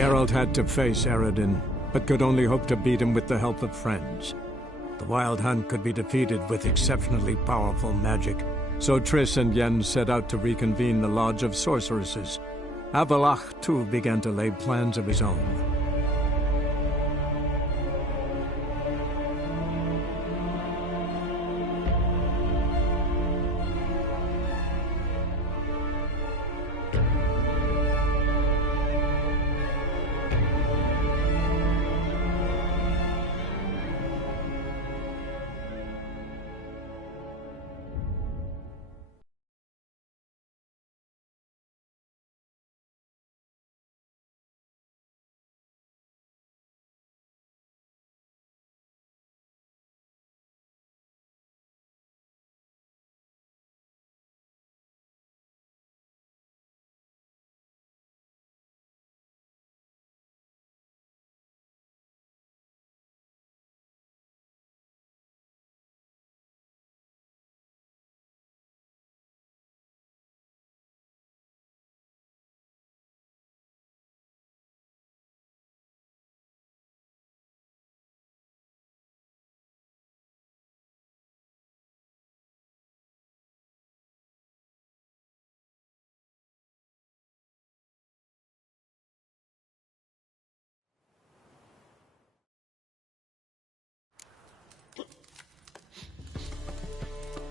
Geralt had to face Eredin, but could only hope to beat him with the help of friends. The Wild Hunt could be defeated with exceptionally powerful magic, so Triss and Yen set out to reconvene the Lodge of Sorceresses. Avalach, too, began to lay plans of his own.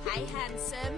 Hi, handsome.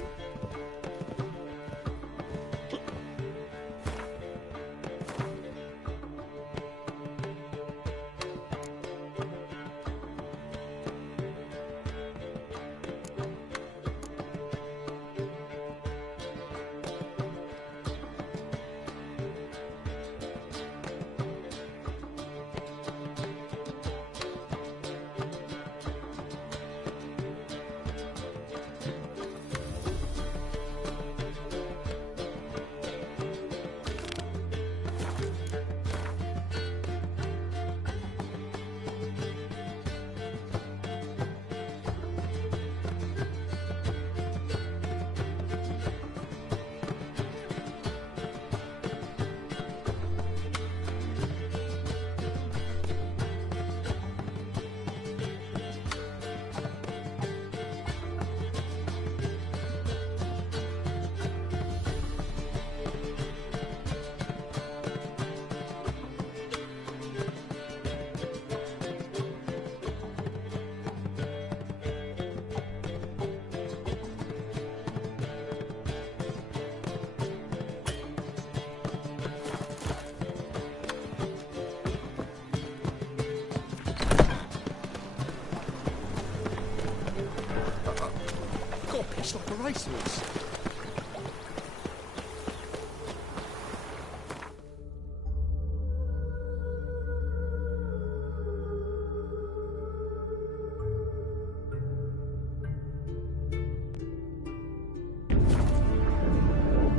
It's like a racehorse.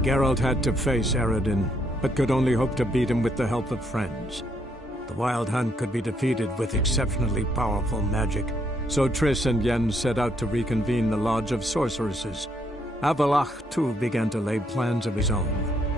Geralt had to face Eredin, but could only hope to beat him with the help of friends. The Wild Hunt could be defeated with exceptionally powerful magic, so Triss and Yen set out to reconvene the Lodge of Sorceresses. Avalach, too, began to lay plans of his own.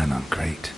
plan on Crate.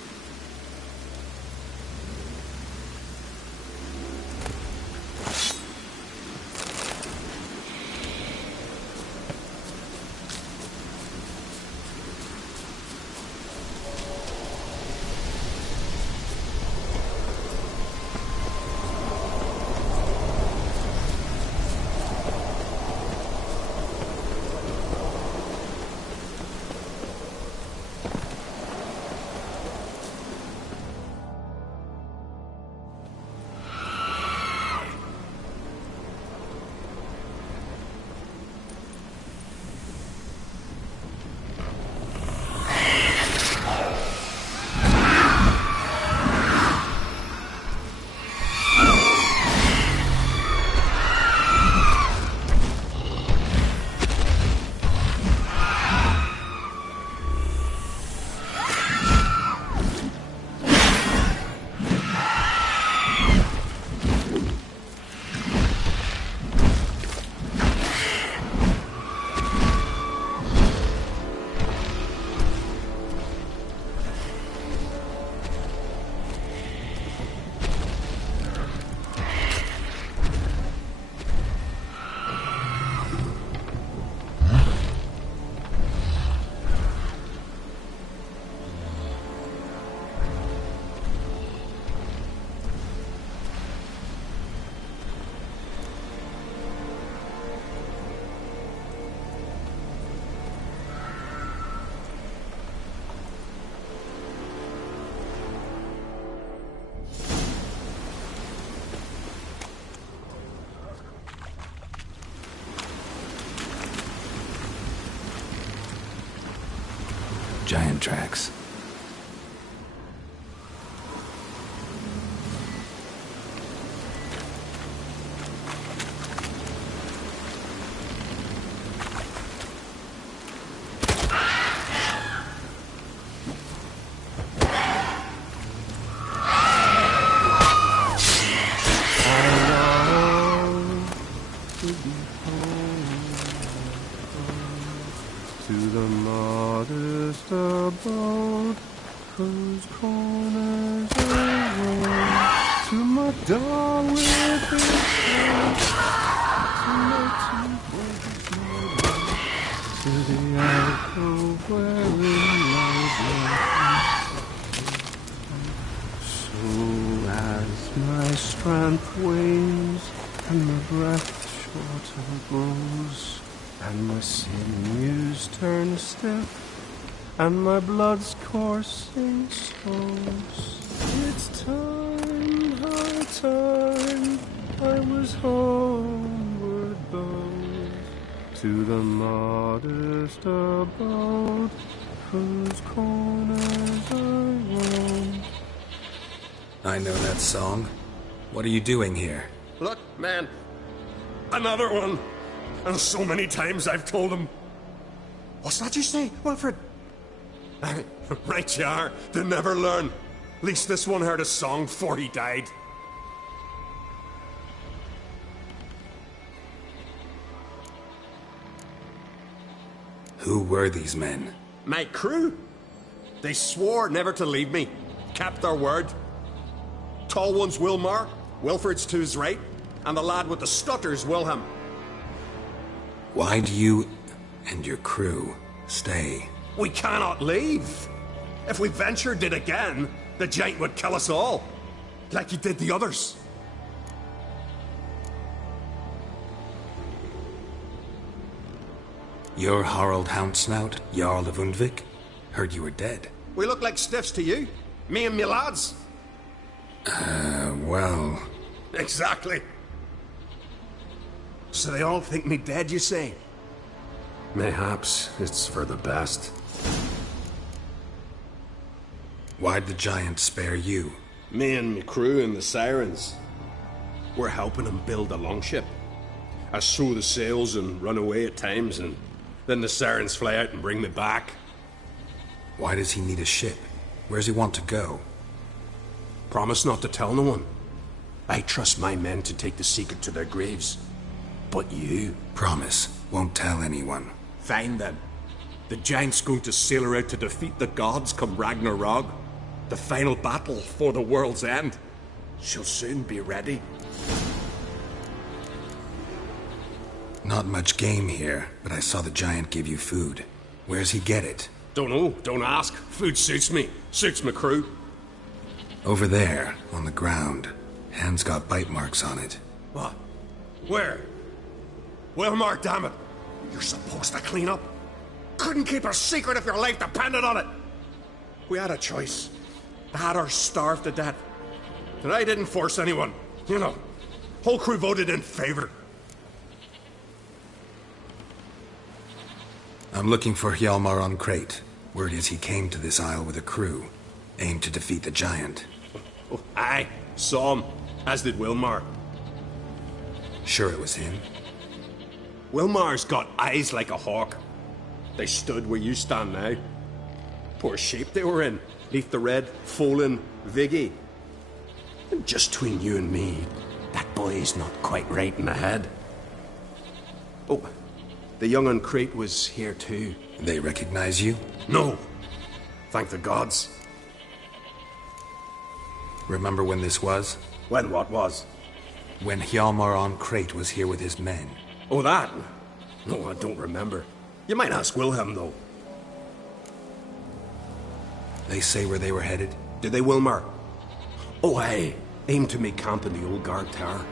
Giant tracks. To the modest abode, whose corners are warm, to my doll with his hands, to my two boys, to the alcove wherein lies my peace. So as my strength wanes, and my breath shorter grows, and my sinews turn stiff, and my blood's coursing slows. It's time, high time, I was homeward bound, to the modest abode, whose corners I roam. I know that song. What are you doing here? Look, man. Another one. And so many times I've told him. What's that you say, Wilfred? Right you are. They never learn. At least this one heard a song before he died. Who were these men? My crew. They swore never to leave me. Kept their word. Tall one's Wilmar. Wilfred's to his right. And the lad with the stutter's Wilhelm. Why do you and your crew stay? We cannot leave. If we ventured it again, the giant would kill us all. Like he did the others. You're Harald Houndsnout, Jarl of Undvik? Heard you were dead. We look like stiffs to you. Me and me lads. Well... Exactly. So they all think me dead, you say? Mayhaps it's for the best. Why'd the giant spare you? Me and me crew and the sirens. We're helping him build a longship. I sew the sails and run away at times, and then the sirens fly out and bring me back. Why does he need a ship? Where's he want to go? Promise not to tell no one. I trust my men to take the secret to their graves. But you... Promise, won't tell anyone. Fine then. The giant's going to sail her out to defeat the gods come Ragnarok. The final battle for the world's end. She'll soon be ready. Not much game here, but I saw the giant give you food. Where's he get it? Don't know, don't ask. Food suits me, suits my crew. Over there, on the ground. Hand's got bite marks on it. What? Where? Well, Mark, damn it. You're supposed to clean up. Couldn't keep a secret if your life depended on it. We had a choice. That or starve to death. And I didn't force anyone. You know, whole crew voted in favor. I'm looking for Hjalmar on Crate. Word is he came to this isle with a crew. Aimed to defeat the giant. Oh, aye, saw him. As did Wilmar. Sure it was him? Wilmar's got eyes like a hawk. They stood where you stand now. Poor shape they were in. Leaf the Red, Folin, Viggy. And just between you and me, that boy's not quite right in the head. Oh, the young on Crate was here too. They recognize you? No. Thank the gods. Remember when this was? When what was? When Hjalmar on Crate was here with his men. Oh, that? No, I don't remember. You might ask Wilhelm, though. They say where they were headed? Did they, Wilmar? Oh, aye. Aim to make camp in the old guard tower.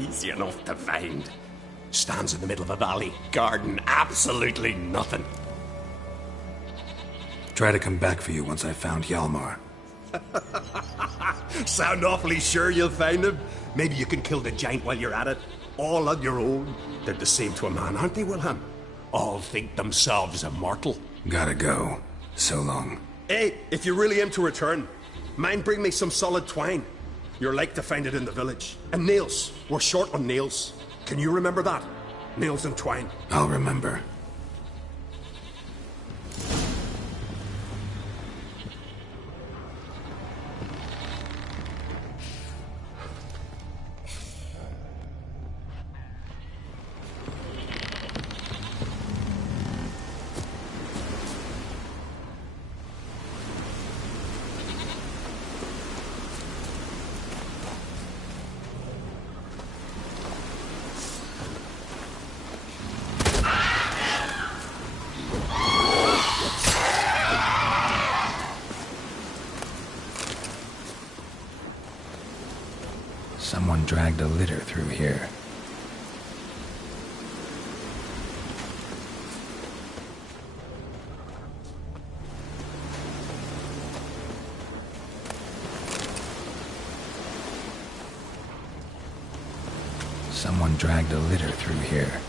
Easy enough to find. Stands in the middle of a valley. Garden, absolutely nothing. Try to come back for you once I've found Hjalmar. Sound awfully sure you'll find him? Maybe you can kill the giant while you're at it. All on your own. They're the same to a man, aren't they, Wilhelm? All think themselves immortal. Gotta go. So long. Hey, if you really aim to return, mind bring me some solid twine. You're like to find it in the village. And nails. We're short on nails. Can you remember that? Nails and twine. I'll remember. Someone dragged a litter through here. Someone dragged a litter through here.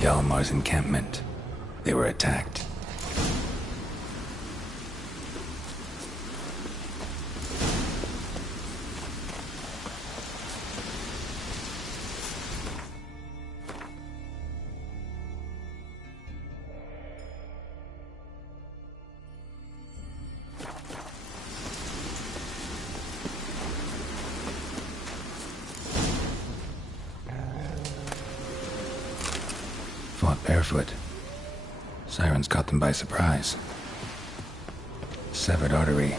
Hjalmar's encampment. They were attacked. Fought barefoot. Sirens caught them by surprise. Severed artery.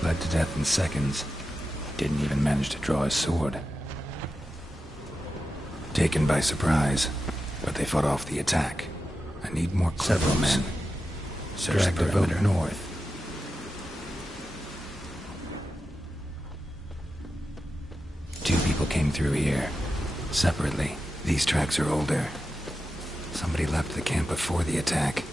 Bled to death in seconds. Didn't even manage to draw his sword. Taken by surprise, but they fought off the attack. I need more several men. Search the perimeter north. Two people came through here, separately. These tracks are older. Somebody left the camp before the attack.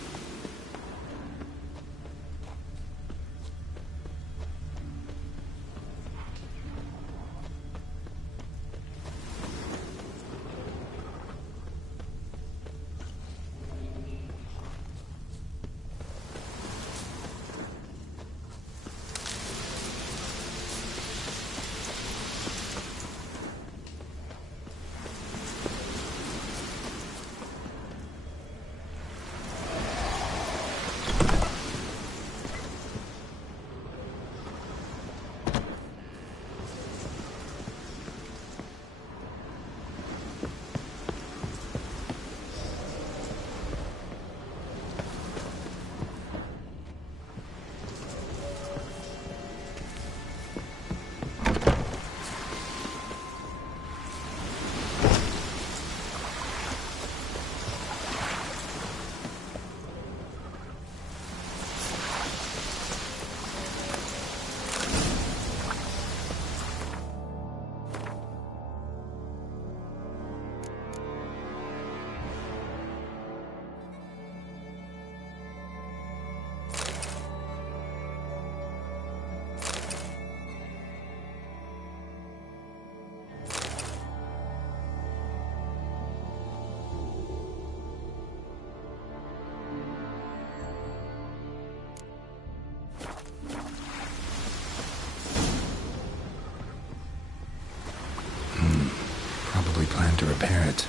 Probably plan to repair it.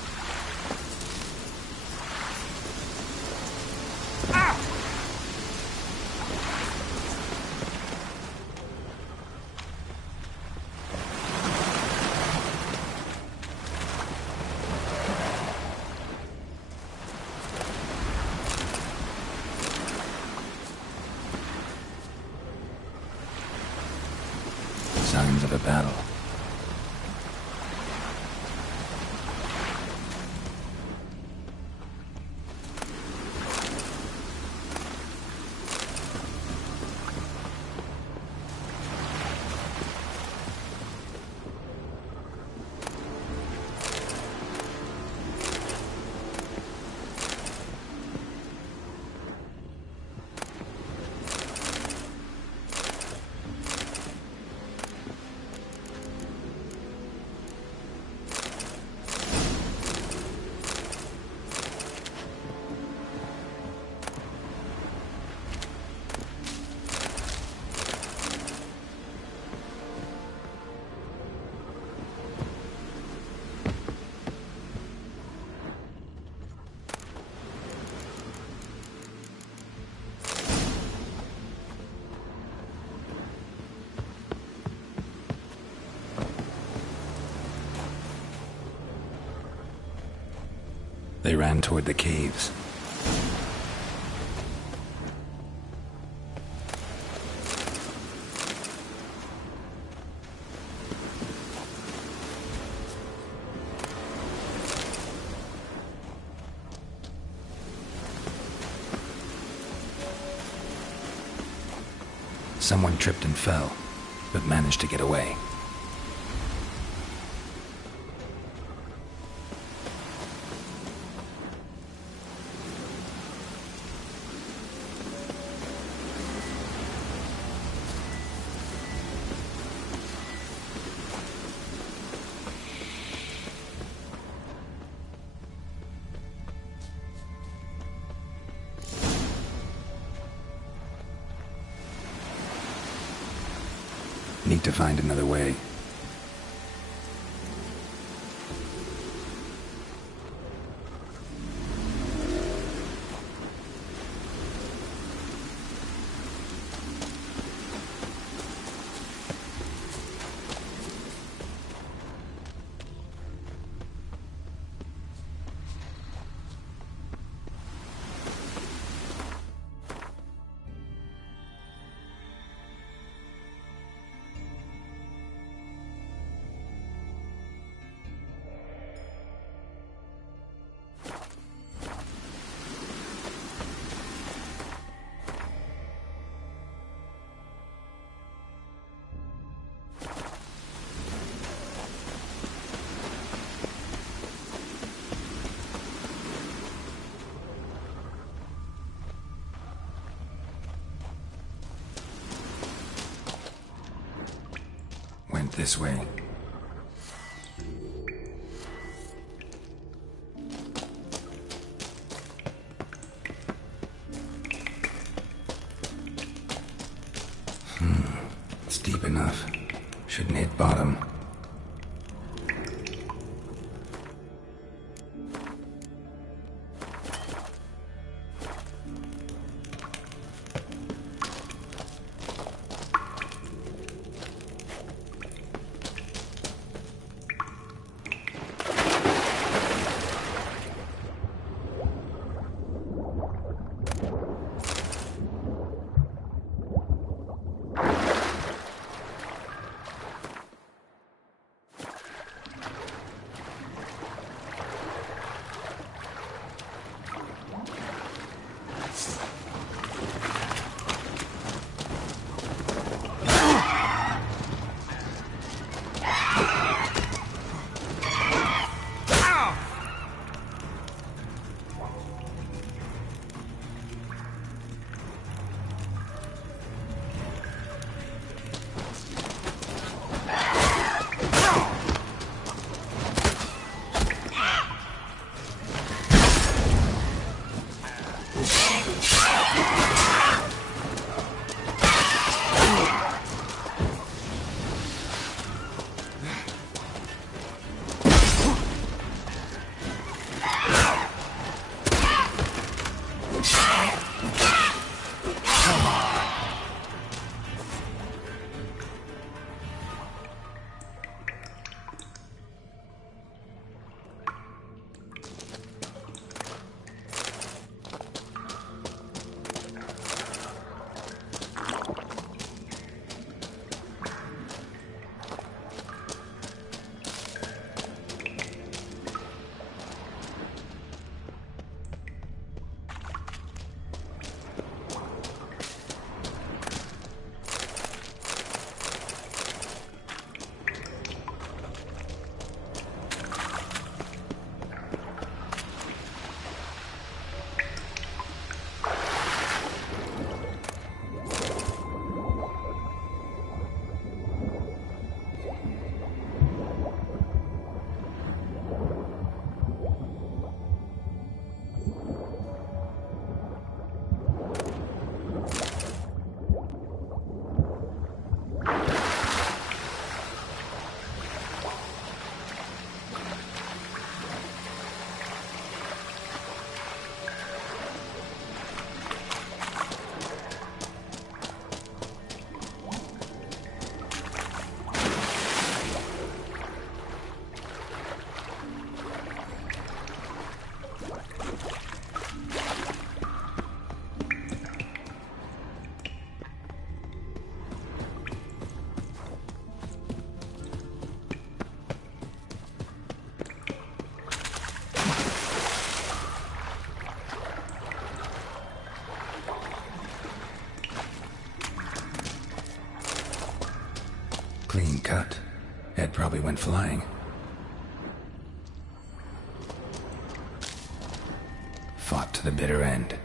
Signs of a battle. They ran toward the caves. Someone tripped and fell, but managed to get away. Need to find another way. went this way. It's deep enough. Shouldn't hit bottom. Clean cut. Head probably went flying. Fought to the bitter end.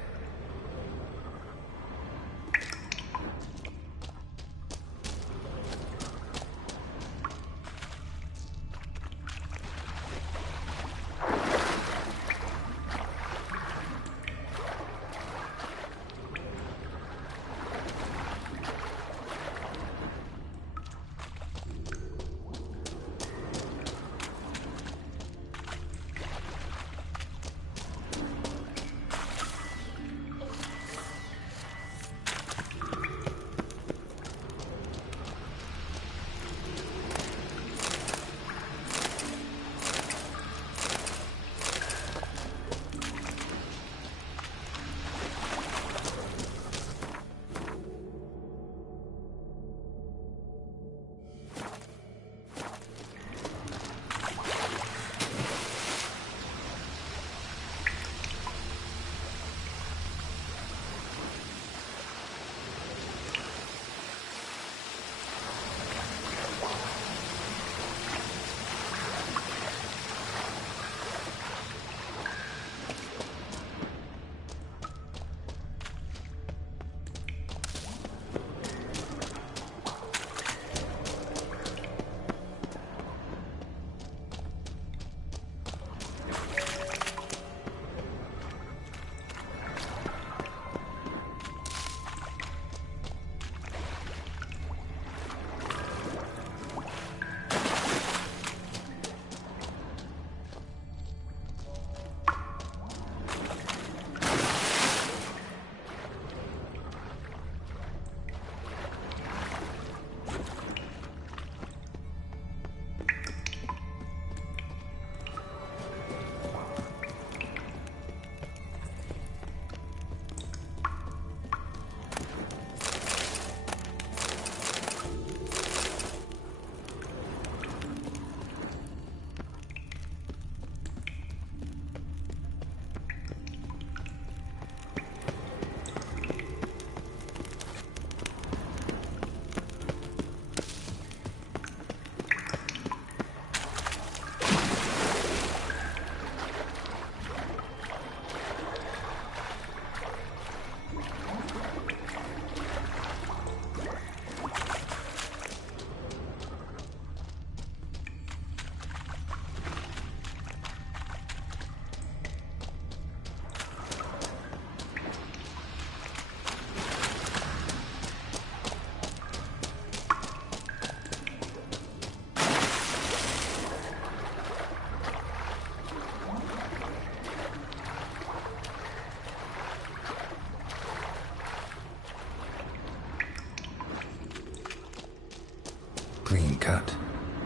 Clean cut.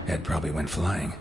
Head probably went flying.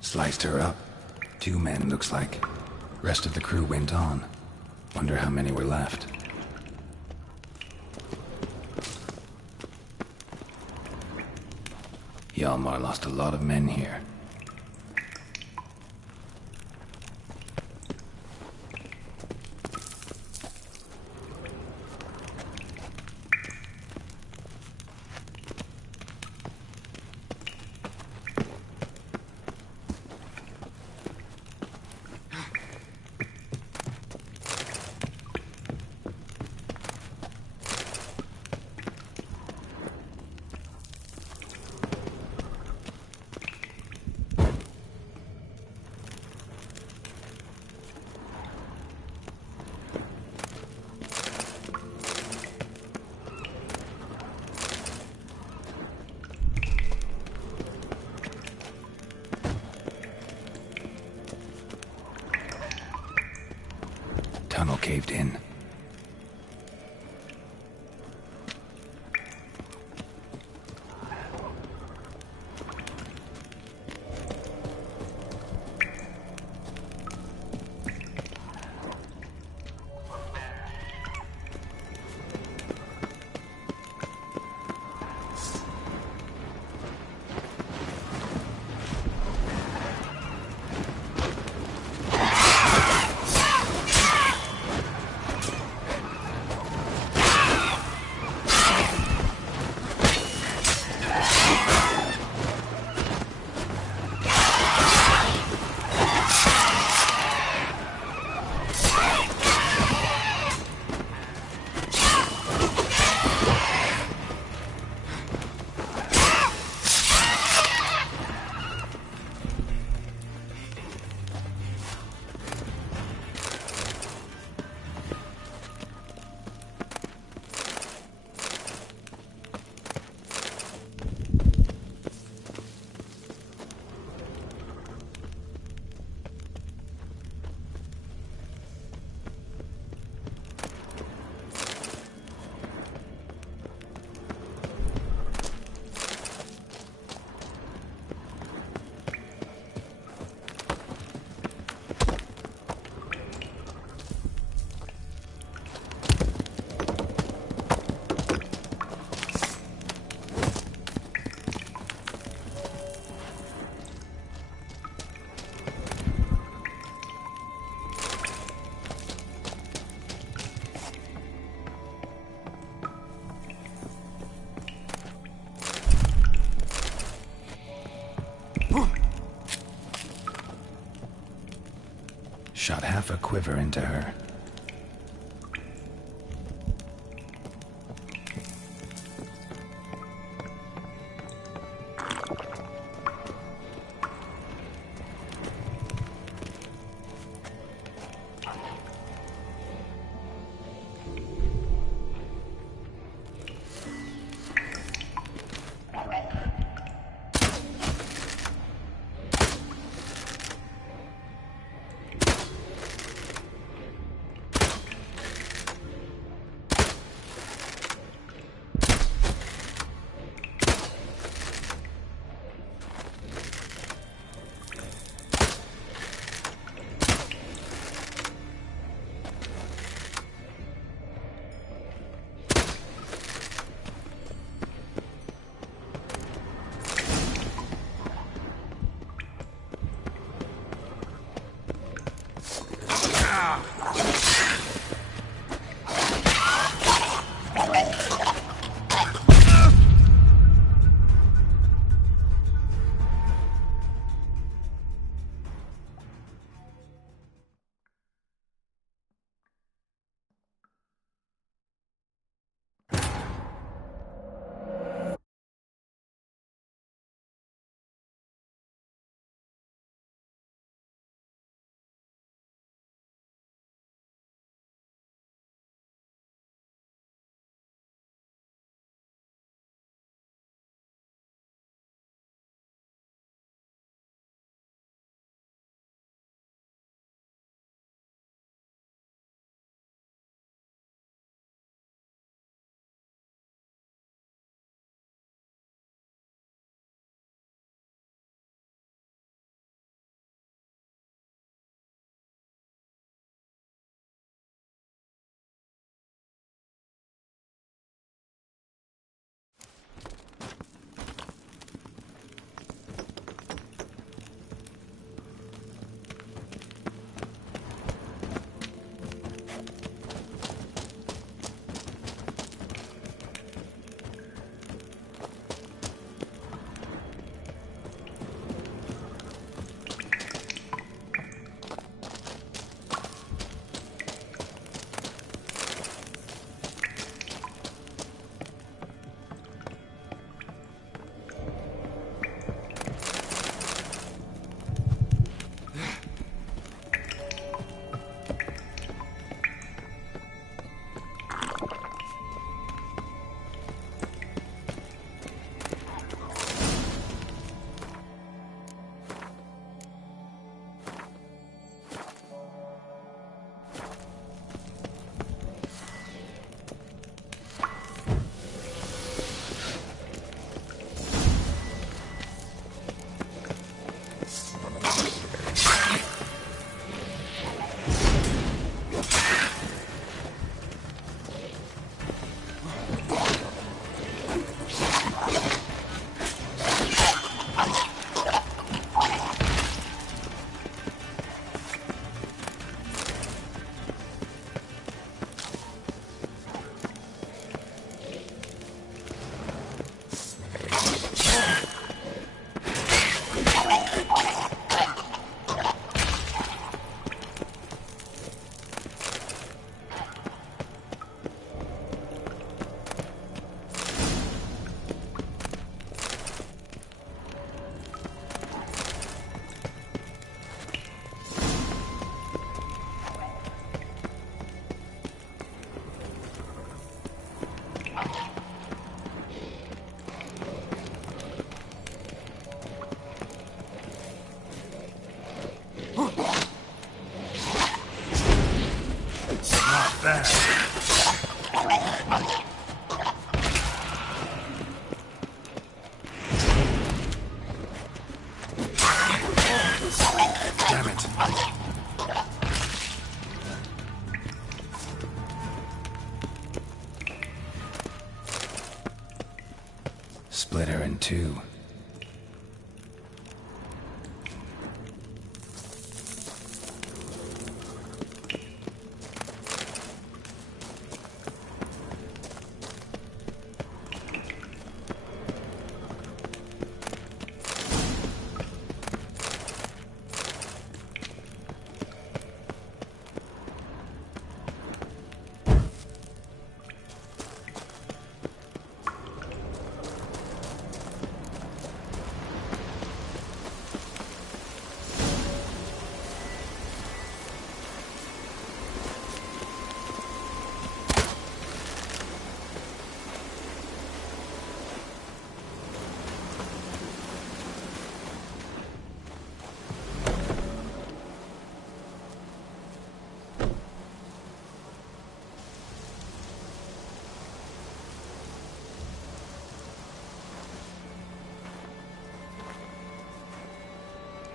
Sliced her up. 2 men, looks like. Rest of the crew went on. Wonder how many were left. Hjalmar lost a lot of men here. Tunnel caved in. shot half a quiver into her. Damn it. Split her in two.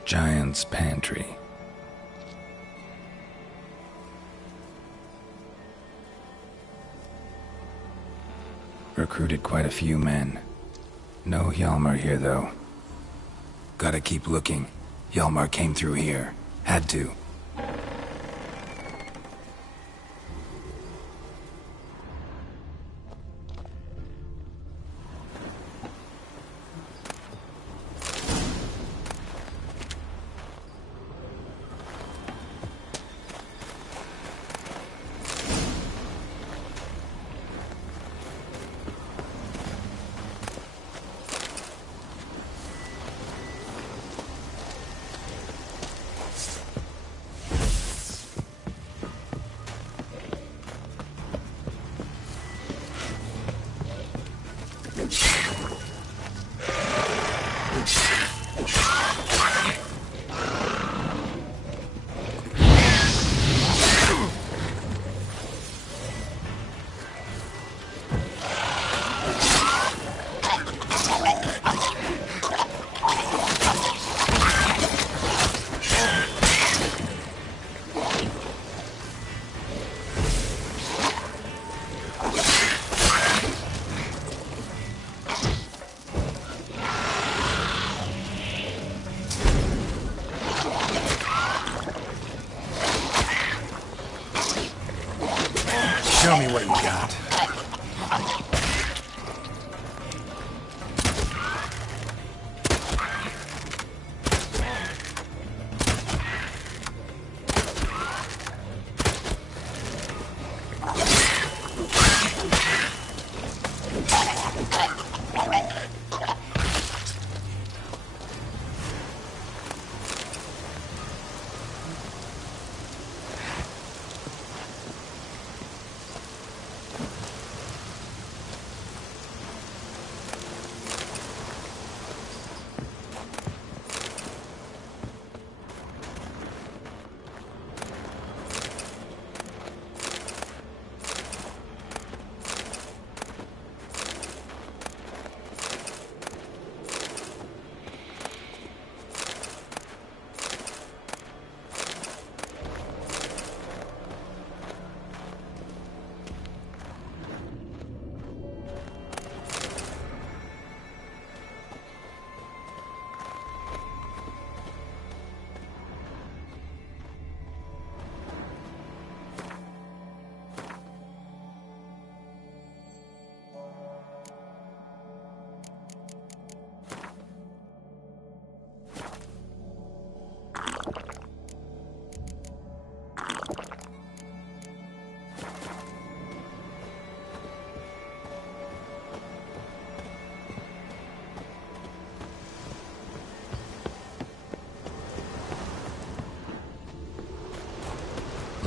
Giant's pantry. Recruited quite a few men. No Hjalmar here, though. Gotta keep looking. Hjalmar came through here. Had to. Show me what you got.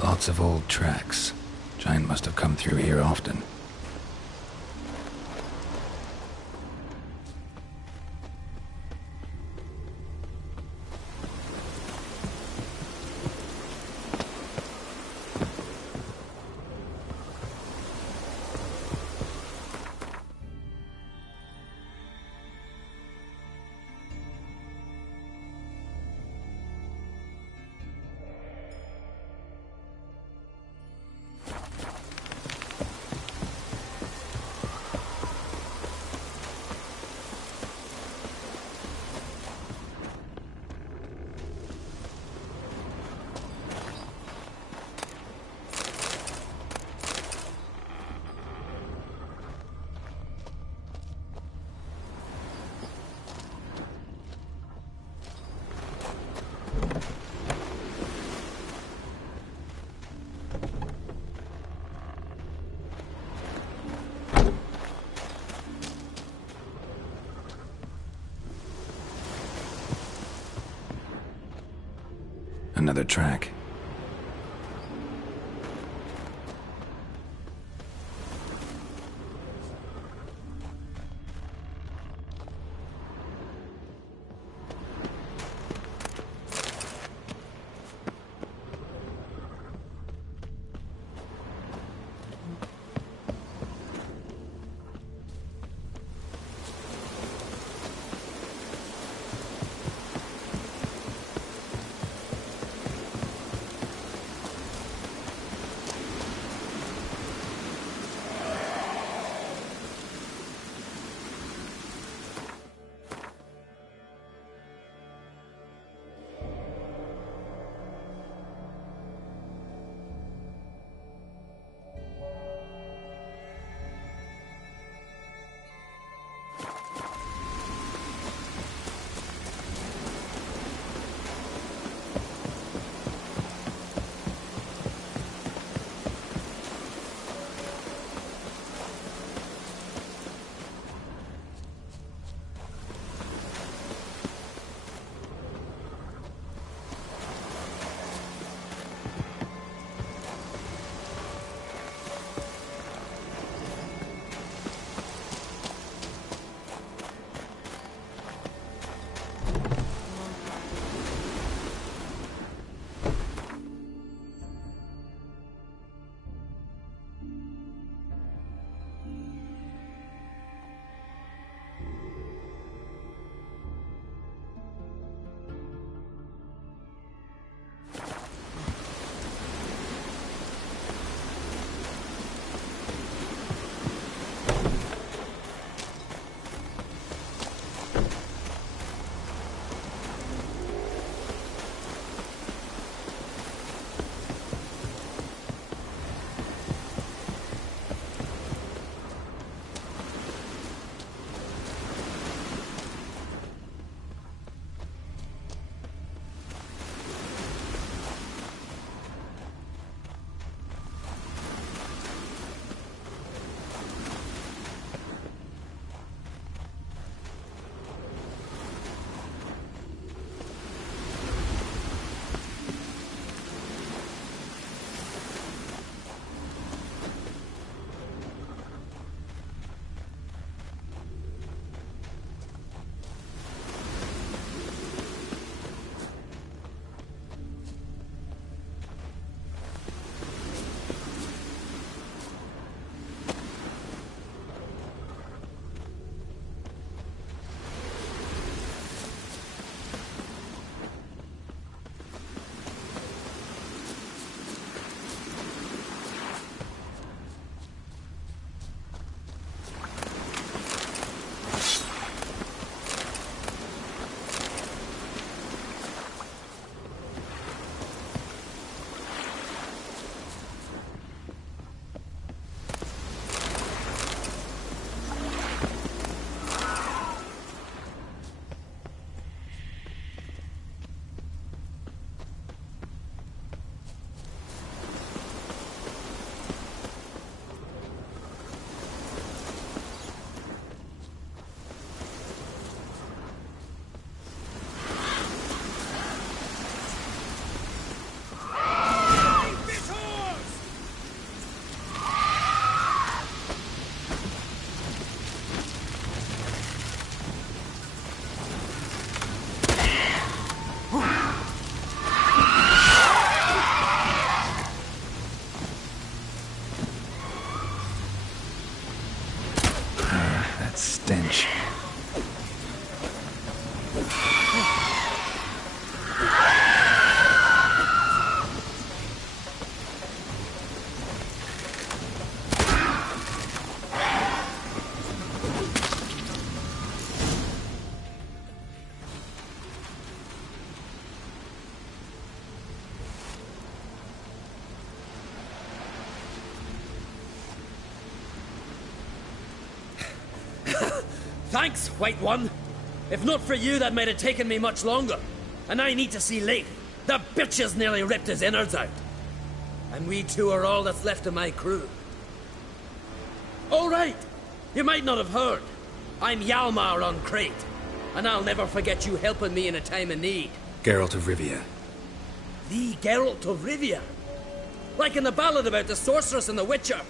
Lots of old tracks. Giant must have come through here often. Another track. Thanks, White One. If not for you, that might have taken me much longer. And I need to see Leif. The bitch has nearly ripped his innards out. And we two are all that's left of my crew. All right. You might not have heard. I'm Hjalmar on Crete. And I'll never forget you helping me in a time of need. Geralt of Rivia. The Geralt of Rivia. Like in the ballad about the sorceress and the witcher.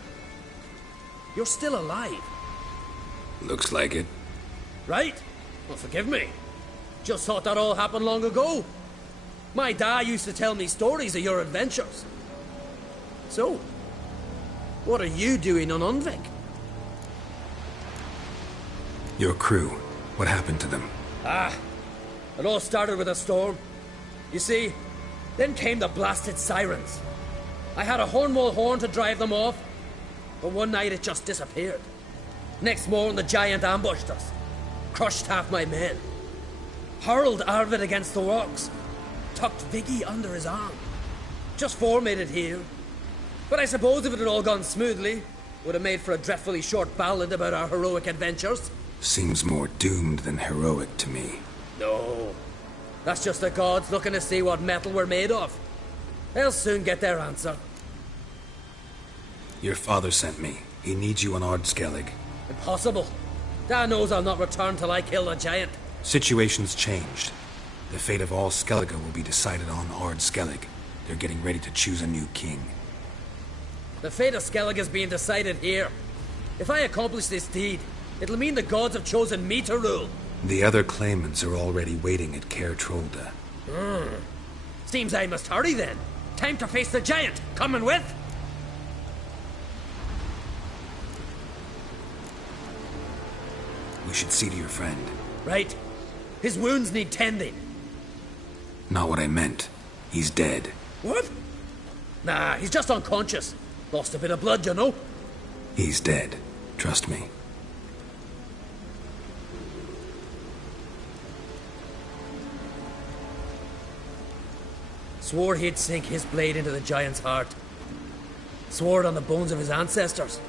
You're still alive. Looks like it. Right? Well, forgive me. Just thought that all happened long ago. My dad used to tell me stories of your adventures. So, what are you doing on Unvik? Your crew. What happened to them? It all started with a storm. You see, then came the blasted sirens. I had a Hornwall horn to drive them off, but one night it just disappeared. Next morning the giant ambushed us, crushed half my men, hurled Arvid against the rocks, tucked Viggy under his arm. Just four made it here. But I suppose if it had all gone smoothly, would have made for a dreadfully short ballad about our heroic adventures. Seems more doomed than heroic to me. No. That's just the gods looking to see what metal we're made of. They'll soon get their answer. Your father sent me. He needs you on Ardskellig. Impossible. Dad knows I'll not return till I kill the giant. Situation's changed. The fate of all Skellige will be decided on Ardskellig. They're getting ready to choose a new king. The fate of Skellige is being decided here. If I accomplish this deed, it'll mean the gods have chosen me to rule. The other claimants are already waiting at Caer Trolda. Seems I must hurry then. Time to face the giant. Coming with? We should see to your friend. Right. His wounds need tending. Not what I meant. He's dead. What? Nah, he's just unconscious. Lost a bit of blood, you know. He's dead. Trust me. Swore he'd sink his blade into the giant's heart. Swore it on the bones of his ancestors.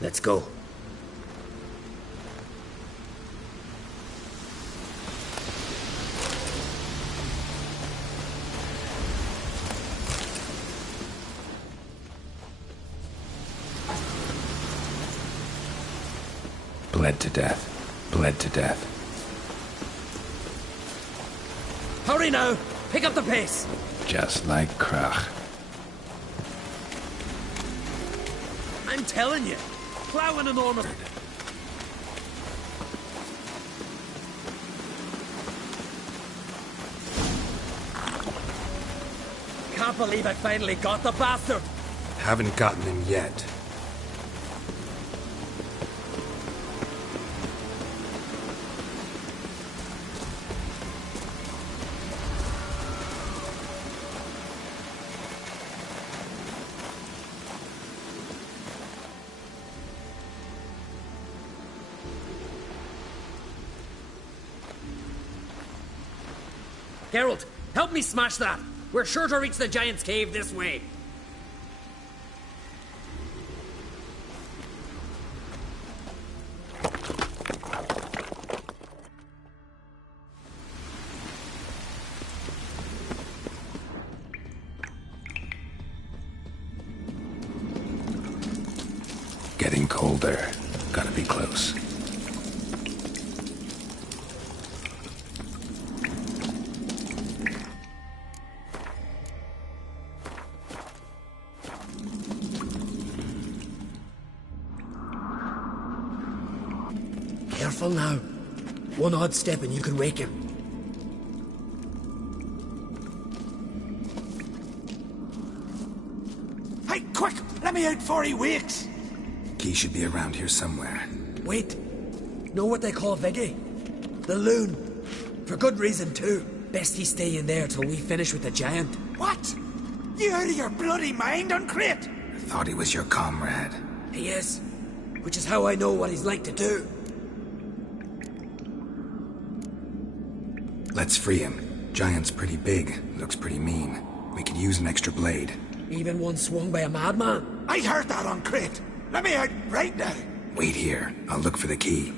Let's go. Bled to death. Bled to death. Hurry now! Pick up the pace! Just like Krach. I'm telling you, plowing enormous. Can't believe I finally got the bastard! Haven't gotten him yet. Geralt, help me smash that! We're sure to reach the giant's cave this way. Getting colder. Gotta be close. Careful now. One odd step and you can wake him. Hey, quick! Let me out before he wakes! Key should be around here somewhere. Wait. Know what they call Viggy? The loon. For good reason, too. Best he stay in there till we finish with the giant. What? You out of your bloody mind on Crete? I thought he was your comrade. He is. Which is how I know what he's like to do. Let's free him. Giant's pretty big. Looks pretty mean. We could use an extra blade. Even one swung by a madman. I heard that on Crete. Let me out right now. Wait here. I'll look for the key.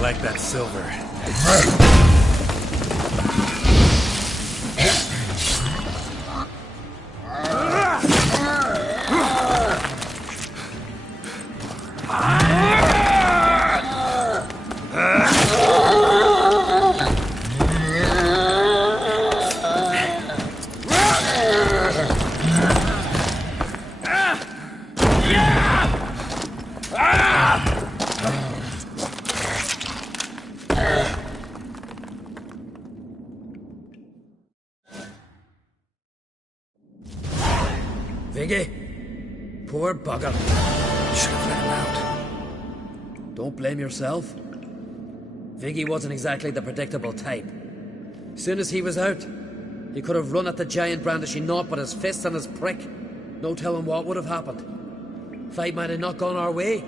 Like that silver. Viggy, poor bugger. Should have let him out. Don't blame yourself. Viggy wasn't exactly the predictable type. Soon as he was out, he could have run at the giant brandishing naught but his fist and his prick. No telling what would have happened. Fight might have not gone our way.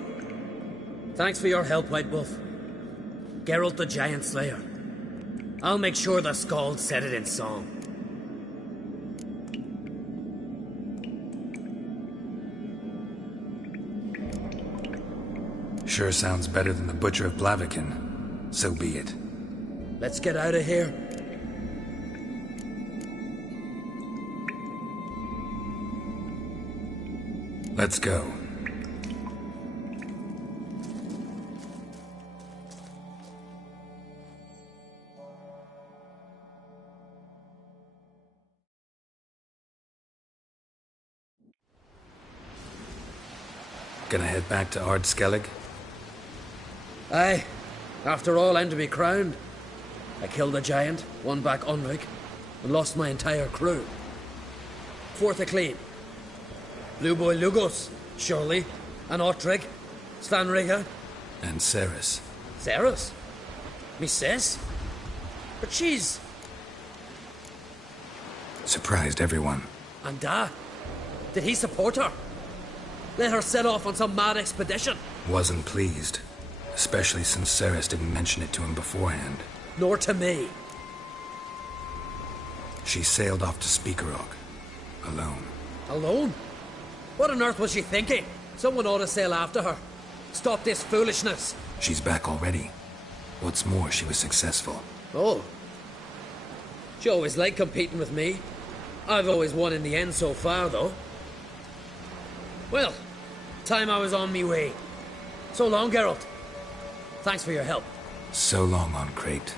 Thanks for your help, White Wolf. Geralt the Giant Slayer. I'll make sure the Skald said it in song. Sure sounds better than the Butcher of Blaviken. So be it. Let's get out of here. Let's go. Gonna head back to Ard Skellig? Aye. After all, I'm to be crowned. I killed a giant, won back Unrik, and lost my entire crew. Fourth a clean. Blue Boy Lugos, surely, and Ottrig, Slanriga. And Ceres. Ceres? Me sis? But she's... Surprised everyone. And did he support her? Let her set off on some mad expedition? Wasn't pleased. Especially since Ceres didn't mention it to him beforehand. Nor to me. She sailed off to Speakerog. Alone. Alone? What on earth was she thinking? Someone ought to sail after her. Stop this foolishness. She's back already. What's more, she was successful. Oh. She always liked competing with me. I've always won in the end so far, though. Well, time I was on me way. So long, Geralt. Thanks for your help. So long on Crete.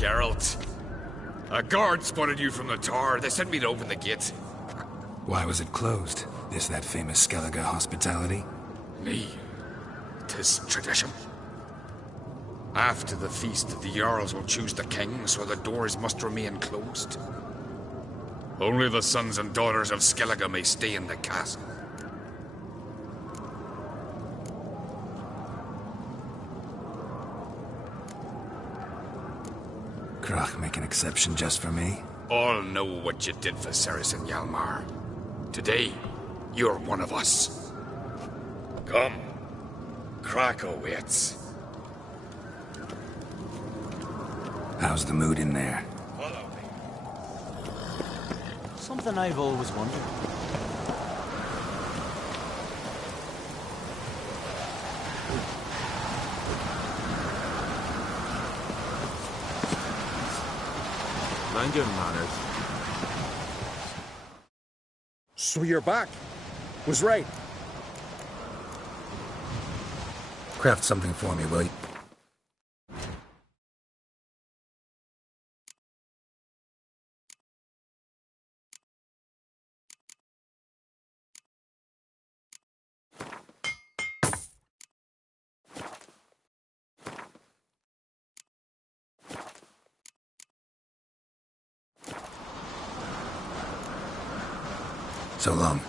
Geralt. A guard spotted you from the tower. They sent me to open the gate. Why was it closed? Is that famous Skellige hospitality? Me? 'Tis tradition. After the feast, the Jarls will choose the king, so the doors must remain closed. Only the sons and daughters of Skellige may stay in the castle. Krach make an exception just for me? All know what you did for Ceres and Hjalmar. Today, you're one of us. Come. Krakow waits. How's the mood in there? Follow me. Something I've always wondered. Mind your manners. So you're back. Was right. Craft something for me, will you? So long.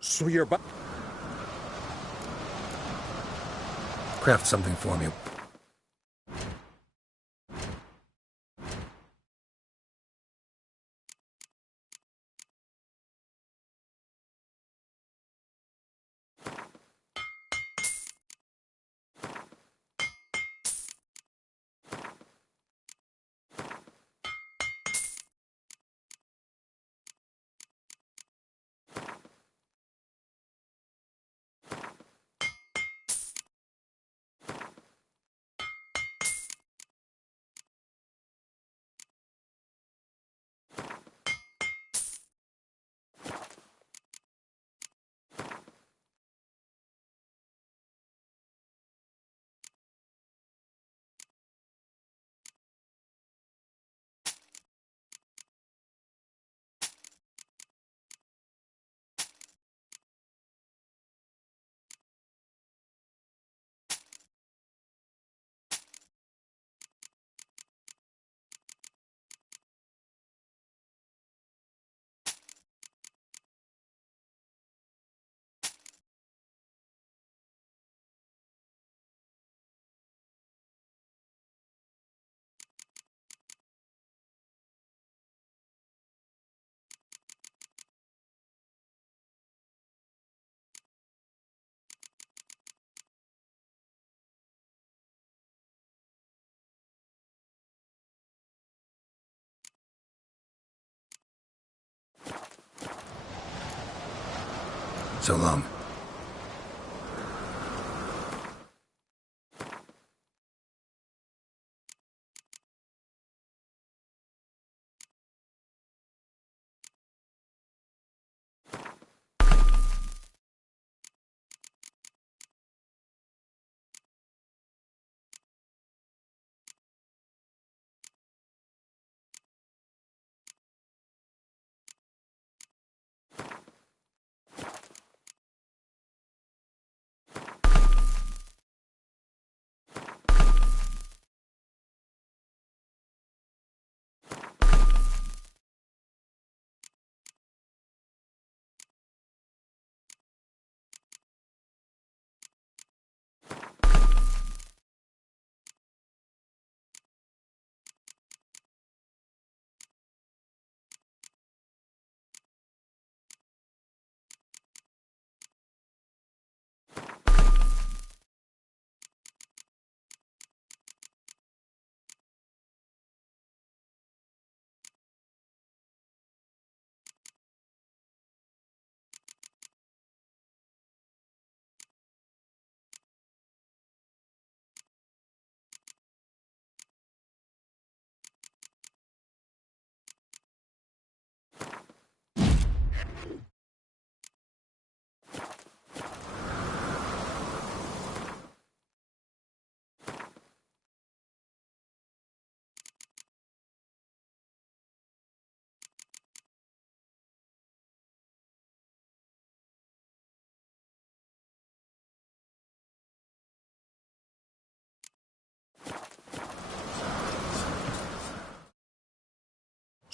So you're back. Craft something for me. So long.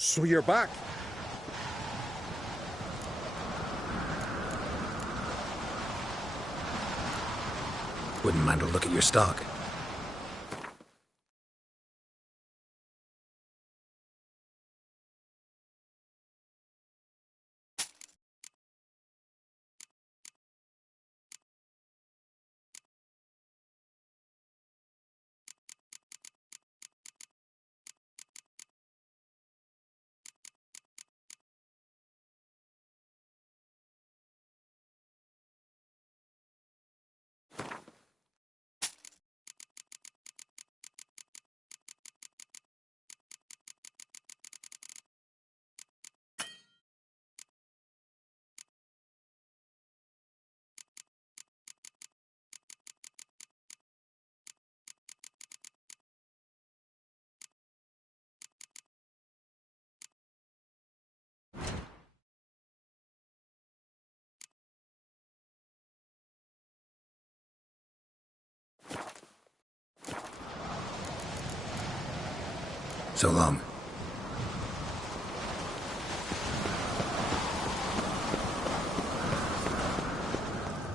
So you're back. Wouldn't mind a look at your stock. So long.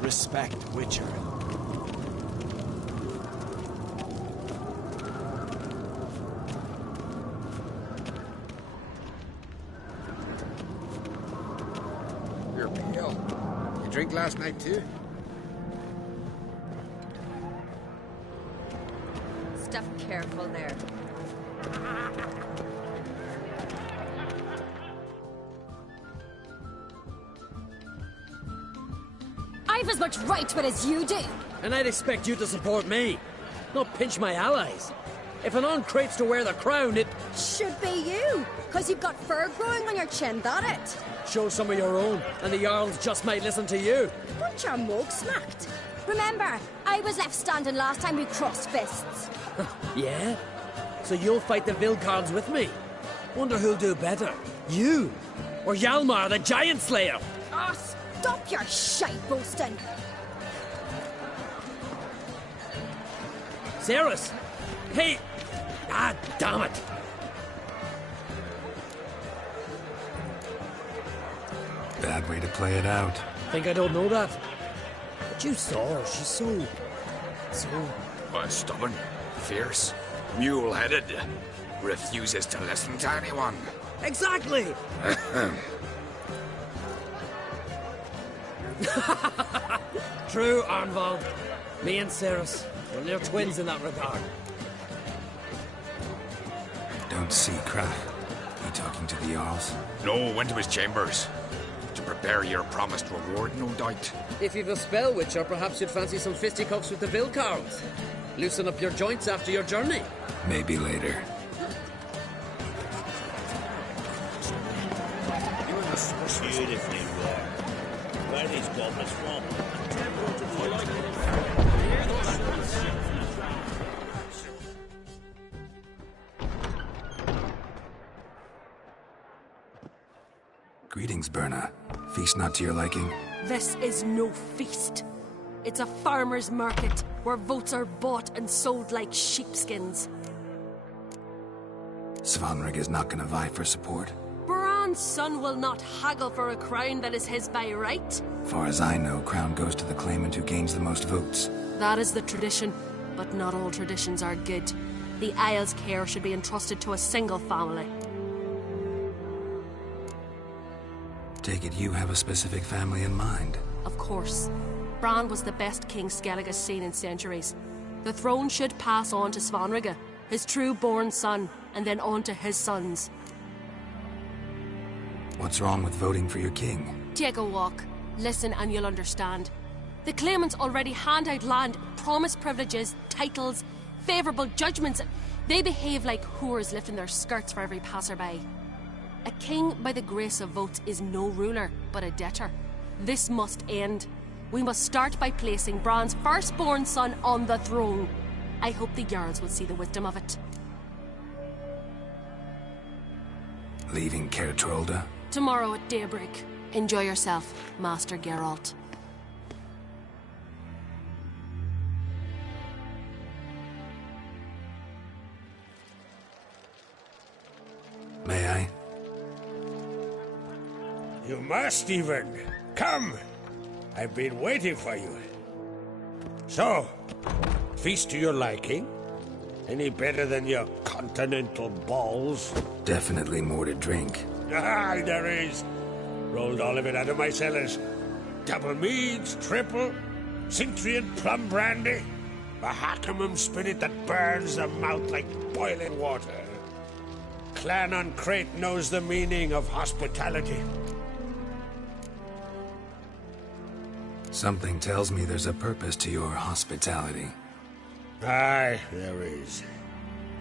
Respect, Witcher. You're pale. You drink last night too? Stuff careful there. I've as much right to it as you do. And I'd expect you to support me, not pinch my allies. If an uncrate's to wear the crown, it Should be you, because you've got fur growing on your chin, that it? shows some of your own, and the Jarls just might listen to you. Got your mug smacked. Remember, I was left standing last time we crossed fists. Yeah? So you'll fight the Vilcards with me? Wonder who'll do better, you or Hjalmar the Giant Slayer? Ah, stop your shite boasting. Cerys! Hey! Ah, damn it! Bad way to play it out. Think I don't know that? But you saw her, she's so... Stubborn, fierce, mule-headed. Refuses to listen to anyone. Exactly! True, Arnvald. Me and Cerys, well, they're twins in that regard. Don't see Kraft. He talking to the Jarls? No, went to his chambers. To prepare your promised reward, no doubt. If you've a spell witcher, perhaps you'd fancy some fisticuffs with the bill carls. Loosen up your joints after your journey. Maybe later. Beautifully rare. Where are these goblins from? Greetings, Berna. Feast not to your liking? This is no feast. It's a farmer's market where votes are bought and sold like sheepskins. Svanrig is not gonna vie for support. Bran's son will not haggle for a crown that is his by right. Far as I know, crown goes to the claimant who gains the most votes. That is the tradition, but not all traditions are good. The Isle's care should be entrusted to a single family. Take it you have a specific family in mind. Of course. Bran was the best king Skellig has seen in centuries. The throne should pass on to Svanrig, his true-born son, and then on to his sons. What's wrong with voting for your king? Take a walk. Listen and you'll understand. The claimants already hand out land, promise privileges, titles, favourable judgments. They behave like whores lifting their skirts for every passerby. A king by the grace of votes is no ruler, but a debtor. This must end. We must start by placing Bran's firstborn son on the throne. I hope the Jarls will see the wisdom of it. Leaving Caer Trolda? Tomorrow at daybreak. Enjoy yourself, Master Geralt. May I? You must even. Come! I've been waiting for you. So, feast to your liking? Any better than your continental balls? Definitely more to drink. Ah, there is. Rolled all of it out of my cellars. Double meads, triple, Cintrian plum brandy, a Hackamum spirit that burns the mouth like boiling water. Clan on Crate knows the meaning of hospitality. Something tells me there's a purpose to your hospitality. Aye, there is.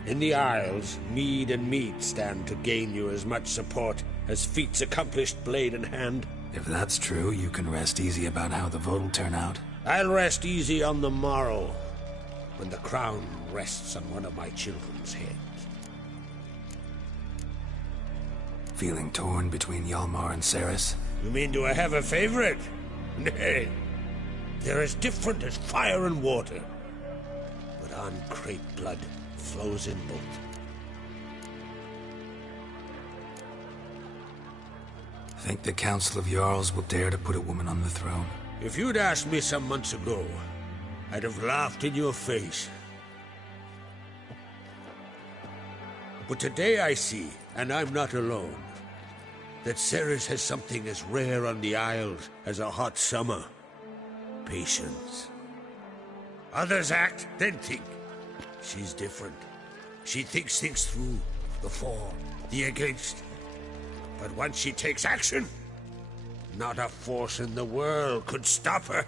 In the Isles, mead and meat stand to gain you as much support as feats accomplished blade in hand. If that's true, you can rest easy about how the vote will turn out. I'll rest easy on the morrow, when the crown rests on one of my children's heads. Feeling torn between Hjalmar and Cerys? You mean do I have a favorite? Nay. They're as different as fire and water. But on Crate blood flows in both. Think the Council of Jarls will dare to put a woman on the throne? If you'd asked me some months ago, I'd have laughed in your face. But today I see, and I'm not alone, that Cerys has something as rare on the Isles as a hot summer. Patience. Others act, then think. She's different. She thinks things through, the for, the against. But once she takes action, not a force in the world could stop her.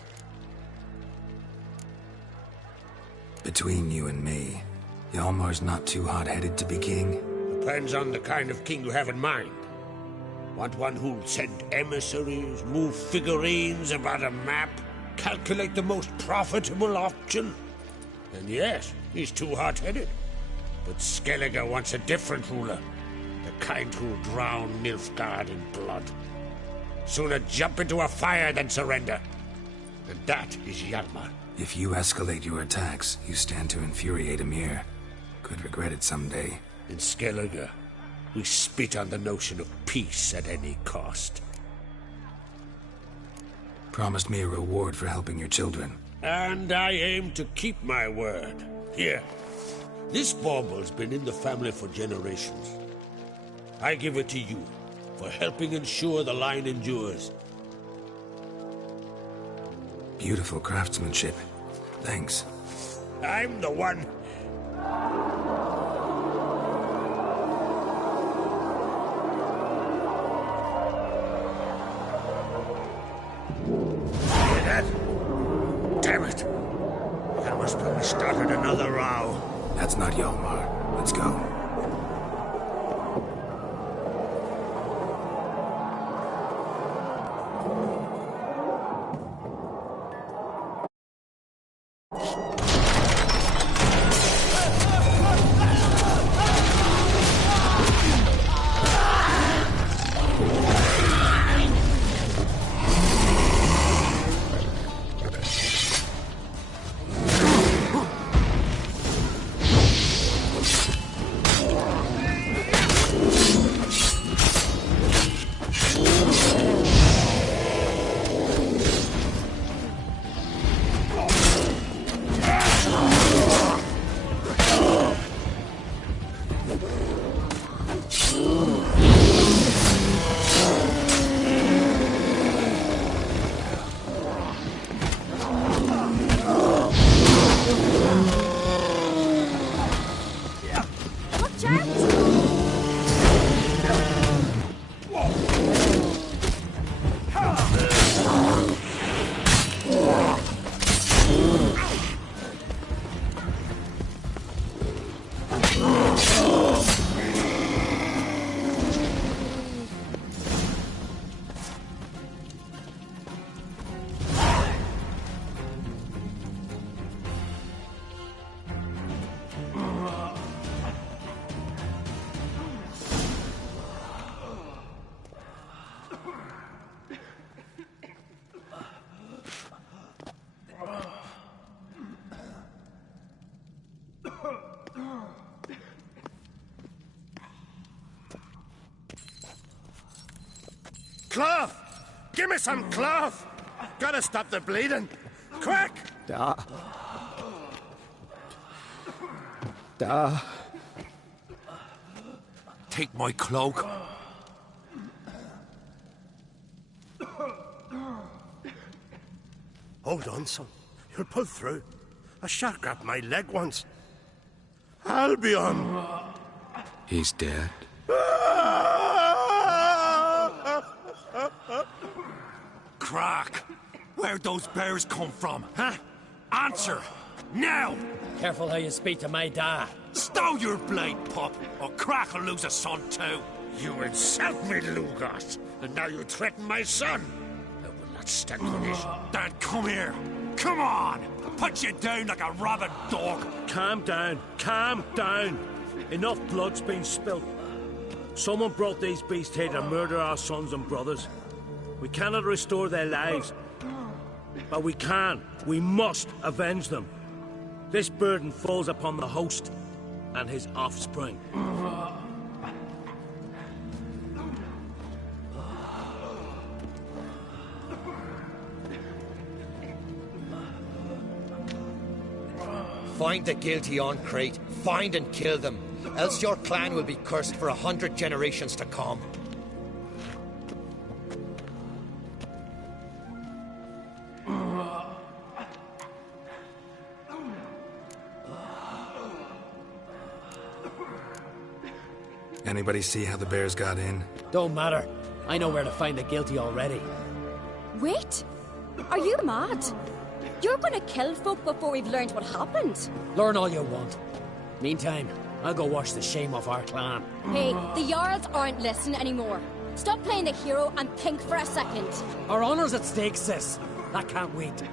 Between you and me, Hjalmar's not too hot-headed to be king? Depends on the kind of king you have in mind. Want one who'll send emissaries, move figurines about a map, calculate the most profitable option? And yes, he's too hot-headed. But Skellig wants a different ruler. The kind who'll drown Nilfgaard in blood. Sooner jump into a fire than surrender. And that is Hjalmar. If you escalate your attacks, you stand to infuriate Emir. Could regret it someday. In Skellig, we spit on the notion of peace at any cost. Promised me a reward for helping your children. And I aim to keep my word. Here. This bauble's been in the family for generations. I give it to you for helping ensure the line endures. Beautiful craftsmanship. Thanks. I'm the one. That's not Hjalmar. Let's go. Cloth! Give me some cloth! Gotta stop the bleeding! Quick! Da. Take my cloak. Hold on, son. You'll pull through. A shark grabbed my leg once. Albion! He's dead. Crack! Where'd those bears come from, huh? Answer! Now! Careful how you speak to my dad. Stow your blade, pup, or Crack will lose a son too. You insult me, Lugas, and now you threaten my son. I will not stand for this. Dad, come here. Come on! I'll put you down like a rabid dog. Calm down. Calm down. Enough blood's been spilt. Someone brought these beasts here to murder our sons and brothers. We cannot restore their lives. But we can. We must avenge them. This burden falls upon the host and his offspring. Find the guilty on Crate. Find and kill them. Else your clan will be cursed for 100 generations to come. Anybody see how the bears got in? Don't matter. I know where to find the guilty already. Wait! Are you mad? You're gonna kill folk before we've learned what happened. Learn all you want. Meantime, I'll go wash the shame off our clan. Hey, the Jarls aren't listening anymore. Stop playing the hero and think for a second. Our honor's at stake, sis. That can't wait.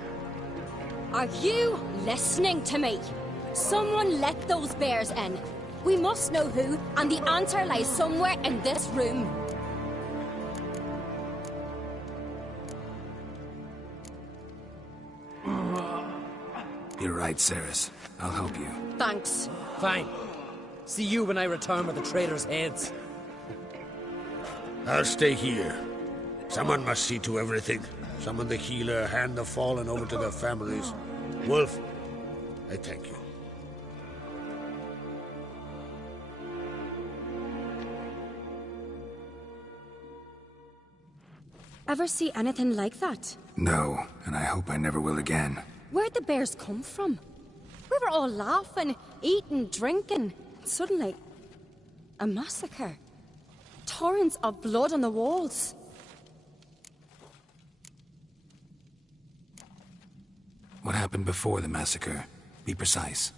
Are you listening to me? Someone let those bears in. We must know who, and the answer lies somewhere in this room. You're right, Ceres. I'll help you. Thanks. Fine. See you when I return with the traitors' heads. I'll stay here. Someone must see to everything. Summon the healer, hand the fallen over to their families. Wolf, I thank you. Ever see anything like that? No, and I hope I never will again. Where'd the bears come from? We were all laughing, eating, drinking. Suddenly, a massacre. Torrents of blood on the walls. What happened before the massacre? Be precise.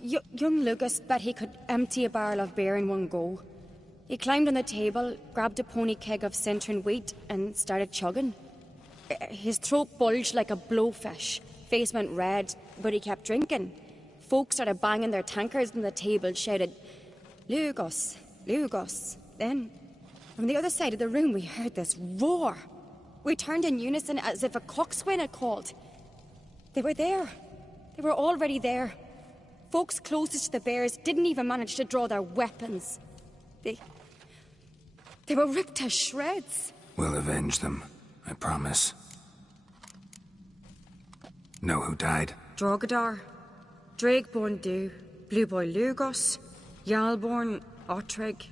Young Lucas bet he could empty a barrel of beer in one go. He climbed on the table, grabbed a pony keg of centering wheat, and started chugging. His throat bulged like a blowfish, face went red, but he kept drinking. Folks started banging their tankards on the table, shouted, "Lugos, Lugos." Then, from the other side of the room, we heard this roar. We turned in unison as if a coxswain had called. They were there. They were already there. Folks closest to the bears didn't even manage to draw their weapons. They were ripped to shreds. We'll avenge them, I promise. Know who died? Drogadar, Drakeborn Du, Blue Boy Lugos, Jarlborn, Ottrig.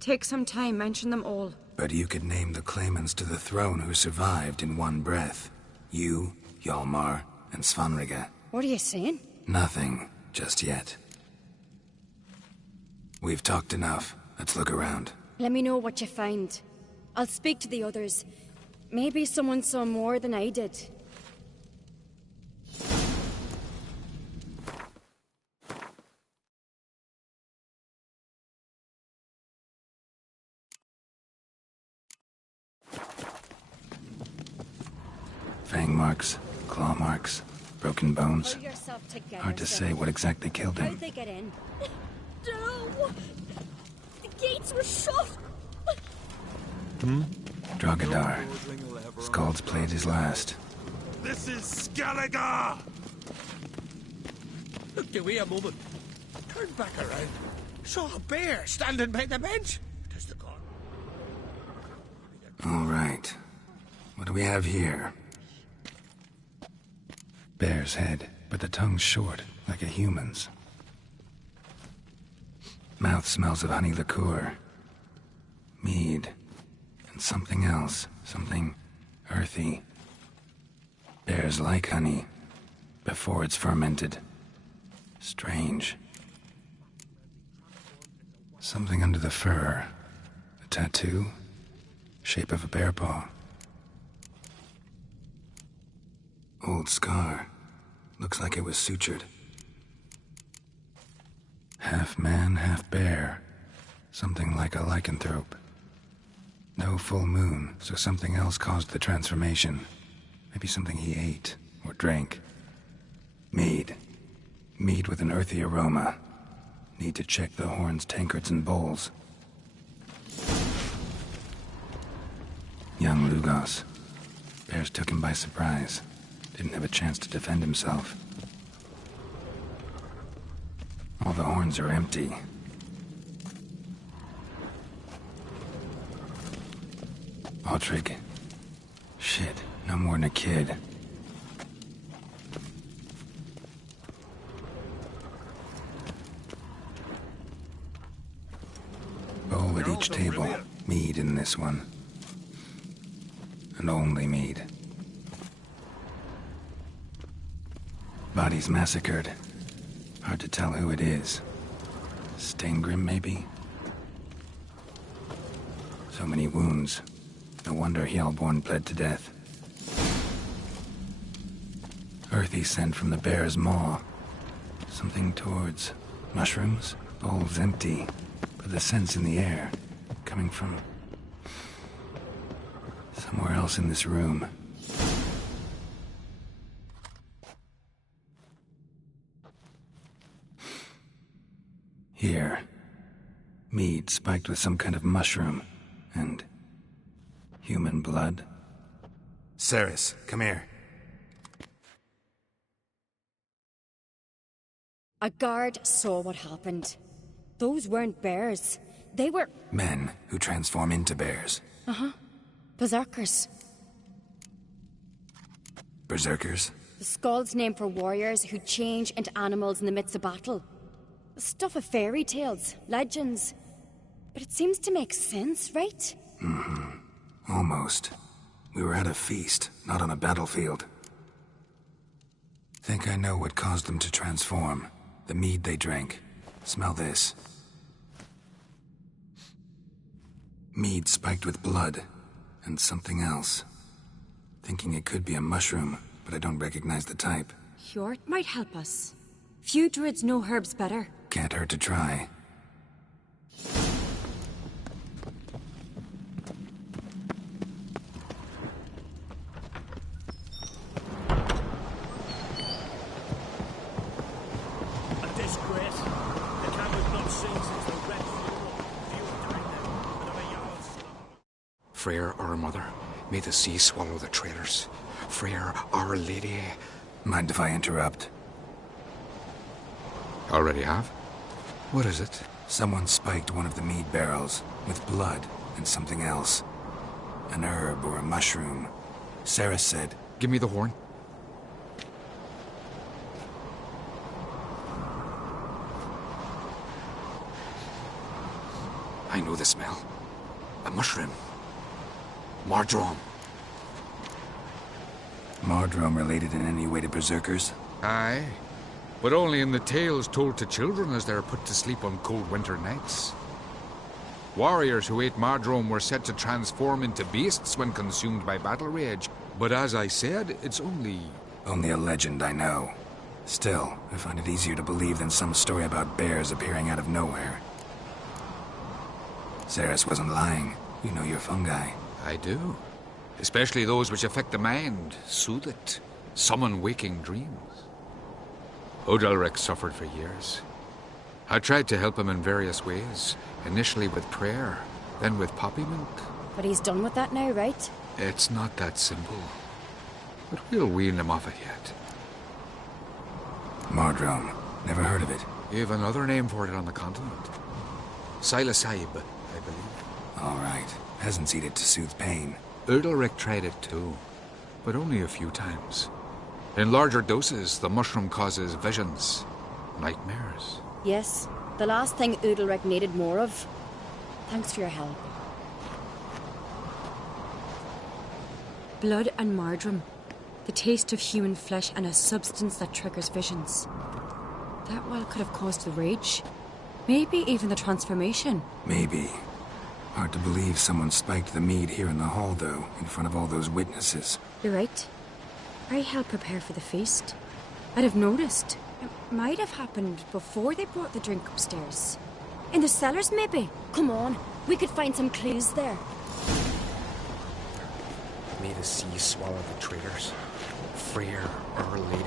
Take some time, mention them all. But you could name the claimants to the throne who survived in one breath. You, Hjalmar, and Svanrige. What are you saying? Nothing, just yet. We've talked enough. Let's look around. Let me know what you find. I'll speak to the others. Maybe someone saw more than I did. Fang marks, claw marks, broken bones. Pull yourself together, Hard to say what exactly killed him. How'd they get in? No! The gates were shut! Drogadar. Skald's played his last. This is Skellige! Look to we a moment. Turned back around. Saw a bear standing by the bench. Tis the god. All right. What do we have here? Bear's head, but the tongue's short, like a human's. Mouth smells of honey liqueur. Mead. And something else. Something earthy. Bears like honey. Before it's fermented. Strange. Something under the fur. A tattoo? Shape of a bear paw. Old scar. Looks like it was sutured. Half man, half bear. Something like a lycanthrope. No full moon, so something else caused the transformation. Maybe something he ate or drank. Mead. Mead with an earthy aroma. Need to check the horns, tankards, and bowls. Young Lugos. Bears took him by surprise. Didn't have a chance to defend himself. All the horns are empty. Ottrig. Shit, no more than a kid. Bowl at each table. Mead in this one. And only mead. Bodies massacred. Hard to tell who it is. Steingrim, maybe? So many wounds. No wonder Hjalborn bled to death. Earthy scent from the bear's maw. Something towards mushrooms? Bowls empty, but the scent's in the air. Coming from somewhere else in this room. Here. Mead spiked with some kind of mushroom. And human blood. Ceres, come here. A guard saw what happened. Those weren't bears. They were... Men who transform into bears. Uh-huh. Berserkers. Berserkers? The Skald's name for warriors who change into animals in the midst of battle. The stuff of fairy tales, legends. But it seems to make sense, right? Mm-hmm. Almost. We were at a feast, not on a battlefield. Think I know what caused them to transform. The mead they drank. Smell this. Mead spiked with blood. And something else. Thinking it could be a mushroom, but I don't recognize the type. Hjort might help us. Few druids know herbs better. Can't hurt to try. A disgrace. The camp was not seen since the Red Funeral. Few died there, and other Jarls slaughtered. Freyr, our mother, may the sea swallow the traitors. Freyr, our lady. Mind if I interrupt? Already have? What is it? Someone spiked one of the mead barrels with blood and something else. An herb or a mushroom. Sarah said... Give me the horn. I know the smell. A mushroom. Mardrome. Mardrome related in any way to berserkers? Aye. But only in the tales told to children as they're put to sleep on cold winter nights. Warriors who ate Mardrome were said to transform into beasts when consumed by battle rage. But as I said, it's only... Only a legend, I know. Still, I find it easier to believe than some story about bears appearing out of nowhere. Ceres wasn't lying. You know your fungi. I do. Especially those which affect the mind, soothe it, summon waking dreams. Odalric suffered for years. I tried to help him in various ways, initially with prayer, then with poppy milk. But he's done with that now, right? It's not that simple. But we'll wean him off it yet. Mardrome. Never heard of it. You have another name for it on the continent. Psilocybe, I believe. All right. Peasants eat it to soothe pain. Odalric tried it too, but only a few times. In larger doses, the mushroom causes visions, nightmares. Yes, the last thing Udalric needed more of. Thanks for your help. Blood and Mardrome. The taste of human flesh and a substance that triggers visions. That well could have caused the rage. Maybe even the transformation. Maybe. Hard to believe someone spiked the mead here in the hall, though, in front of all those witnesses. You're right. I helped prepare for the feast. I'd have noticed. It might have happened before they brought the drink upstairs. In the cellars, maybe? Come on, we could find some clues there. May the sea swallow the traitors. Freyr, our lady.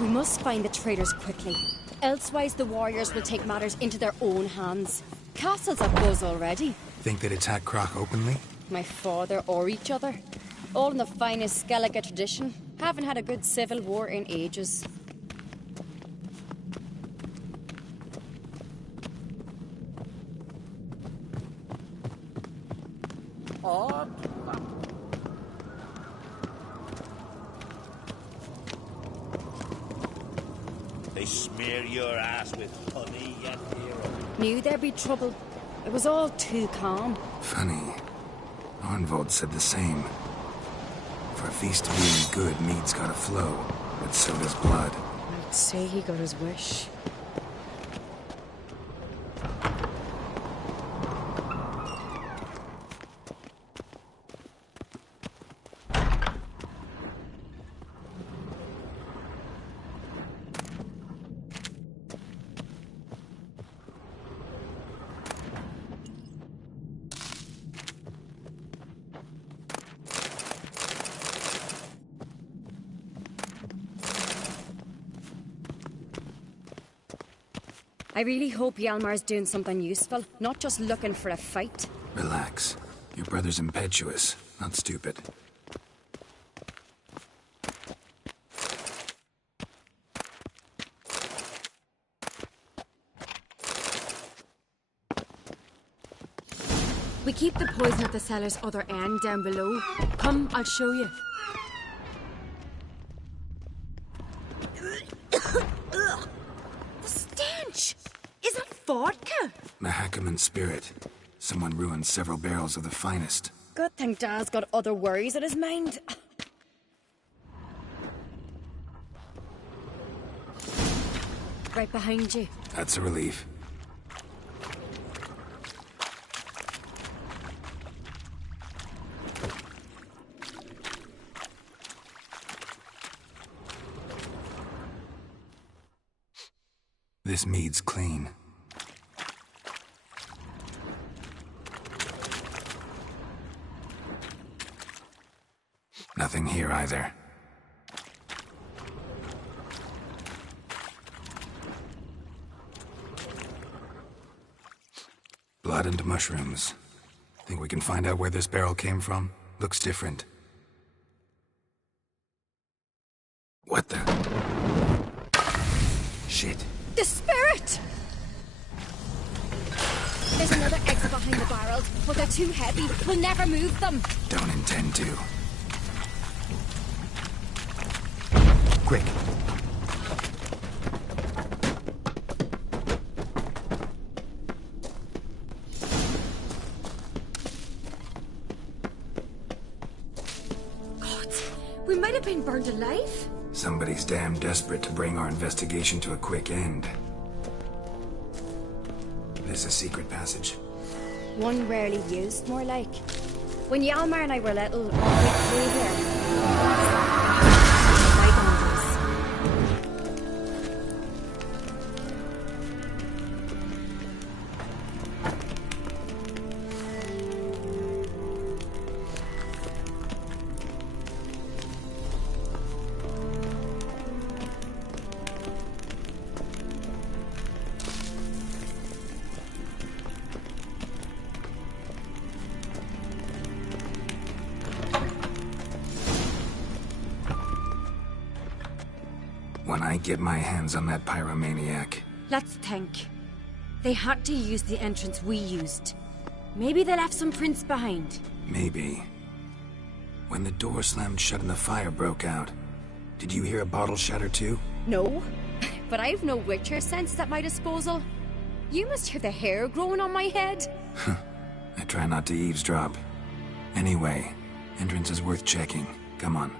We must find the traitors quickly. Elsewise, the warriors will take matters into their own hands. Castle's a buzz already. Think they'd attack Croc openly? My father or each other. All in the finest Skellige tradition. Haven't had a good civil war in ages. They smear your ass with honey, yet hero. Knew there'd be trouble. It was all too calm. Funny. Arnvold said the same. For a feast to be any good, mead's gotta flow, but so does blood. I'd say he got his wish. I really hope Hjalmar's doing something useful, not just looking for a fight. Relax. Your brother's impetuous, not stupid. We keep the poison at the cellar's other end down below. Come, I'll show you. The stench! Is that vodka? Mahakaman spirit. Someone ruined several barrels of the finest. Good thing Dad's got other worries in his mind. Right behind you. That's a relief. This mead's clean. Nothing here either. Blood and mushrooms. Think we can find out where this barrel came from? Looks different. What the? Shit. The spirit! There's another exit behind the barrels, but they're too heavy. We'll never move them. Don't intend to. Quick. God, we might have been burned alive. Somebody's damn desperate to bring our investigation to a quick end. This a secret passage? One rarely used, more like. When Yalmar and I were little, we'd play here. When I get my hands on that pyromaniac. Let's think. They had to use the entrance we used. Maybe they left some prints behind. Maybe. When the door slammed shut and the fire broke out, did you hear a bottle shatter too? No, but I've no Witcher sense at my disposal. You must hear the hair growing on my head. I try not to eavesdrop. Anyway, entrance is worth checking. Come on.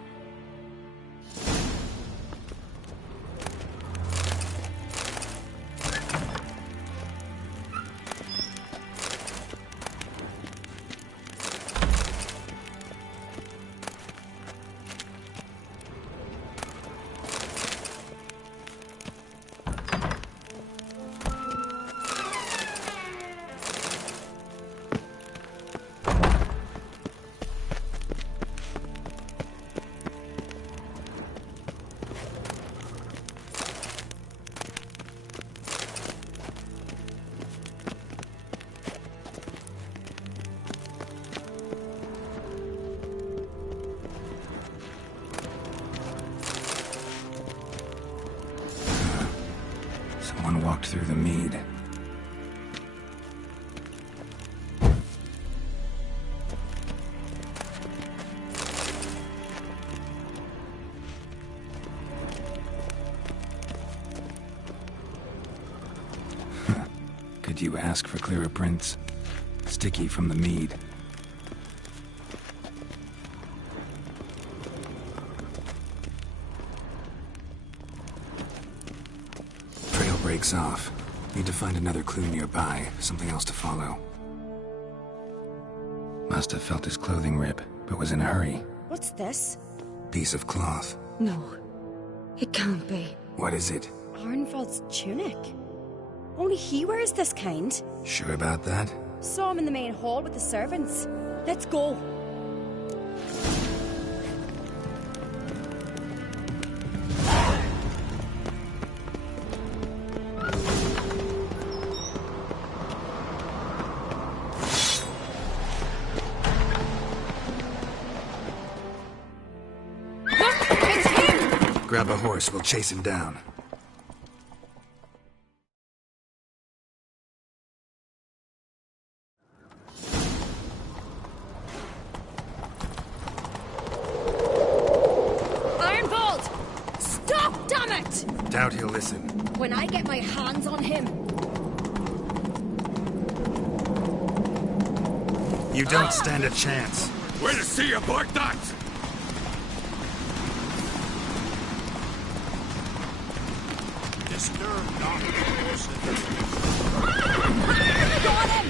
Someone walked through the mead. Could you ask for clearer prints? Sticky from the mead. Breaks off. Need to find another clue nearby, something else to follow. Must have felt his clothing rip, but was in a hurry. What's this? Piece of cloth. No, it can't be. What is it? Arnvald's tunic. Only he wears this kind. Sure about that? Saw him in the main hall with the servants. Let's go. Grab a horse, we'll chase him down. Arnvald! Stop, damn it! Doubt he'll listen. When I get my hands on him. You don't stand a chance. Way to see you, Bark that! Disturb not the horses. Got him!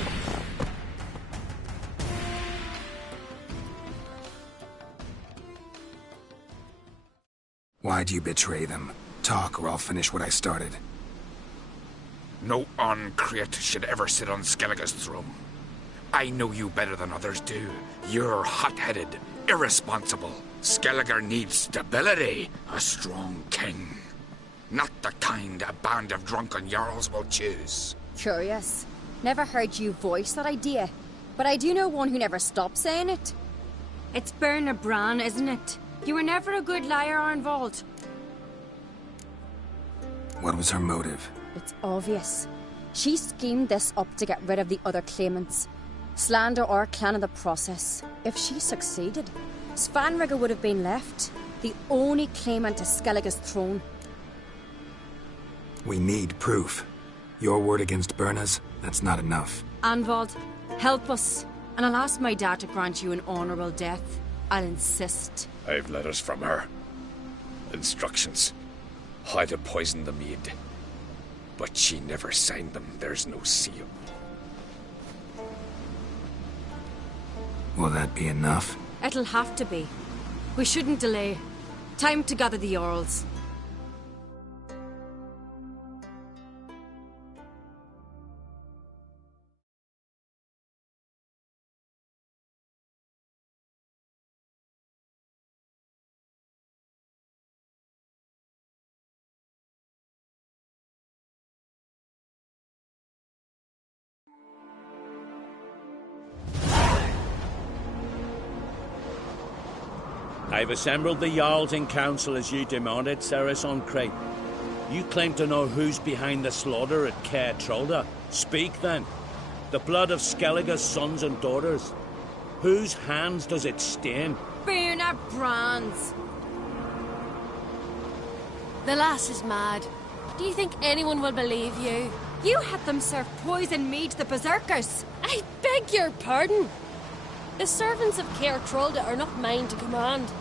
Why'd you betray them? Talk or I'll finish what I started. No uncreate should ever sit on Skellige's throne. I know you better than others do. You're hot-headed, irresponsible. Skellige needs stability, a strong king. Not the kind a band of drunken jarls will choose. Curious. Never heard you voice that idea, but I do know one who never stops saying it. It's Berna Bran, isn't it? You were never a good liar, Arnvald. What was her motive? It's obvious. She schemed this up to get rid of the other claimants. Slander our clan in the process. If she succeeded, Svanrige would have been left, the only claimant to Skellige's throne. We need proof. Your word against Berna's, that's not enough. Arnvald, help us, and I'll ask my dad to grant you an honourable death. I'll insist. I've letters from her. Instructions. How to poison the maid. But she never signed them. There's no seal. Will that be enough? It'll have to be. We shouldn't delay. Time to gather the Jarls. I've assembled the Jarls in council as you demanded, Ceres on Crate. You claim to know who's behind the slaughter at Caer Trolda. Speak then. The blood of Skellige's sons and daughters. Whose hands does it stain? Berna Bran's. The lass is mad. Do you think anyone will believe you? You had them serve poison mead to the berserkers. I beg your pardon. The servants of Caer Trolda are not mine to command.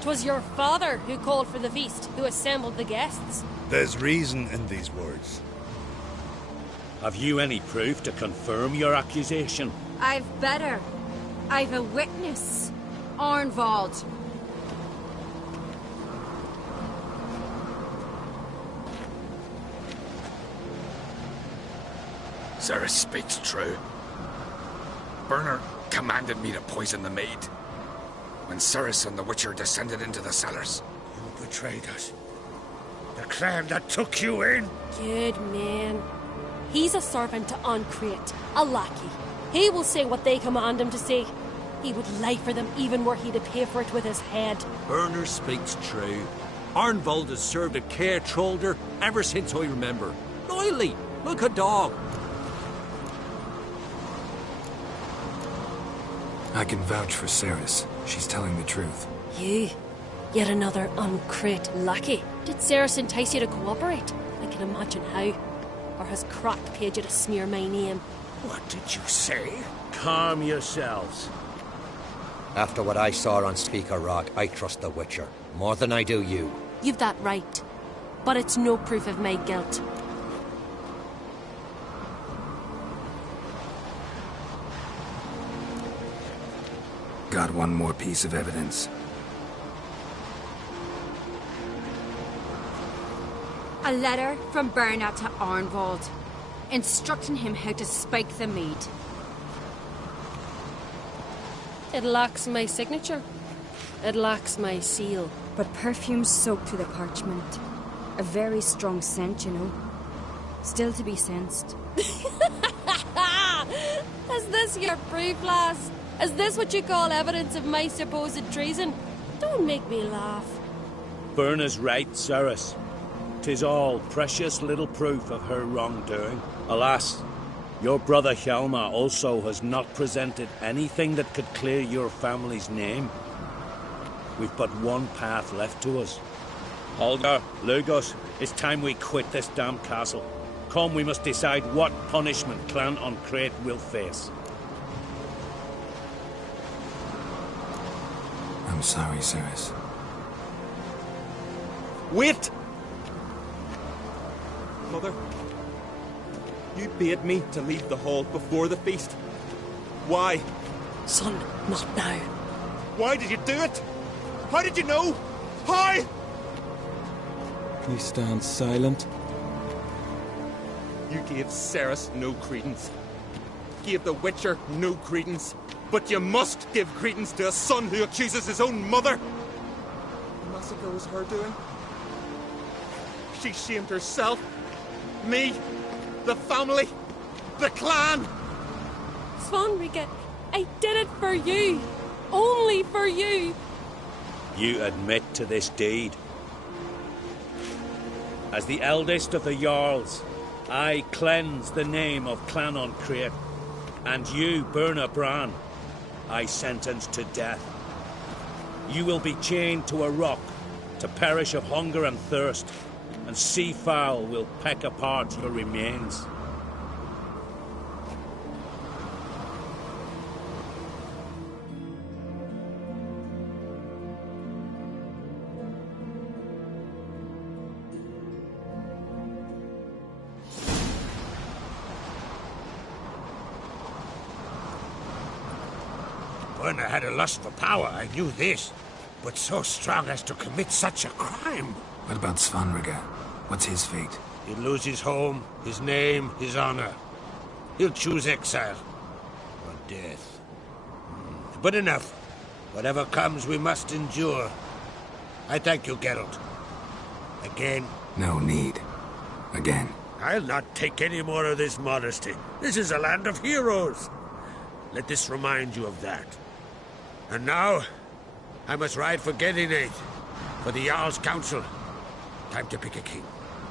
'Twas your father who called for the feast, who assembled the guests. There's reason in these words. Have you any proof to confirm your accusation? I've better. I've a witness. Arnvald. Ceres speaks true. Berna commanded me to poison the maid. When Ceres and the Witcher descended into the cellars. You betrayed us. The clan that took you in. Good man. He's a servant to Ancrate, a lackey. He will say what they command him to say. He would lie for them even were he to pay for it with his head. Berner speaks true. Arnvald has served at Caer Trolder ever since I remember. Loyally, like a dog. I can vouch for Ceres. She's telling the truth. You? Yet another Ancrate lackey. Did Ceres entice you to cooperate? I can imagine how. Or has Crack paid you to smear my name? What did you say? Calm yourselves. After what I saw on Speaker Rock, I trust the Witcher. More than I do you. You've that right. But it's no proof of my guilt. Got one more piece of evidence. A letter from Berna to Arnvald, instructing him how to spike the mead. It lacks my signature. It lacks my seal. But perfume soaked through the parchment. A very strong scent, you know. Still to be sensed. Is this your proof, lass? Is this what you call evidence of my supposed treason? Don't make me laugh. Berna's right, Ceres. 'Tis all precious little proof of her wrongdoing. Alas, your brother Hjalmar also has not presented anything that could clear your family's name. We've but one path left to us. Holger, Lugos, it's time we quit this damn castle. Come, we must decide what punishment Clan Ancrate will face. I'm sorry, Ceres. Wait! Mother, you bade me to leave the hall before the feast. Why? Son, not now. Why did you do it? How did you know? How? You stand silent. You gave Cerys no credence. Gave the Witcher no credence. But you must give credence to a son who accuses his own mother. The massacre was her doing. She shamed herself. Me. The family. The clan. Svanrika, I did it for you. Only for you. You admit to this deed. As the eldest of the Jarls, I cleanse the name of Clan on Crate, and you, Burna Bran, I sentence to death. You will be chained to a rock to perish of hunger and thirst, and sea fowl will peck apart your remains. Burna had a lust for power, I knew this. But so strong as to commit such a crime. What about Svanrika? What's his fate? He'll lose his home, his name, his honor. He'll choose exile. Or death. But enough. Whatever comes, we must endure. I thank you, Geralt. Again. No need. Again. I'll not take any more of this modesty. This is a land of heroes. Let this remind you of that. And now, I must ride for Gedinate, for the Jarl's Council. Time to pick a king.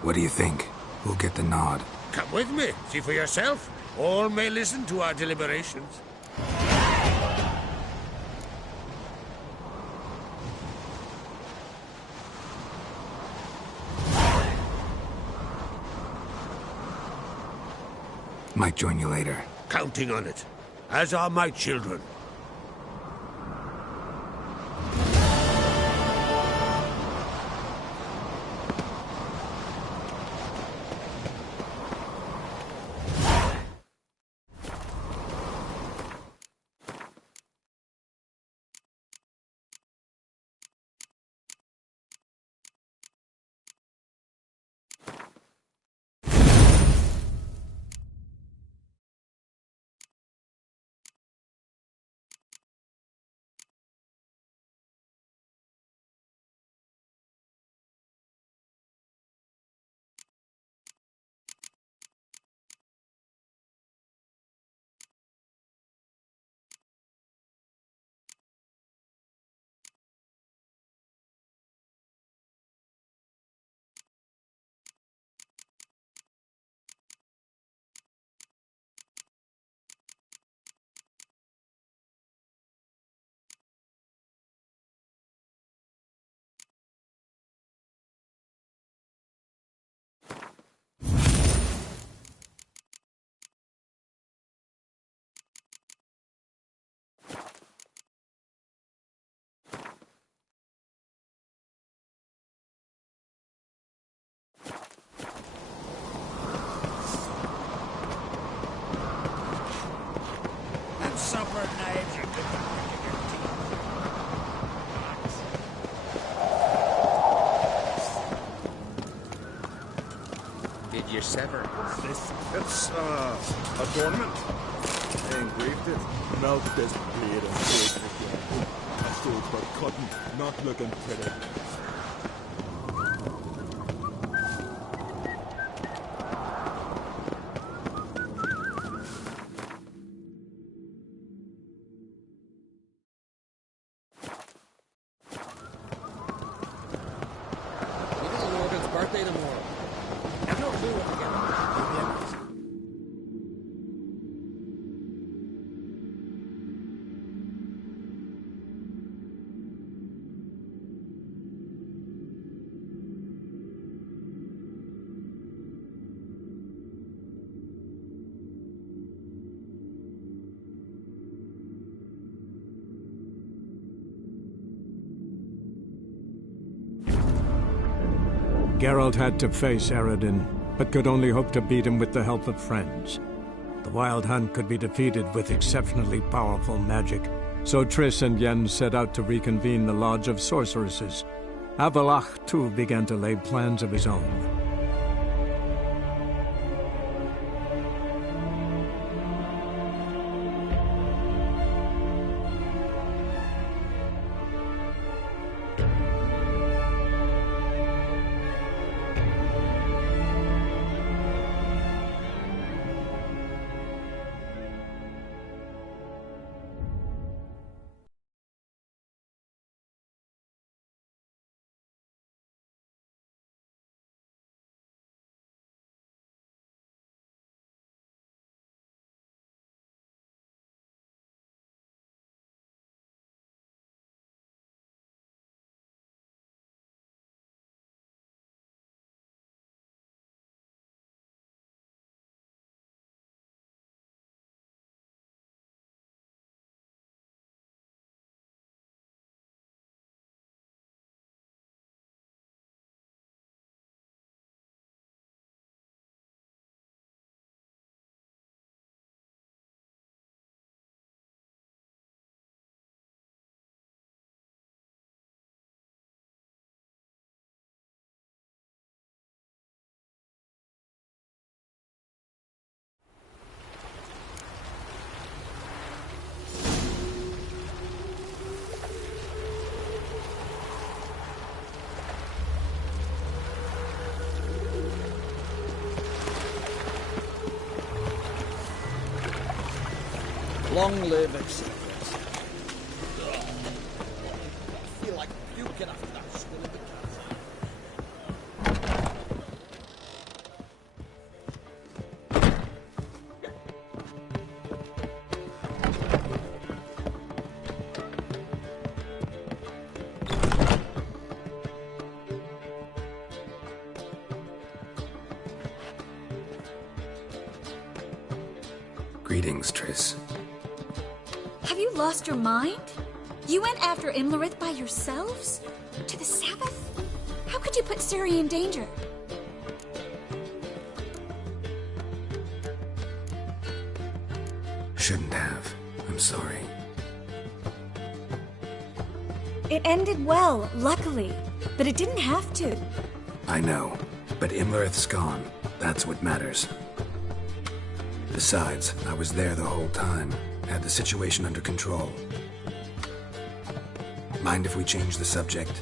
What do you think? Who'll get the nod? Come with me, see for yourself. All may listen to our deliberations. Might join you later. Counting on it, as are my children. Supper knives are good for picking your teeth. Did you sever? It's adornment. I engraved it. Melt this blade and break it again. A sword for cutting, not looking pretty. Geralt had to face Eredin, but could only hope to beat him with the help of friends. The Wild Hunt could be defeated with exceptionally powerful magic, so Triss and Yen set out to reconvene the Lodge of Sorceresses. Avalach, too, began to lay plans of his own. Long live acceptance. I feel like puking after that spill in the Greetings, Triss. Have you lost your mind? You went after Imlerith by yourselves? To the Sabbath? How could you put Ciri in danger? Shouldn't have. I'm sorry. It ended well, luckily. But it didn't have to. I know, but Imlerith's gone. That's what matters. Besides, I was there the whole time. Had the situation under control. Mind if we change the subject?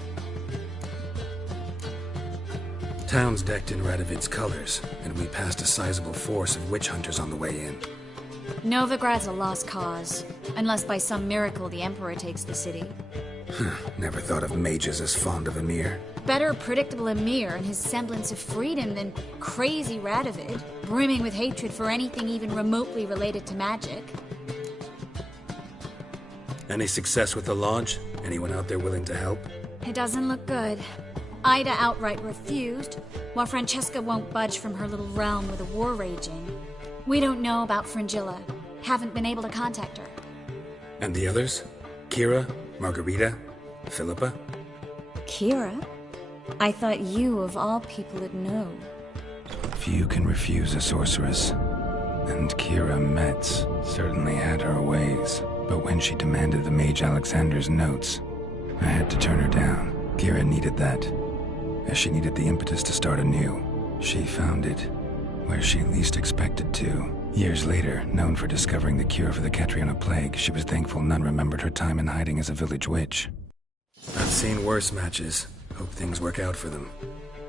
Town's decked in Radovid's colors, and we passed a sizable force of witch hunters on the way in. Novigrad's a lost cause. Unless by some miracle the Emperor takes the city. Never thought of mages as fond of Emir. Better predictable Emir and his semblance of freedom than crazy Radovid, brimming with hatred for anything even remotely related to magic. Any success with the Lodge? Anyone out there willing to help? It doesn't look good. Ida outright refused, while Francesca won't budge from her little realm with a war raging. We don't know about Fringilla. Haven't been able to contact her. And the others? Kira? Margarita? Philippa? Kira? I thought you, of all people, would know. Few can refuse a sorceress. And Kira Metz certainly had her ways. But when she demanded the Mage Alexander's notes, I had to turn her down. Kira needed that, as she needed the impetus to start anew. She found it where she least expected to. Years later, known for discovering the cure for the Catriona plague, she was thankful none remembered her time in hiding as a village witch. I've seen worse matches. Hope things work out for them.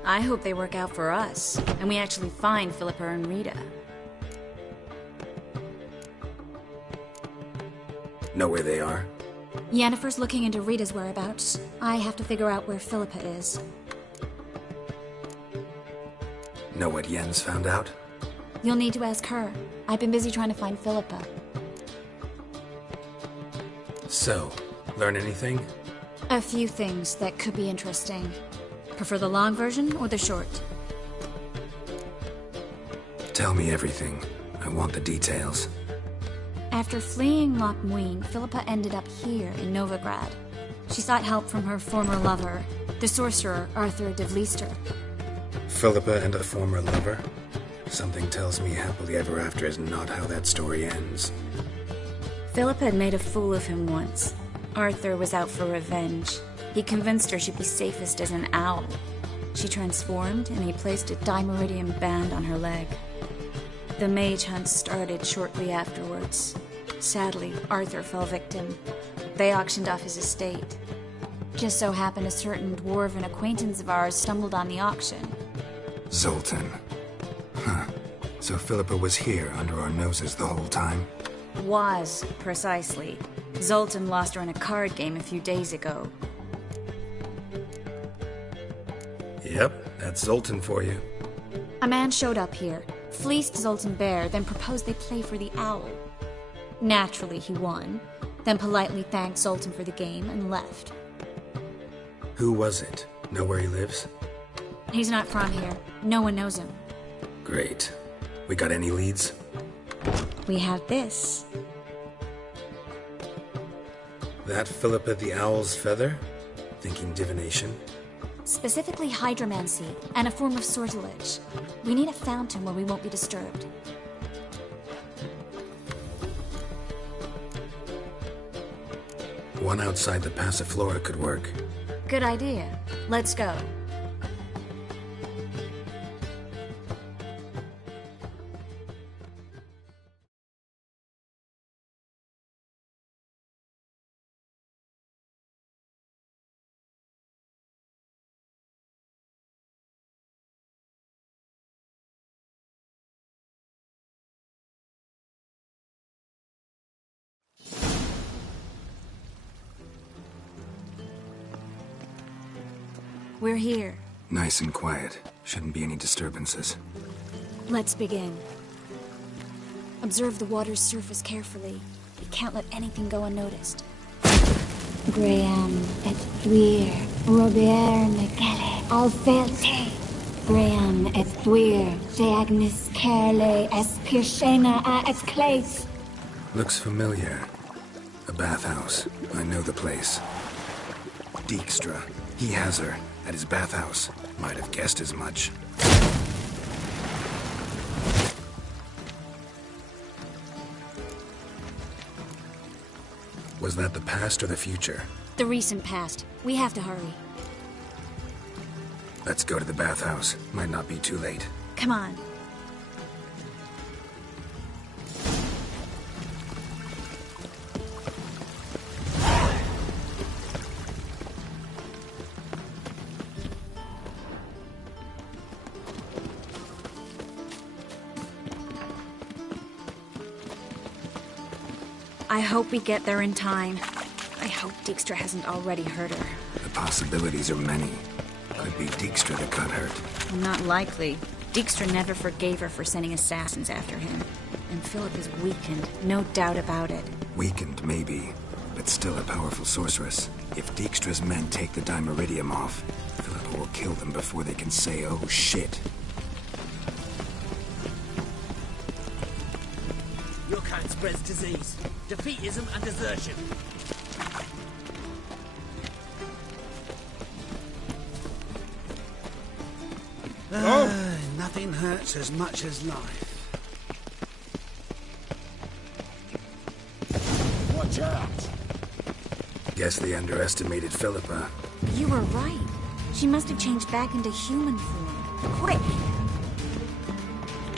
I hope they work out for us, and we actually find Philippa and Rita. Know where they are? Yennefer's looking into Rita's whereabouts. I have to figure out where Philippa is. Know what Yen's found out? You'll need to ask her. I've been busy trying to find Philippa. So, learn anything? A few things that could be interesting. Prefer the long version or the short? Tell me everything. I want the details. After fleeing Loch Muin, Philippa ended up here in Novigrad. She sought help from her former lover, the sorcerer Arthur de Vlister. Philippa and a former lover? Something tells me happily ever after is not how that story ends. Philippa had made a fool of him once. Arthur was out for revenge. He convinced her she'd be safest as an owl. She transformed, and he placed a dimeridium band on her leg. The mage hunt started shortly afterwards. Sadly, Arthur fell victim. They auctioned off his estate. Just so happened a certain dwarven acquaintance of ours stumbled on the auction. Zoltan. Huh. So Philippa was here under our noses the whole time? Was, precisely. Zoltan lost her in a card game a few days ago. Yep, that's Zoltan for you. A man showed up here, fleeced Zoltan bare, then proposed they play for the owl. Naturally, he won, then politely thanked Zoltan for the game and left. Who was it? Know where he lives? He's not from here. No one knows him. Great. We got any leads? We have this. That Philippa the Owl's feather? Thinking divination? Specifically hydromancy, and a form of sortilege. We need a fountain where we won't be disturbed. One outside the Passiflora could work. Good idea. Let's go. We're here. Nice and quiet. Shouldn't be any disturbances. Let's begin. Observe the water's surface carefully. We can't let anything go unnoticed. Graham et thuir, Robert Megale, Alfelte. Graham et thuir, de Agnes Kerle, es Pirshena a es Clace. Looks familiar. A bathhouse. I know the place. Dijkstra. He has her at his bathhouse. Might have guessed as much. Was that the past or the future? The recent past. We have to hurry. Let's go to the bathhouse. Might not be too late. Come on. I hope we get there in time. I hope Dijkstra hasn't already hurt her. The possibilities are many. Could be Dijkstra that got hurt. Not likely. Dijkstra never forgave her for sending assassins after him. And Philip is weakened, no doubt about it. Weakened, maybe, but still a powerful sorceress. If Dijkstra's men take the Dimeridium off, Philip will kill them before they can say, oh shit. Your kind spreads disease, defeatism and desertion. Nothing hurts as much as life. Watch out! Guess they underestimated Philippa. You were right. She must have changed back into human form. Quick!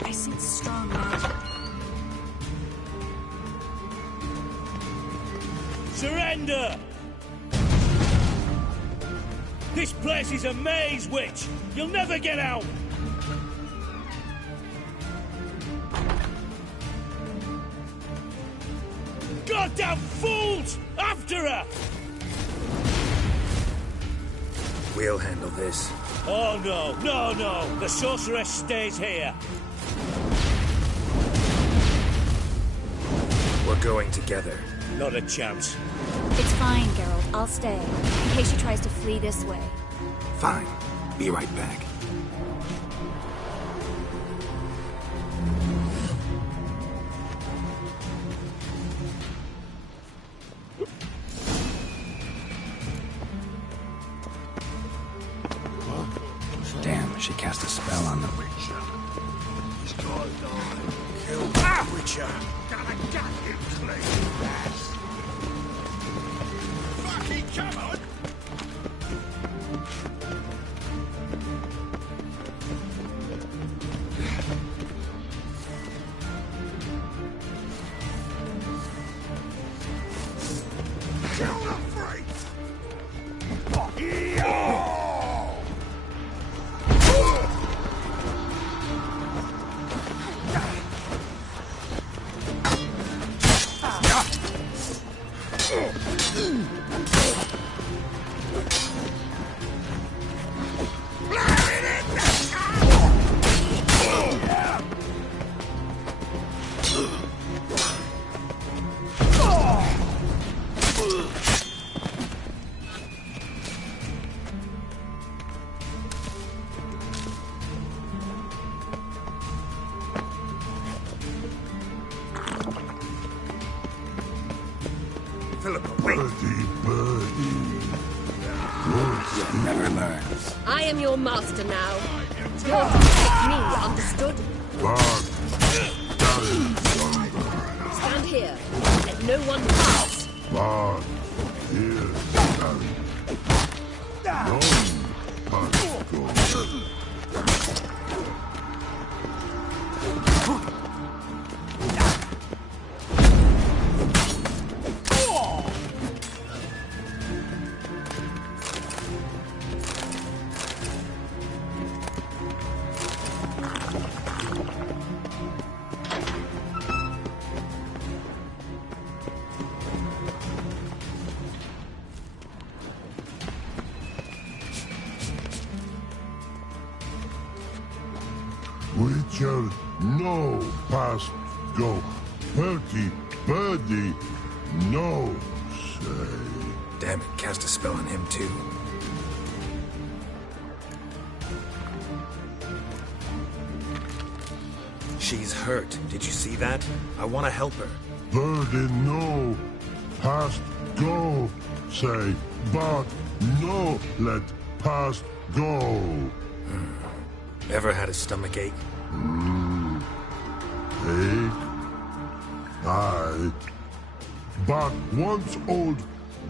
I sense strong magic. Surrender! This place is a maze, witch! You'll never get out! Goddamn fools! After her! We'll handle this. Oh no, no! The sorceress stays here. We're going together. Not a chance. It's fine, Geralt. I'll stay. In case she tries to flee this way. Fine. Be right back. Damn, she cast a spell on them. Kill that Witcher! Gotta get him clean! Fucking come on! Kill the freak! You'll never learn. I am your master now. You're to take me, understood? Stand here. Let no one pass. shall no past go. Perky birdie, no say. Damn it, cast a spell on him too. She's hurt. Did you see that? I want to help her. Birdie, no past go say, but no let past go. Ever had a stomach ache? Ache? Aye. But once old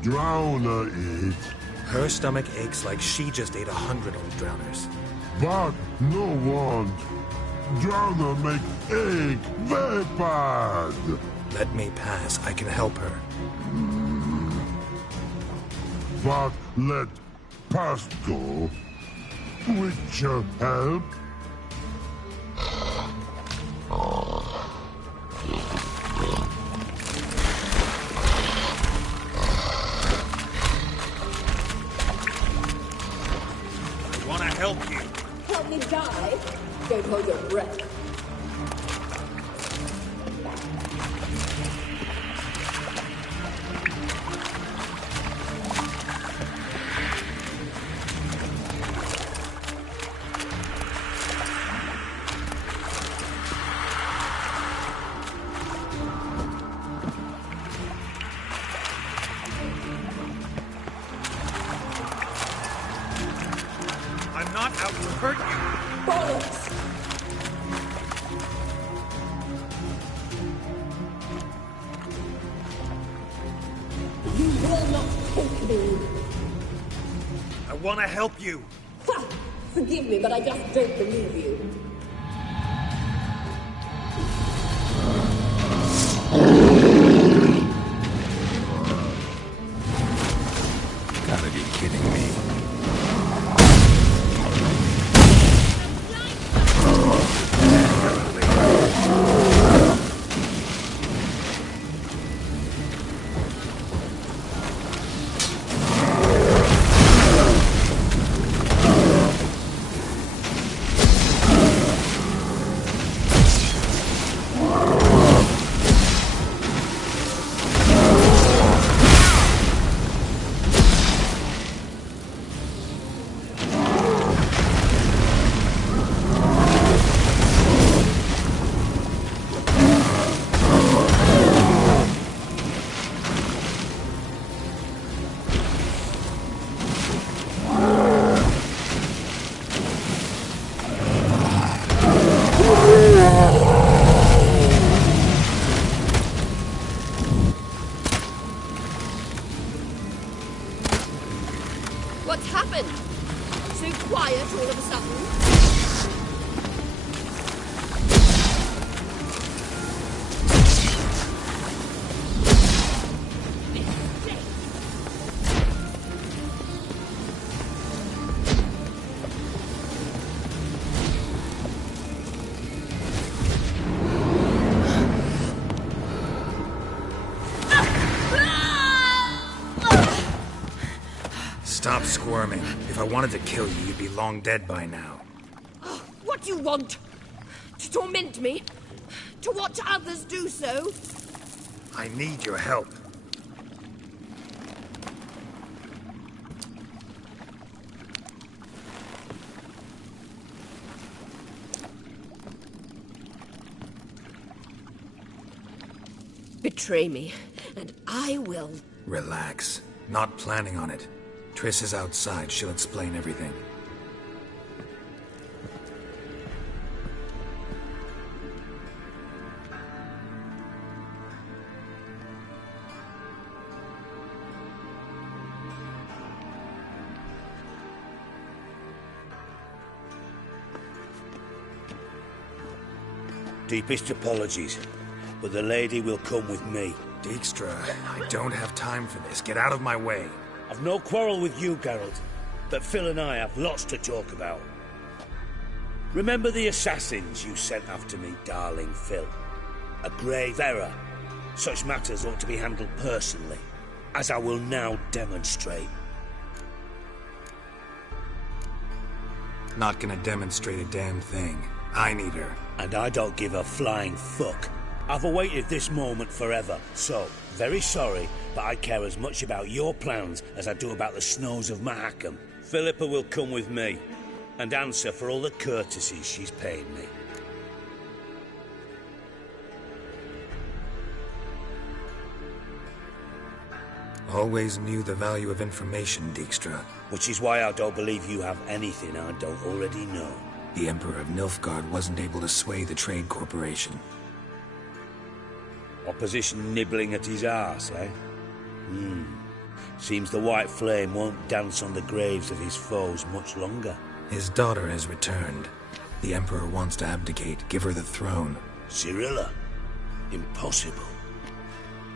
drowner eat. Her stomach aches like she just ate 100 old drowners. But no want. Drowner make ache very bad. Let me pass. I can help her. But let past go. With your help. I want to help you. Help me die? Don't hold your breath. I'm not out to hurt you. Bollocks! You will not take me. I want to help you. Ha! Forgive me, but I just don't believe you. Gotta be kidding me. What's happened? So quiet all of a sudden? Stop squirming. If I wanted to kill you, you'd be long dead by now. What do you want? To torment me? To watch others do so? I need your help. Betray me, and I will. Relax. Not planning on it. Triss is outside. She'll explain everything. Deepest apologies, but the lady will come with me. Dijkstra, I don't have time for this. Get out of my way. I've no quarrel with you, Geralt, but Phil and I have lots to talk about. Remember the assassins you sent after me, darling Phil? A grave error. Such matters ought to be handled personally, as I will now demonstrate. Not gonna demonstrate a damn thing. I need her. And I don't give a flying fuck. I've awaited this moment forever, so, very sorry, but I care as much about your plans as I do about the snows of Mahakam. Philippa will come with me, and answer for all the courtesies she's paid me. Always knew the value of information, Dijkstra. Which is why I don't believe you have anything I don't already know. The Emperor of Nilfgaard wasn't able to sway the Trade Corporation. Opposition nibbling at his arse, eh? Seems the White Flame won't dance on the graves of his foes much longer. His daughter has returned. The Emperor wants to abdicate, give her the throne. Cirilla? Impossible.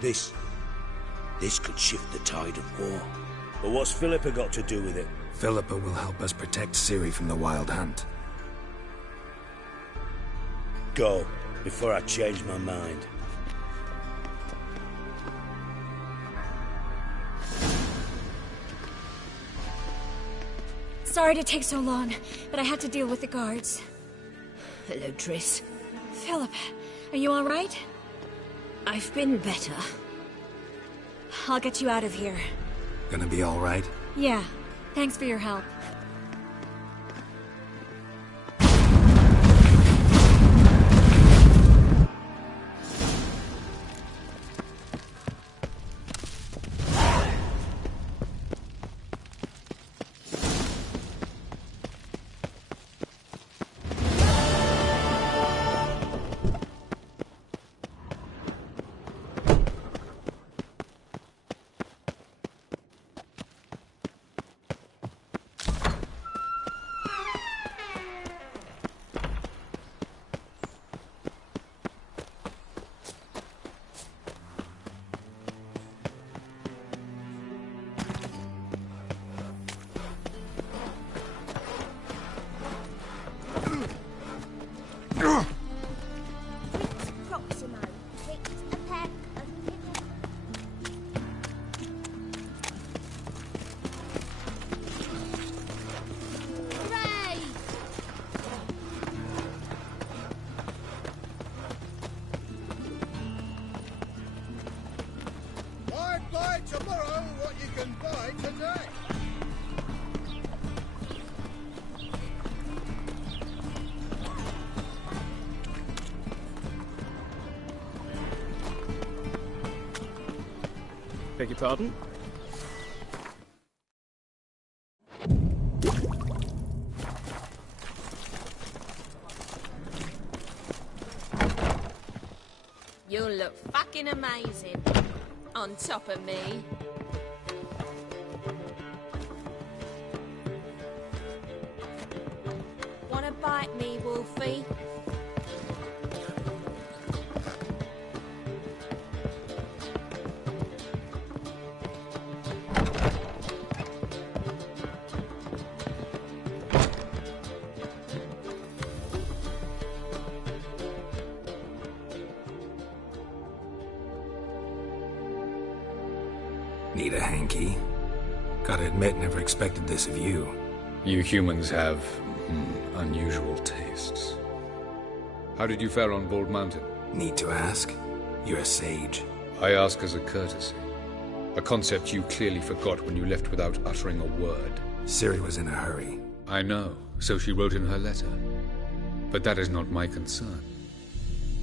This could shift the tide of war. But what's Philippa got to do with it? Philippa will help us protect Ciri from the Wild Hunt. Go, before I change my mind. Sorry to take so long, but I had to deal with the guards. Hello, Triss. Philip, are you all right? I've been better. I'll get you out of here. Gonna be all right? Yeah. Thanks for your help. Tomorrow, what you can buy today. Beg your pardon? You'll look fucking amazing. On top of me. Wanna bite me, Wolfie? Need a hanky? Gotta admit, never expected this of you. You humans have unusual tastes. How did you fare on Bald Mountain? Need to ask? You're a sage. I ask as a courtesy. A concept you clearly forgot when you left without uttering a word. Ciri was in a hurry. I know, so she wrote in her letter. But that is not my concern.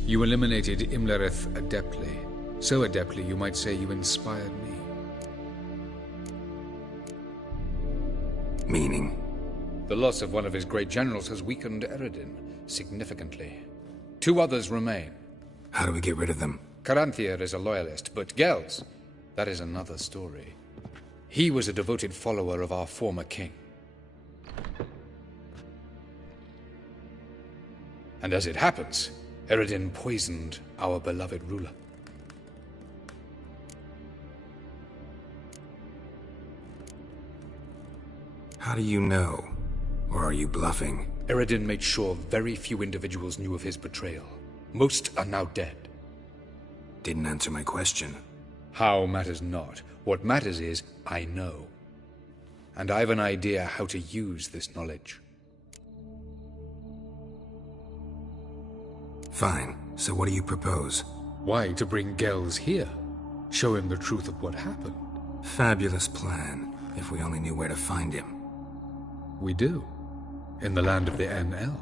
You eliminated Imlerith adeptly. So adeptly you might say you inspired me. Meaning? The loss of one of his great generals has weakened Eredin significantly. 2 others remain. How do we get rid of them? Caranthir is a loyalist, but Gels, that is another story. He was a devoted follower of our former king. And as it happens, Eredin poisoned our beloved ruler. How do you know? Or are you bluffing? Eredin made sure very few individuals knew of his betrayal. Most are now dead. Didn't answer my question. How matters not. What matters is, I know. And I have an idea how to use this knowledge. Fine. So what do you propose? Why, to bring Gels here. Show him the truth of what happened. Fabulous plan, if we only knew where to find him. We do. In the land of the NL.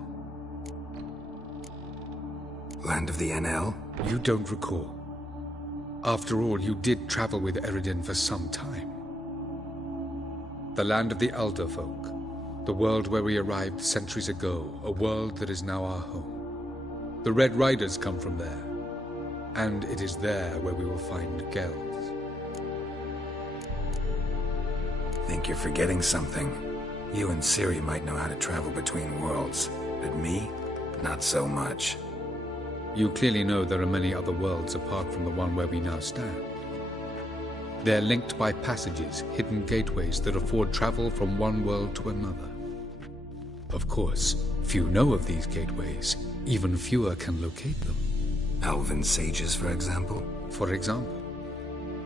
Land of the NL? You don't recall. After all, you did travel with Eredin for some time. The land of the Elder Folk. The world where we arrived centuries ago. A world that is now our home. The Red Riders come from there. And it is there where we will find Gels. Think you're forgetting something. You and Ciri might know how to travel between worlds, but me? Not so much. You clearly know there are many other worlds apart from the one where we now stand. They're linked by passages, hidden gateways that afford travel from one world to another. Of course, few know of these gateways. Even fewer can locate them. Elven sages, for example? For example.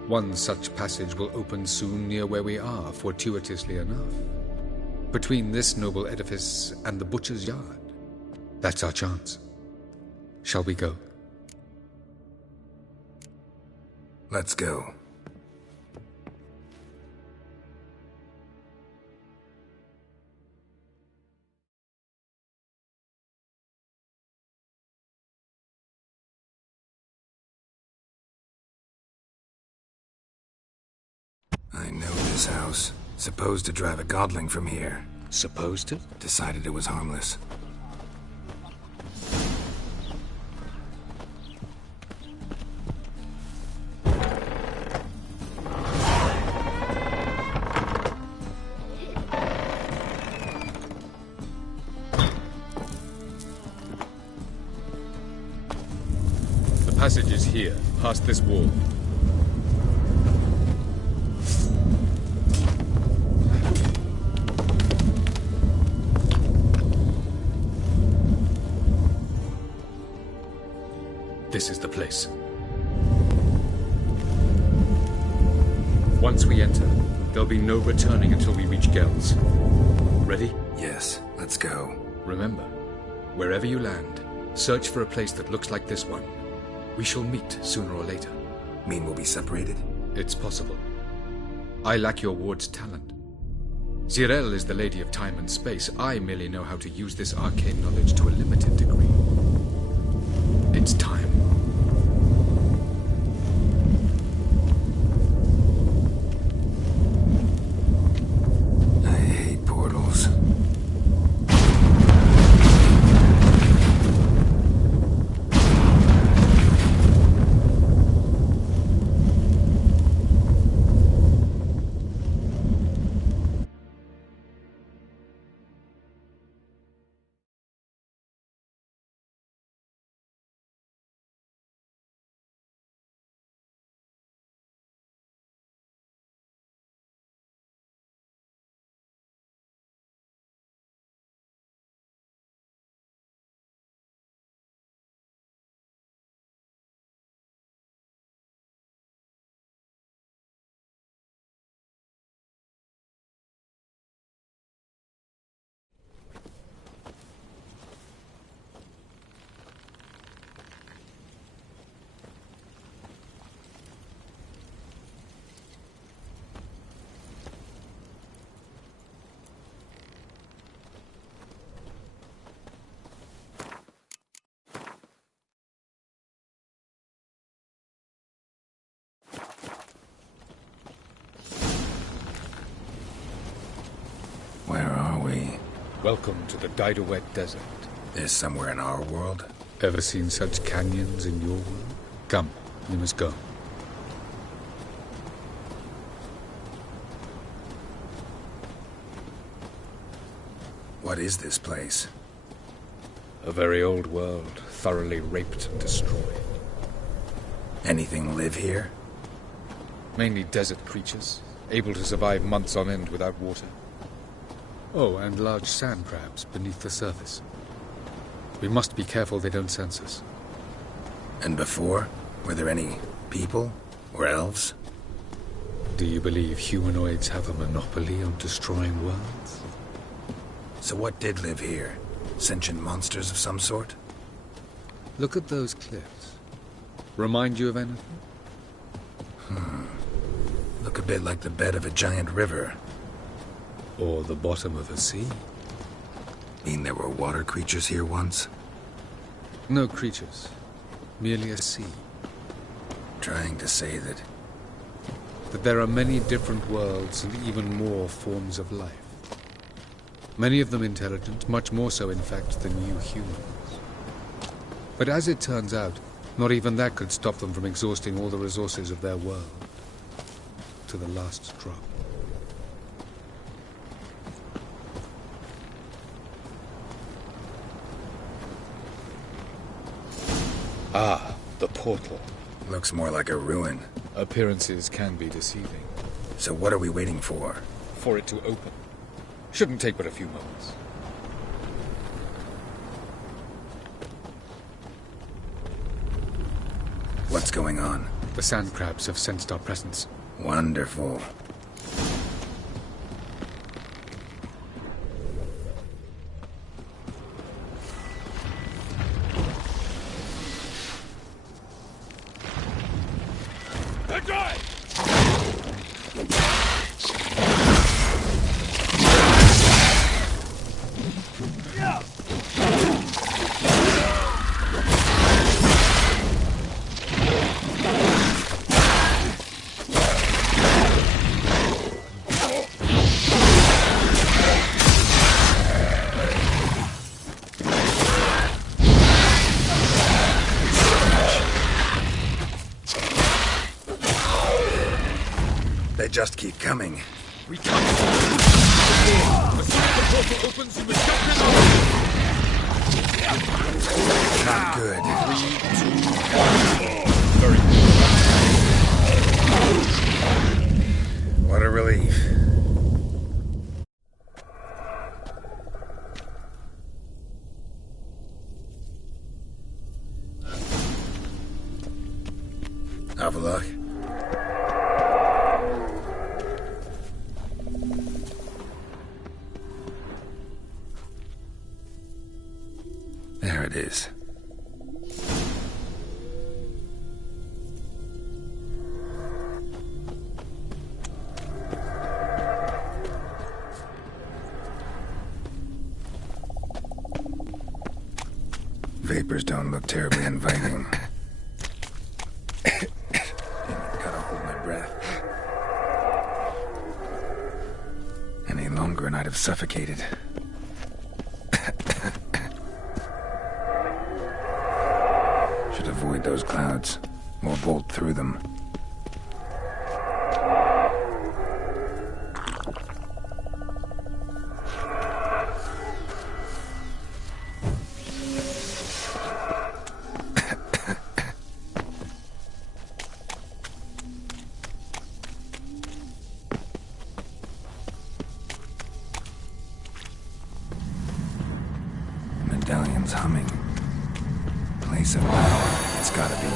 One such passage will open soon near where we are, fortuitously enough. Between this noble edifice and the butcher's yard. That's our chance. Shall we go? Let's go. I know this house. Supposed to drive a godling from here. Supposed to? Decided it was harmless. The passage is here, past this wall. This is the place. Once we enter, there'll be no returning until we reach Gels. Ready? Yes, let's go. Remember, wherever you land, search for a place that looks like this one. We shall meet sooner or later. Mean we'll be separated? It's possible. I lack your ward's talent. Zirel is the lady of time and space. I merely know how to use this arcane knowledge to a limited degree. It's time. I hate portals. Where are we? Welcome to the Didowet Desert. This somewhere in our world? Ever seen such canyons in your world? Come, we must go. What is this place? A very old world, thoroughly raped and destroyed. Anything live here? Mainly desert creatures, able to survive months on end without water. Oh, and large sand crabs beneath the surface. We must be careful they don't sense us. And before? Were there any people? Or elves? Do you believe humanoids have a monopoly on destroying worlds? So what did live here? Sentient monsters of some sort? Look at those cliffs. Remind you of anything? Look a bit like the bed of a giant river. Or the bottom of a sea. Mean there were water creatures here once? No creatures. Merely a sea. Trying to say that there are many different worlds and even more forms of life. Many of them intelligent, much more so in fact than you humans. But as it turns out, not even that could stop them from exhausting all the resources of their world. To the last drop. Ah, the portal. Looks more like a ruin. Appearances can be deceiving. So what are we waiting for? For it to open. Shouldn't take but a few moments. What's going on? The sand crabs have sensed our presence. Wonderful. They just keep coming. We can't. As soon as the portal opens, you must jump in. Not good. 3, 2, 1. Very good. What a relief. Have a look. There it is. Vapors don't look terribly inviting. Gotta hold my breath. Any longer and I'd have suffocated. Should avoid those clouds, or bolt through them. Medallion's humming. Place of power. It's gotta be.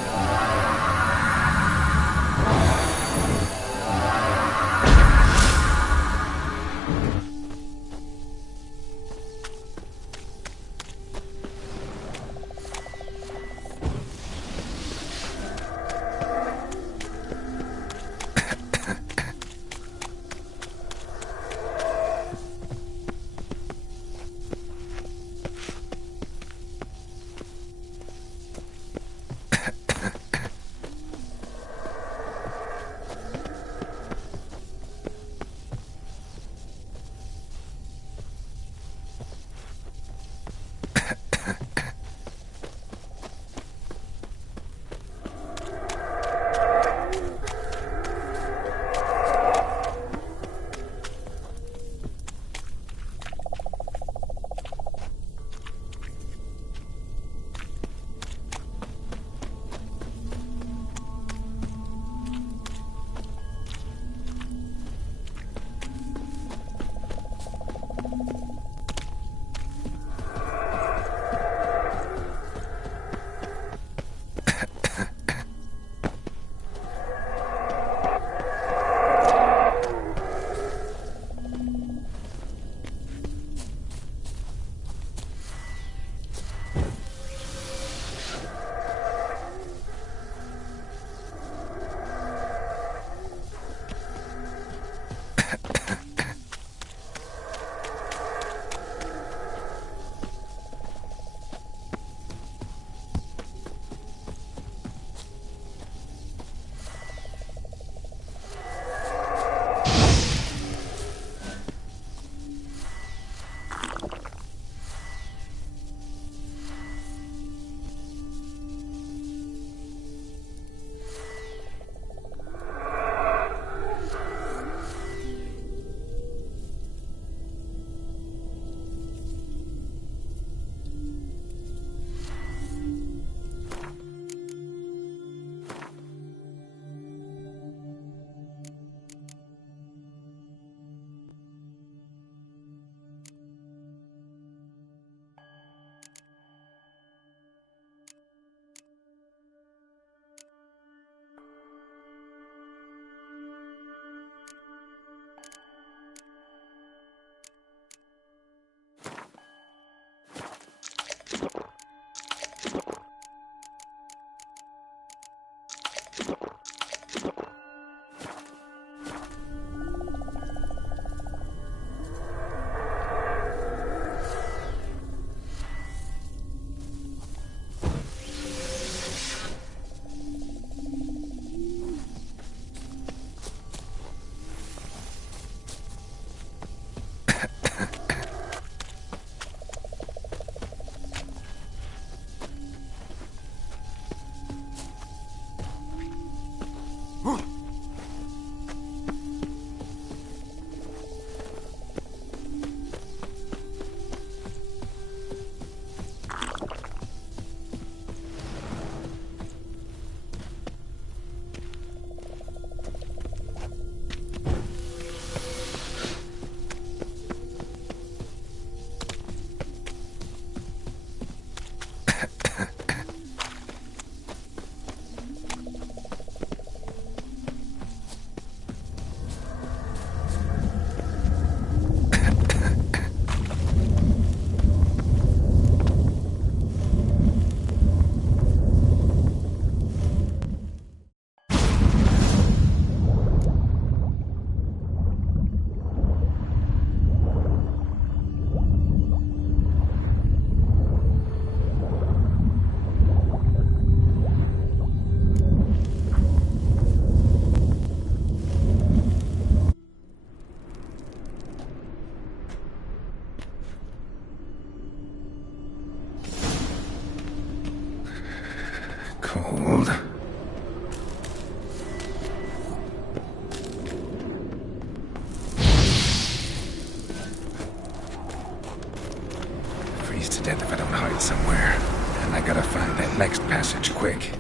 death if I don't hide somewhere. And I gotta find that next passage quick.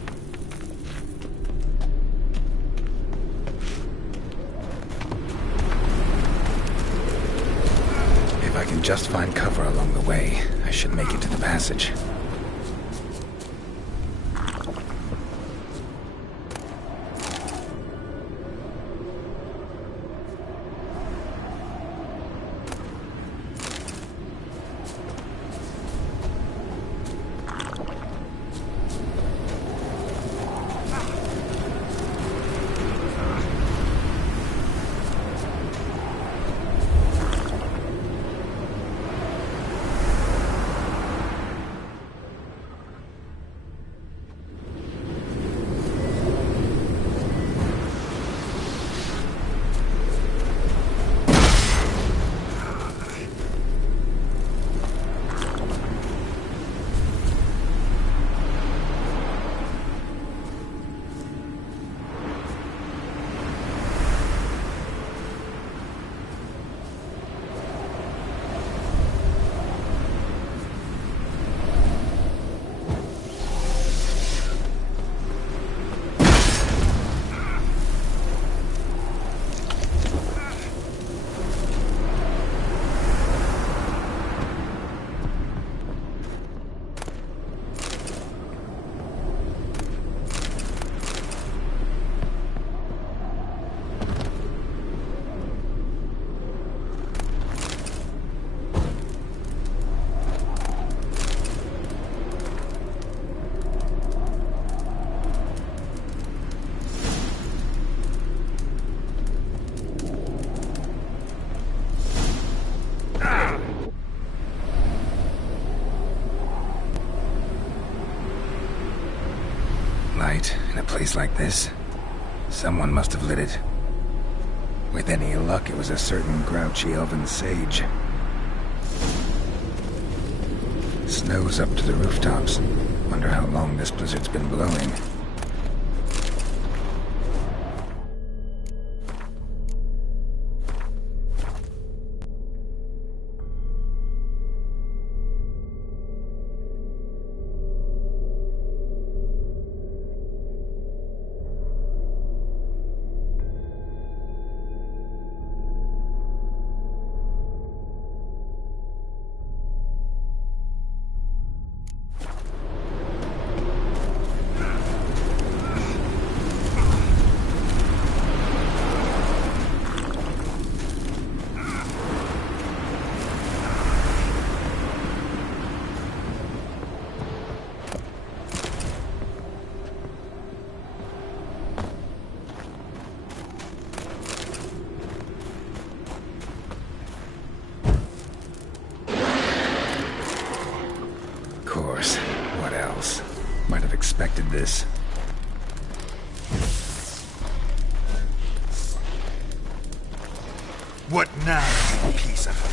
If I can just find cover along the way, I should make it to the passage. In a place like this, someone must have lit it. With any luck, it was a certain grouchy elven sage. Snow's up to the rooftops. Wonder how long this blizzard's been blowing. Expected this. What now, you piece of...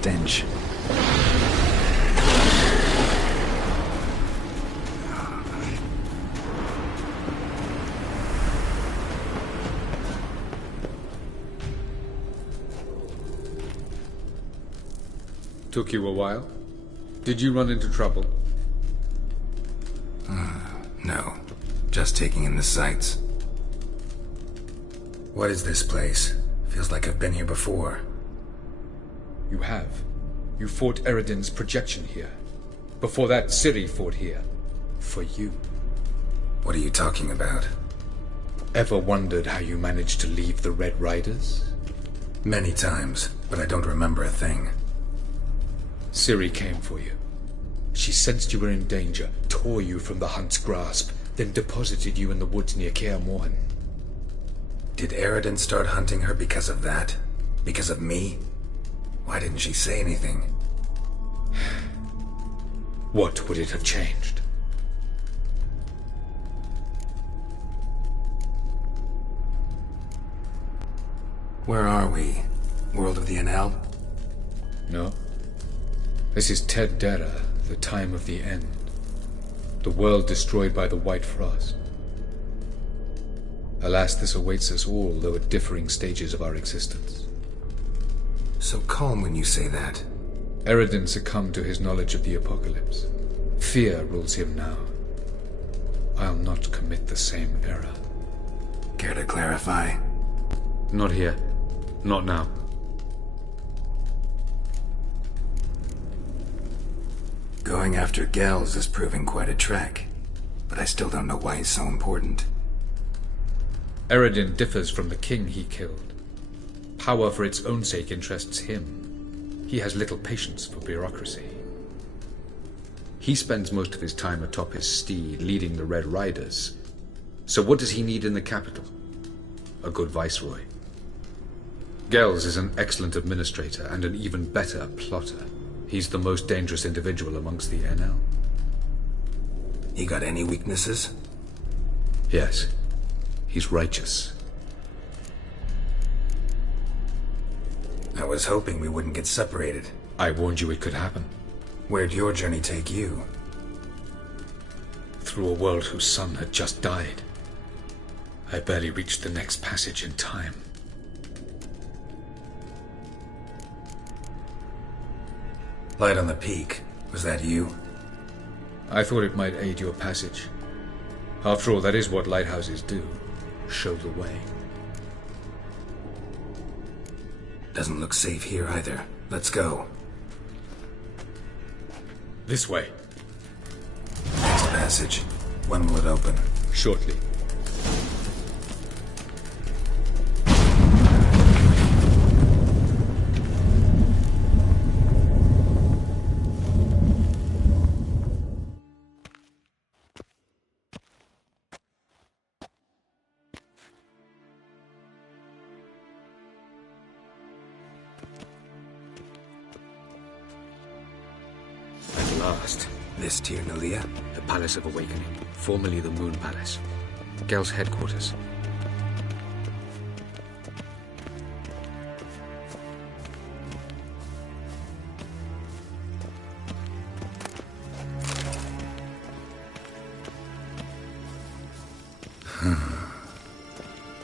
stench. Took you a while? Did you run into trouble? No. Just taking in the sights. What is this place? Feels like I've been here before. You have. You fought Eredin's projection here. Before that, Ciri fought here. For you. What are you talking about? Ever wondered how you managed to leave the Red Riders? Many times, but I don't remember a thing. Ciri came for you. She sensed you were in danger, tore you from the Hunt's grasp, then deposited you in the woods near Kaer Morhen. Did Eredin start hunting her because of that? Because of me? Why didn't she say anything? What would it have changed? Where are we? World of the Enel? No. This is Ted Dera, the time of the end. The world destroyed by the White Frost. Alas, this awaits us all, though at differing stages of our existence. So calm when you say that. Eredin succumbed to his knowledge of the apocalypse. Fear rules him now. I'll not commit the same error. Care to clarify? Not here. Not now. Going after Gels is proving quite a trek, but I still don't know why he's so important. Eredin differs from the king he killed. Power for its own sake interests him. He has little patience for bureaucracy. He spends most of his time atop his steed, leading the Red Riders. So what does he need in the capital? A good viceroy. Gels is an excellent administrator and an even better plotter. He's the most dangerous individual amongst the Enel. He got any weaknesses? Yes. He's righteous. I was hoping we wouldn't get separated. I warned you it could happen. Where'd your journey take you? Through a world whose sun had just died. I barely reached the next passage in time. Light on the peak. Was that you? I thought it might aid your passage. After all, that is what lighthouses do. Show the way. Doesn't look safe here either. Let's go. This way. Next passage. When will it open? Shortly. This Tir Nalia? The Palace of Awakening, formerly the Moon Palace. Gel's headquarters.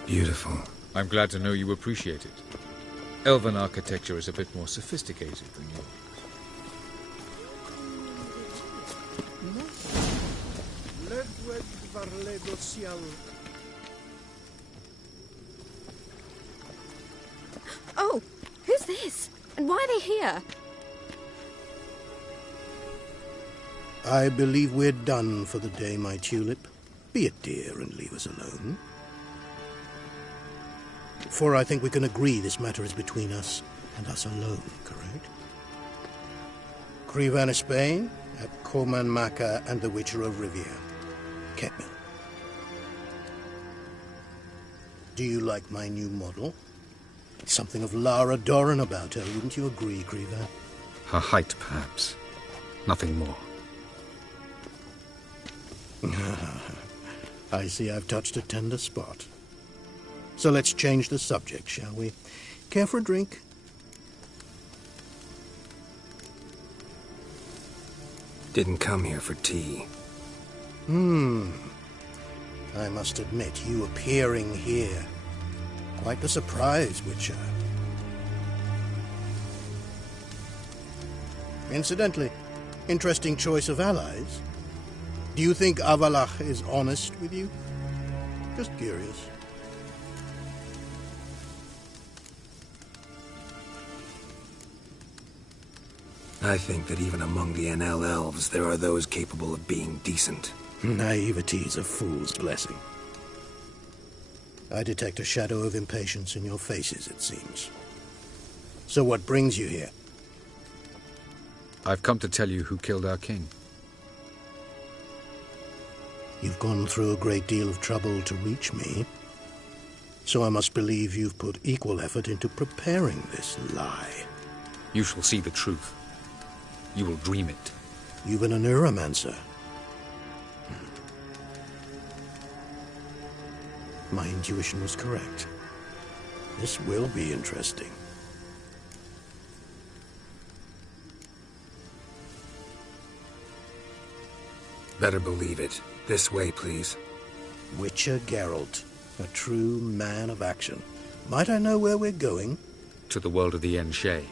Beautiful. I'm glad to know you appreciate it. Elven architecture is a bit more sophisticated than yours. Oh, who's this? And why are they here? I believe we're done for the day, my tulip. Be a dear and leave us alone. For I think we can agree this matter is between us and us alone, correct? Krivan of Spain, at Coman Maca and the Witcher of Rivia. Ketman. Do you like my new model? Something of Lara Doran about her, wouldn't you agree, Krivan? Her height, perhaps. Nothing more. I see I've touched a tender spot. So let's change the subject, shall we? Care for a drink? Didn't come here for tea. I must admit, you appearing here. Quite a surprise, Witcher. Incidentally, interesting choice of allies. Do you think Avalach is honest with you? Just curious. I think that even among the NL elves, there are those capable of being decent. Naivety is a fool's blessing. I detect a shadow of impatience in your faces, it seems. So what brings you here? I've come to tell you who killed our king. You've gone through a great deal of trouble to reach me. So I must believe you've put equal effort into preparing this lie. You shall see the truth. You will dream it. You've been a neuromancer. My intuition was correct. This will be interesting. Better believe it. This way, please. Witcher Geralt, a true man of action. Might I know where we're going? To the world of the Enshe.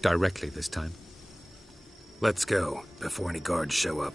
Directly this time. Let's go, before any guards show up.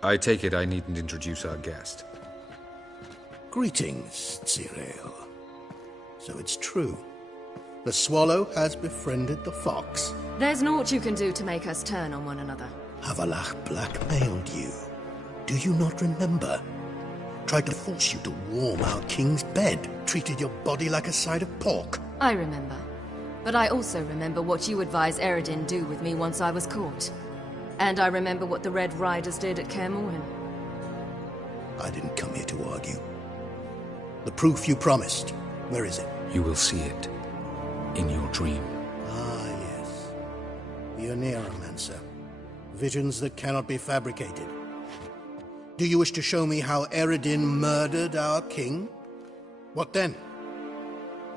I take it I needn't introduce our guest. Greetings, Ciri. So it's true. The swallow has befriended the fox. There's naught you can do to make us turn on one another. Avalach blackmailed you. Do you not remember? Tried to force you to warm our king's bed. Treated your body like a side of pork. I remember. But I also remember what you advised Eredin do with me once I was caught. And I remember what the Red Riders did at Kaer Morhen. I didn't come here to argue. The proof you promised, where is it? You will see it. In your dream. Ah, yes. The Neuromancer. Visions that cannot be fabricated. Do you wish to show me how Eredin murdered our king? What then?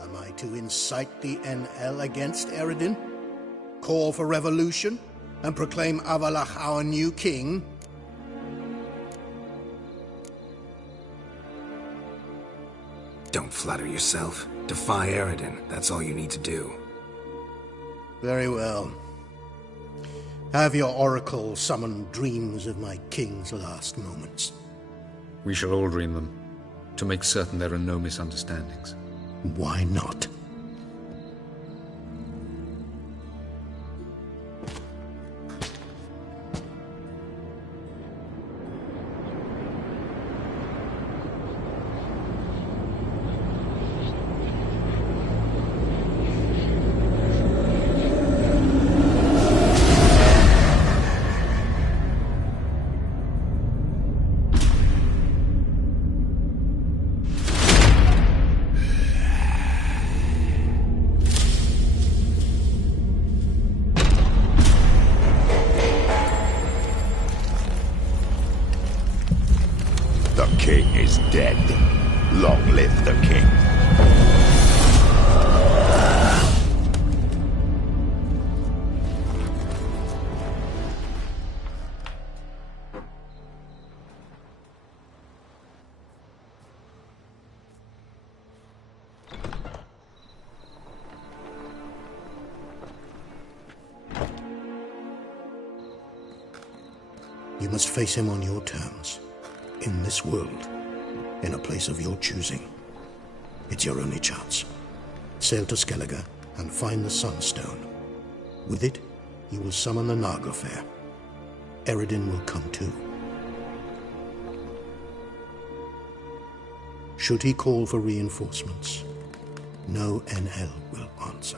Am I to incite the NL against Eredin? Call for revolution? And proclaim Avalach our new king? Don't flatter yourself. Defy Eredin. That's all you need to do. Very well. Have your oracle summon dreams of my king's last moments. We shall all dream them. to make certain there are no misunderstandings. Why not? The king is dead. Long live the king. You must face him on your terms. In this world, in a place of your choosing. It's your only chance. Sail to Skellige and find the Sunstone. With it, you will summon the Naga Fair. Eredin will come too. Should he call for reinforcements, no NL will answer.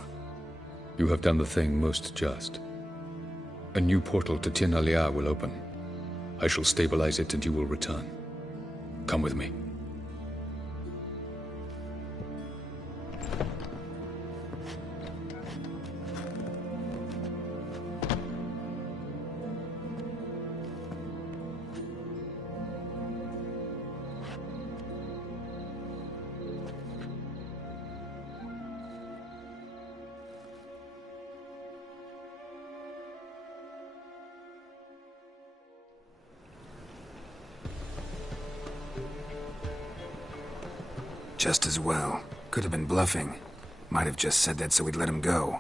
You have done the thing most just. A new portal to Tin Alia will open. I shall stabilize it and you will return. Come with me. Just as well. Could have been bluffing. Might have just said that so we'd let him go.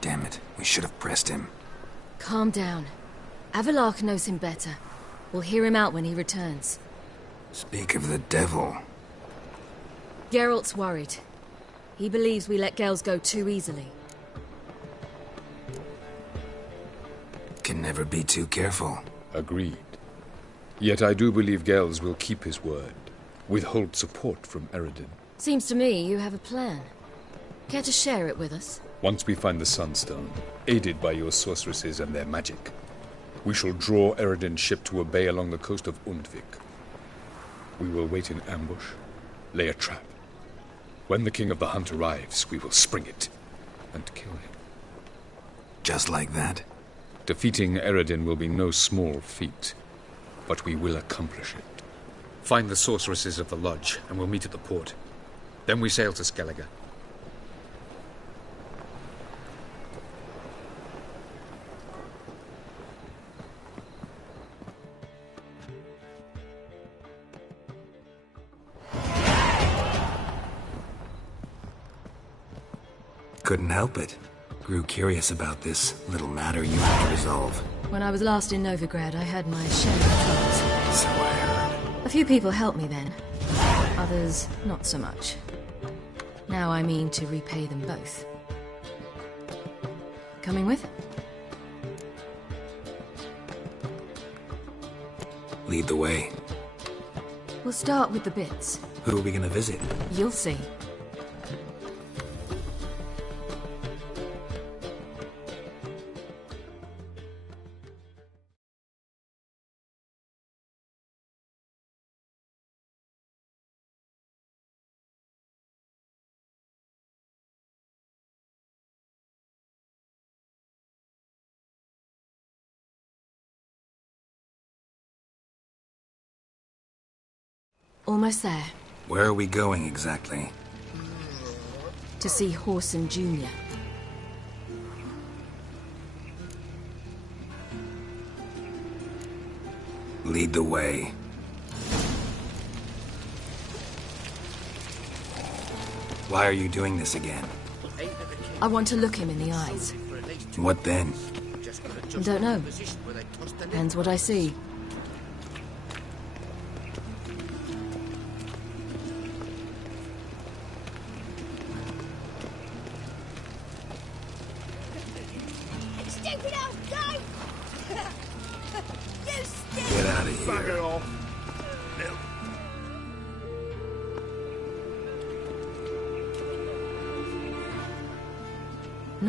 Damn it, we should have pressed him. Calm down. Avalok knows him better. We'll hear him out when he returns. Speak of the devil. Geralt's worried. He believes we let Gels go too easily. Can never be too careful. Agreed. Yet I do believe Gels will keep his word. Withhold support from Eredin. Seems to me you have a plan. Care to share it with us? Once we find the Sunstone, aided by your sorceresses and their magic, we shall draw Eredin's ship to a bay along the coast of Undvik. We will wait in ambush, lay a trap. When the King of the Hunt arrives, we will spring it and kill him. Just like that? Defeating Eredin will be no small feat, but we will accomplish it. Find the sorceresses of the lodge, and we'll meet at the port. Then we sail to Skellige. Couldn't help it. Grew curious about this little matter you have to resolve. When I was last in Novigrad, I had my share of troubles. So I heard. A few people helped me then. Others, not so much. Now I mean to repay them both. Coming with? Lead the way. We'll start with the bits. Who are we gonna visit? You'll see. Almost there. Where are we going exactly? To see Horson Jr. Lead the way. Why are you doing this again? I want to look him in the eyes. What then? Don't know.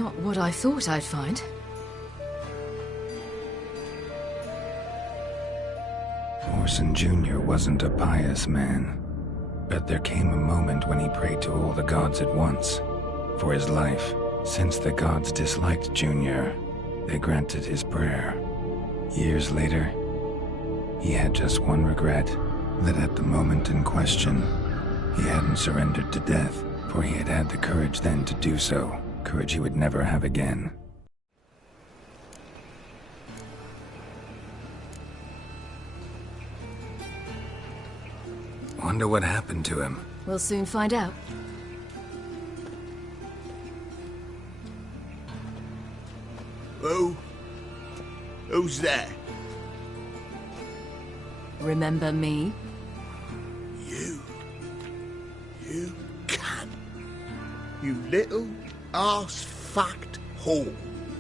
Not what I thought I'd find. Orson Jr. wasn't a pious man, but there came a moment when he prayed to all the gods at once for his life. Since the gods disliked Jr., they granted his prayer. Years later, he had just one regret, that at the moment in question, he hadn't surrendered to death, for he had had the courage then to do so, courage he would never have again. Wonder what happened to him. We'll soon find out. Who's there? Remember me? You can. You little arse-fucked whore.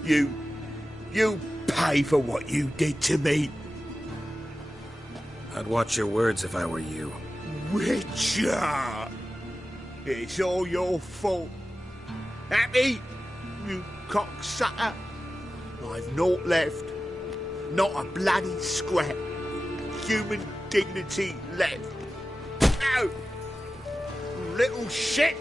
You pay for what you did to me. I'd watch your words if I were you. Witcher! It's all your fault. Happy, you cocksucker. I've naught left. Not a bloody scrap. Human dignity left. No! Little shit!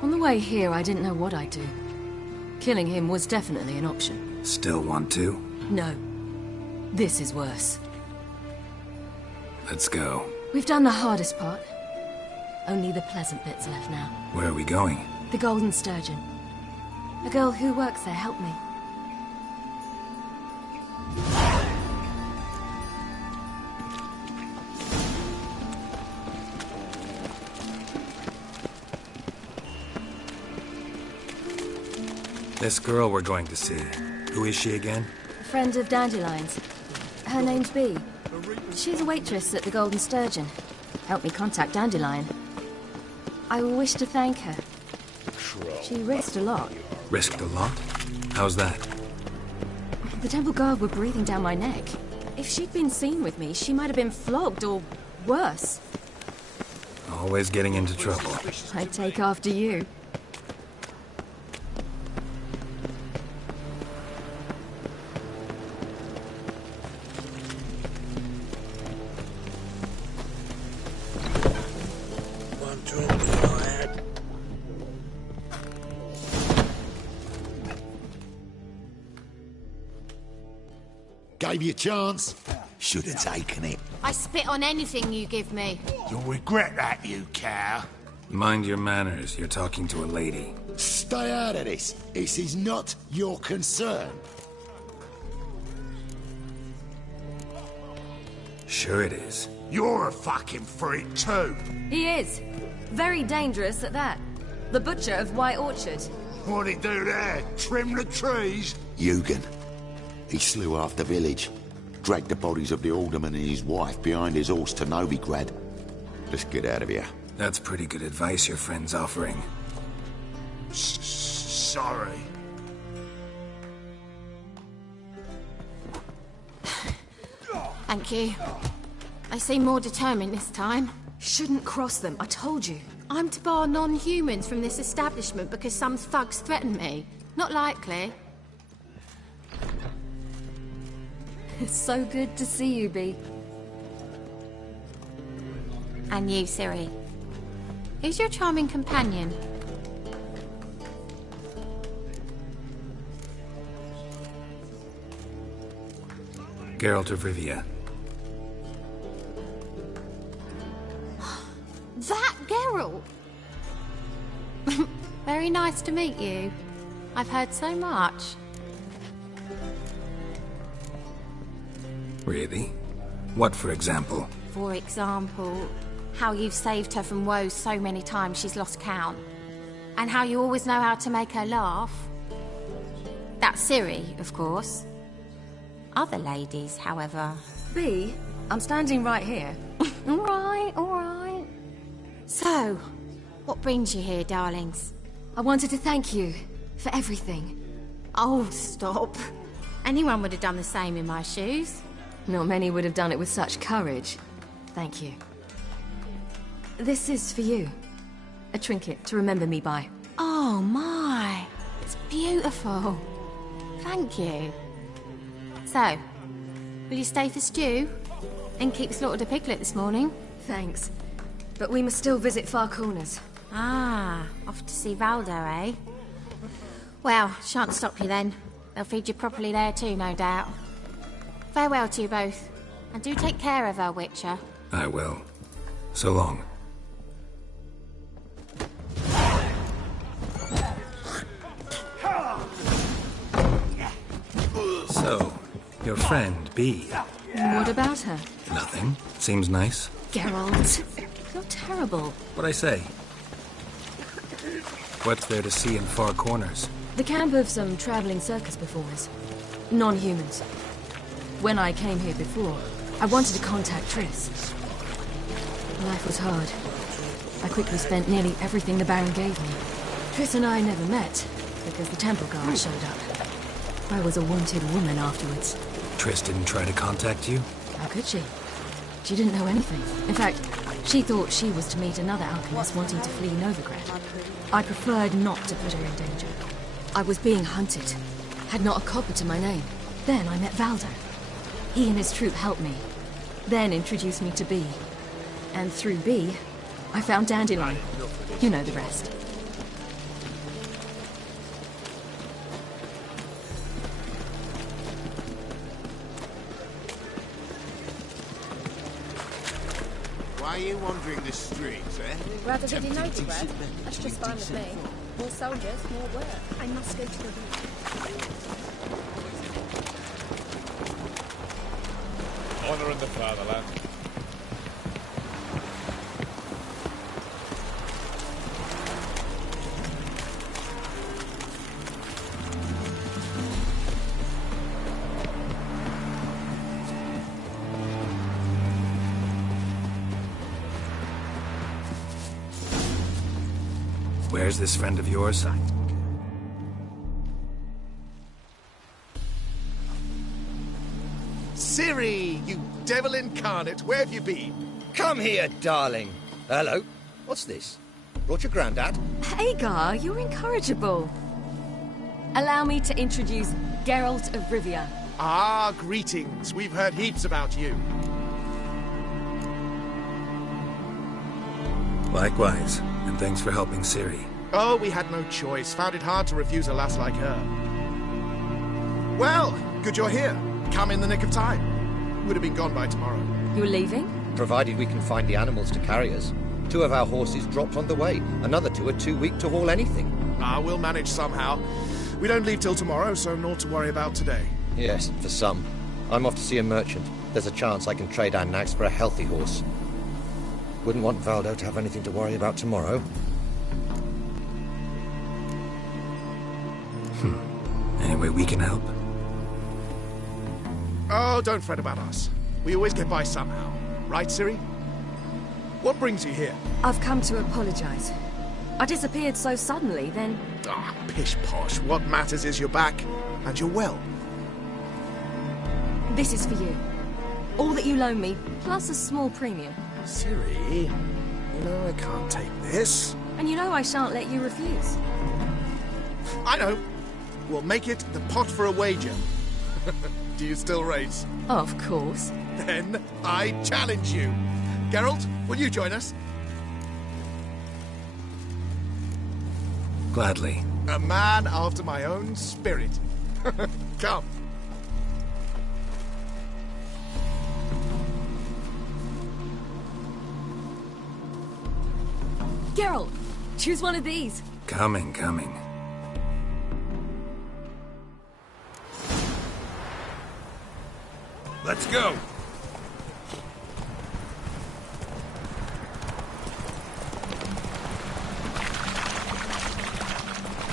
On the way here, I didn't know what I'd do. Killing him was definitely an option. Still want to? No. This is worse. Let's go. We've done the hardest part. Only the pleasant bits left now. Where are we going? The Golden Sturgeon. A girl who works there helped me. This girl we're going to see. Who is she again? A friend of Dandelion's. Her name's Bee. She's a waitress at the Golden Sturgeon. Helped me contact Dandelion. I wish to thank her. She risked a lot. Risked a lot? How's that? The temple guard were breathing down my neck. If she'd been seen with me, she might have been flogged or worse. Always getting into trouble. I'd take after you. Gave you a chance. Should have taken it. I spit on anything you give me. You'll regret that, you cow. Mind your manners. You're talking to a lady. Stay out of this. This is not your concern. Sure it is. You're a fucking freak too. He is. Very dangerous at that. The butcher of White Orchard. What'd he do there? Trim the trees? Eugen. He slew half the village. Dragged the bodies of the alderman and his wife behind his horse to Novigrad. Let's get out of here. That's pretty good advice your friend's offering. Sorry. Thank you. They seem more determined this time. Shouldn't cross them, I told you. I'm to bar non-humans from this establishment because some thugs threaten me. Not likely. It's so good to see you, Bee. And you, Ciri. Who's your charming companion? Geralt of Rivia. That Geralt! Very nice to meet you. I've heard so much. Really? What, for example? For example, how you've saved her from woes so many times she's lost count. And how you always know how to make her laugh. That's Ciri, of course. Other ladies, however... Bee, I'm standing right here. All right. So, what brings you here, darlings? I wanted to thank you for everything. Oh, stop. Anyone would have done the same in my shoes. Not many would have done it with such courage. Thank you. This is for you. A trinket to remember me by. Oh my, it's beautiful. Thank you. So, will you stay for stew? And keep slaughtered a piglet this morning? Thanks. But we must still visit Far Corners. Ah, off to see Valdo, eh? Well, shan't stop you then. They'll feed you properly there too, no doubt. Farewell to you both. And do take care of her, Witcher. I will. So long. So, your friend, B. What about her? Nothing. Seems nice. Geralt, you're terrible. What'd I say? What's there to see in Far Corners? The camp of some traveling circus performers. Non-humans. When I came here before, I wanted to contact Triss. Life was hard. I quickly spent nearly everything the Baron gave me. Triss and I never met, because the temple guard showed up. I was a wanted woman afterwards. Triss didn't try to contact you? How could she? She didn't know anything. In fact, she thought she was to meet another alchemist wanting to flee Novigrad. I preferred not to put her in danger. I was being hunted. Had not a copper to my name. Then I met Valdo. He and his troop helped me. Then introduced me to B. And through B, I found Dandelion. You know the rest. Why are you wandering the streets, eh? Rather than in Novigrad, that's just fine with me. More soldiers, more work. I must go to the room. Honor in the fatherland. Where's this friend of yours? Ciri, you devil incarnate, where have you been? Come here, darling. Hello. What's this? Brought your granddad? Hagar, you're incorrigible. Allow me to introduce Geralt of Rivia. Ah, greetings. We've heard heaps about you. Likewise, and thanks for helping Ciri. Oh, we had no choice. Found it hard to refuse a lass like her. Well, good you're here. Come in the nick of time. Would have been gone by tomorrow. You're leaving? Provided we can find the animals to carry us. 2 of our horses dropped on the way. Another 2 are too weak to haul anything. Ah, we'll manage somehow. We don't leave till tomorrow, so naught to worry about today. Yes, for some. I'm off to see a merchant. There's a chance I can trade our nags for a healthy horse. Wouldn't want Valdo to have anything to worry about tomorrow. Any way we can help? Oh, don't fret about us. We always get by somehow. Right, Ciri? What brings you here? I've come to apologize. I disappeared so suddenly, then... Ah, pish-posh. What matters is you're back, and you're well. This is for you. All that you loan me, plus a small premium. Ciri, you know I can't take this. And you know I shan't let you refuse. I know. We'll make it the pot for a wager. Do you still race? Of course. Then I challenge you. Geralt, will you join us? Gladly. A man after my own spirit. Come. Geralt, choose one of these. Coming. Let's go!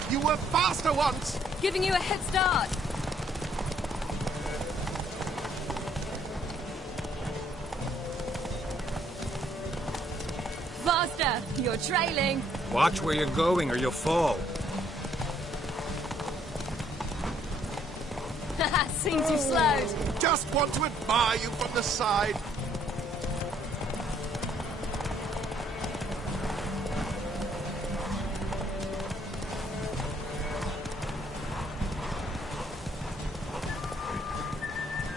You were faster once! Giving you a head start. Faster! You're trailing. Watch where you're going or you'll fall. Seems you've slowed. Just want to admire you from the side.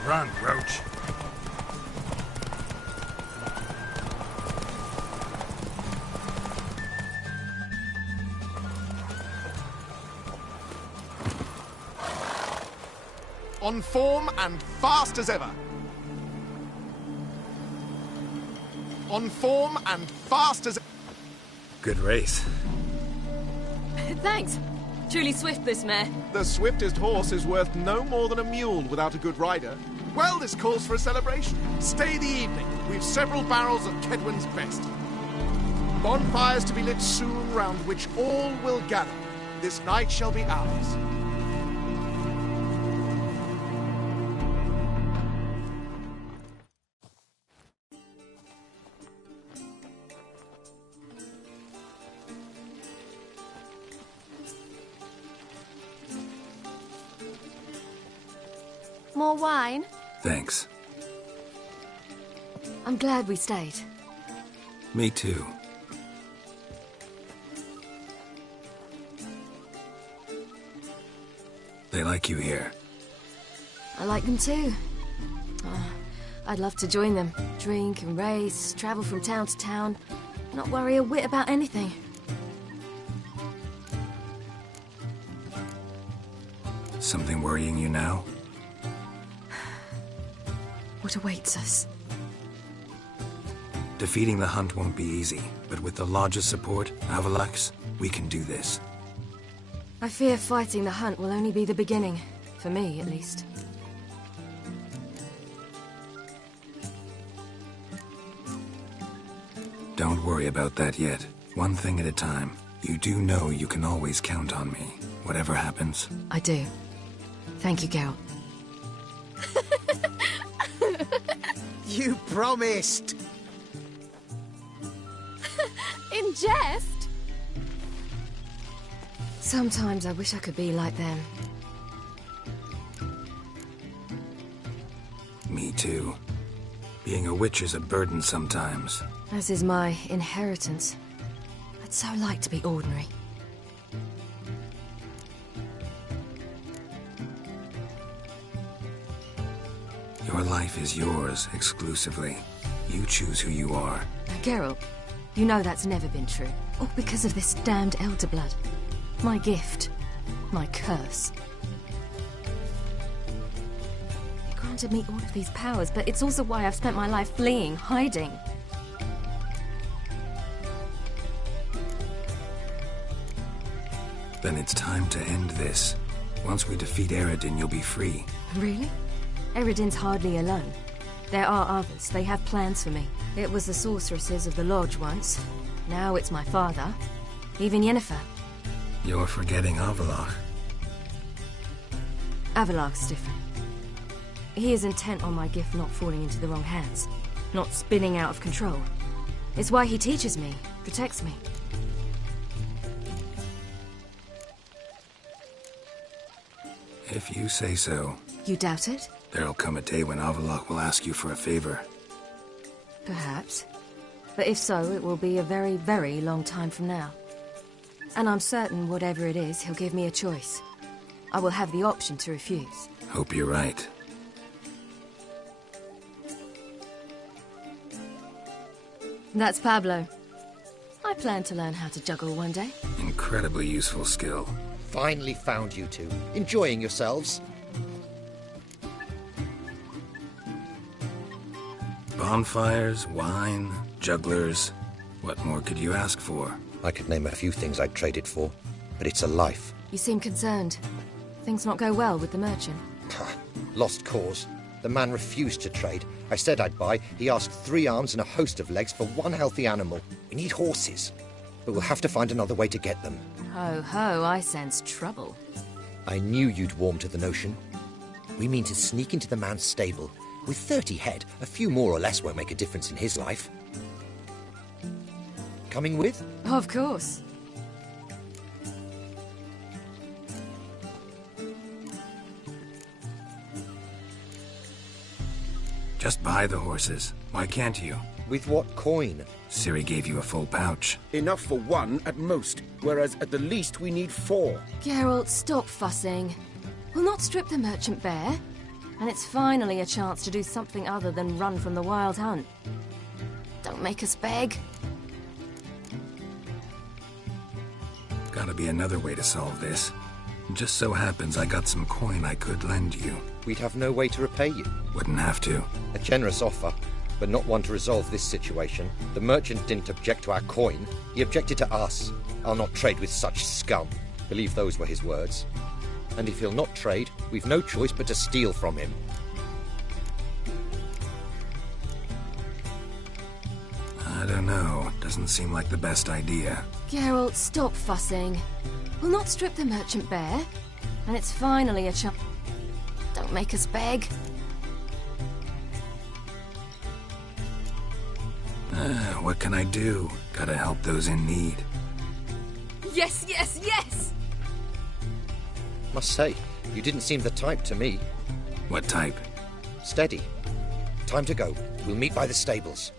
Run, Roach. On form and fast as ever. On form and fast as... Good race. Thanks. Truly swift, this mare. The swiftest horse is worth no more than a mule without a good rider. Well, this calls for a celebration. Stay the evening. We've several barrels of Kedwin's best. Bonfires to be lit soon, round which all will gather. This night shall be ours. More wine? Thanks. I'm glad we stayed. Me too. They like you here. I like them too. I'd love to join them. Drink and race, travel from town to town. Not worry a whit about anything. Something worrying you now? What awaits us? Defeating the hunt won't be easy, but with the Lodge's support, Avalax, we can do this. I fear fighting the hunt will only be the beginning. For me, at least. Don't worry about that yet. One thing at a time. You do know you can always count on me, whatever happens. I do. Thank you, Geralt. You promised! In jest? Sometimes I wish I could be like them. Me too. Being a witch is a burden sometimes. As is my inheritance. I'd so like to be ordinary. Your life is yours, exclusively. You choose who you are. Geralt, you know that's never been true. All because of this damned elder blood. My gift. My curse. It granted me all of these powers, but it's also why I've spent my life fleeing, hiding. Then it's time to end this. Once we defeat Eredin, you'll be free. Really? Eredin's hardly alone. There are others. They have plans for me. It was the sorceresses of the Lodge once. Now it's my father. Even Yennefer. You're forgetting Avalach. Avalach's different. He is intent on my gift not falling into the wrong hands. Not spinning out of control. It's why he teaches me, protects me. If you say so. You doubt it? There'll come a day when Avalach will ask you for a favor. Perhaps. But if so, it will be a very, very long time from now. And I'm certain whatever it is, he'll give me a choice. I will have the option to refuse. Hope you're right. That's Pablo. I plan to learn how to juggle one day. Incredibly useful skill. Finally found you two. Enjoying yourselves? Bonfires, wine, jugglers. What more could you ask for? I could name a few things I'd trade it for, but it's a life. You seem concerned. Things not go well with the merchant. Lost cause. The man refused to trade. I said I'd buy. He asked 3 arms and a host of legs for 1 healthy animal. We need horses, but we'll have to find another way to get them. Ho ho, I sense trouble. I knew you'd warm to the notion. We mean to sneak into the man's stable. With 30 head, a few more or less won't make a difference in his life. Coming with? Of course. Just buy the horses. Why can't you? With what coin? Ciri gave you a full pouch. Enough for one at most, whereas at the least we need 4. Geralt, stop fussing. We'll not strip the merchant bare. And it's finally a chance to do something other than run from the wild hunt. Don't make us beg. Gotta be another way to solve this. Just so happens I got some coin I could lend you. We'd have no way to repay you. Wouldn't have to. A generous offer, but not one to resolve this situation. The merchant didn't object to our coin. He objected to us. I'll not trade with such scum. Believe those were his words. And if he'll not trade, we've no choice but to steal from him. I don't know. Doesn't seem like the best idea. Geralt, stop fussing. We'll not strip the merchant bare. And it's finally a chance. Don't make us beg. What can I do? Gotta help those in need. Yes, yes, yes! Must say, you didn't seem the type to me. What type? Steady. Time to go. We'll meet by the stables.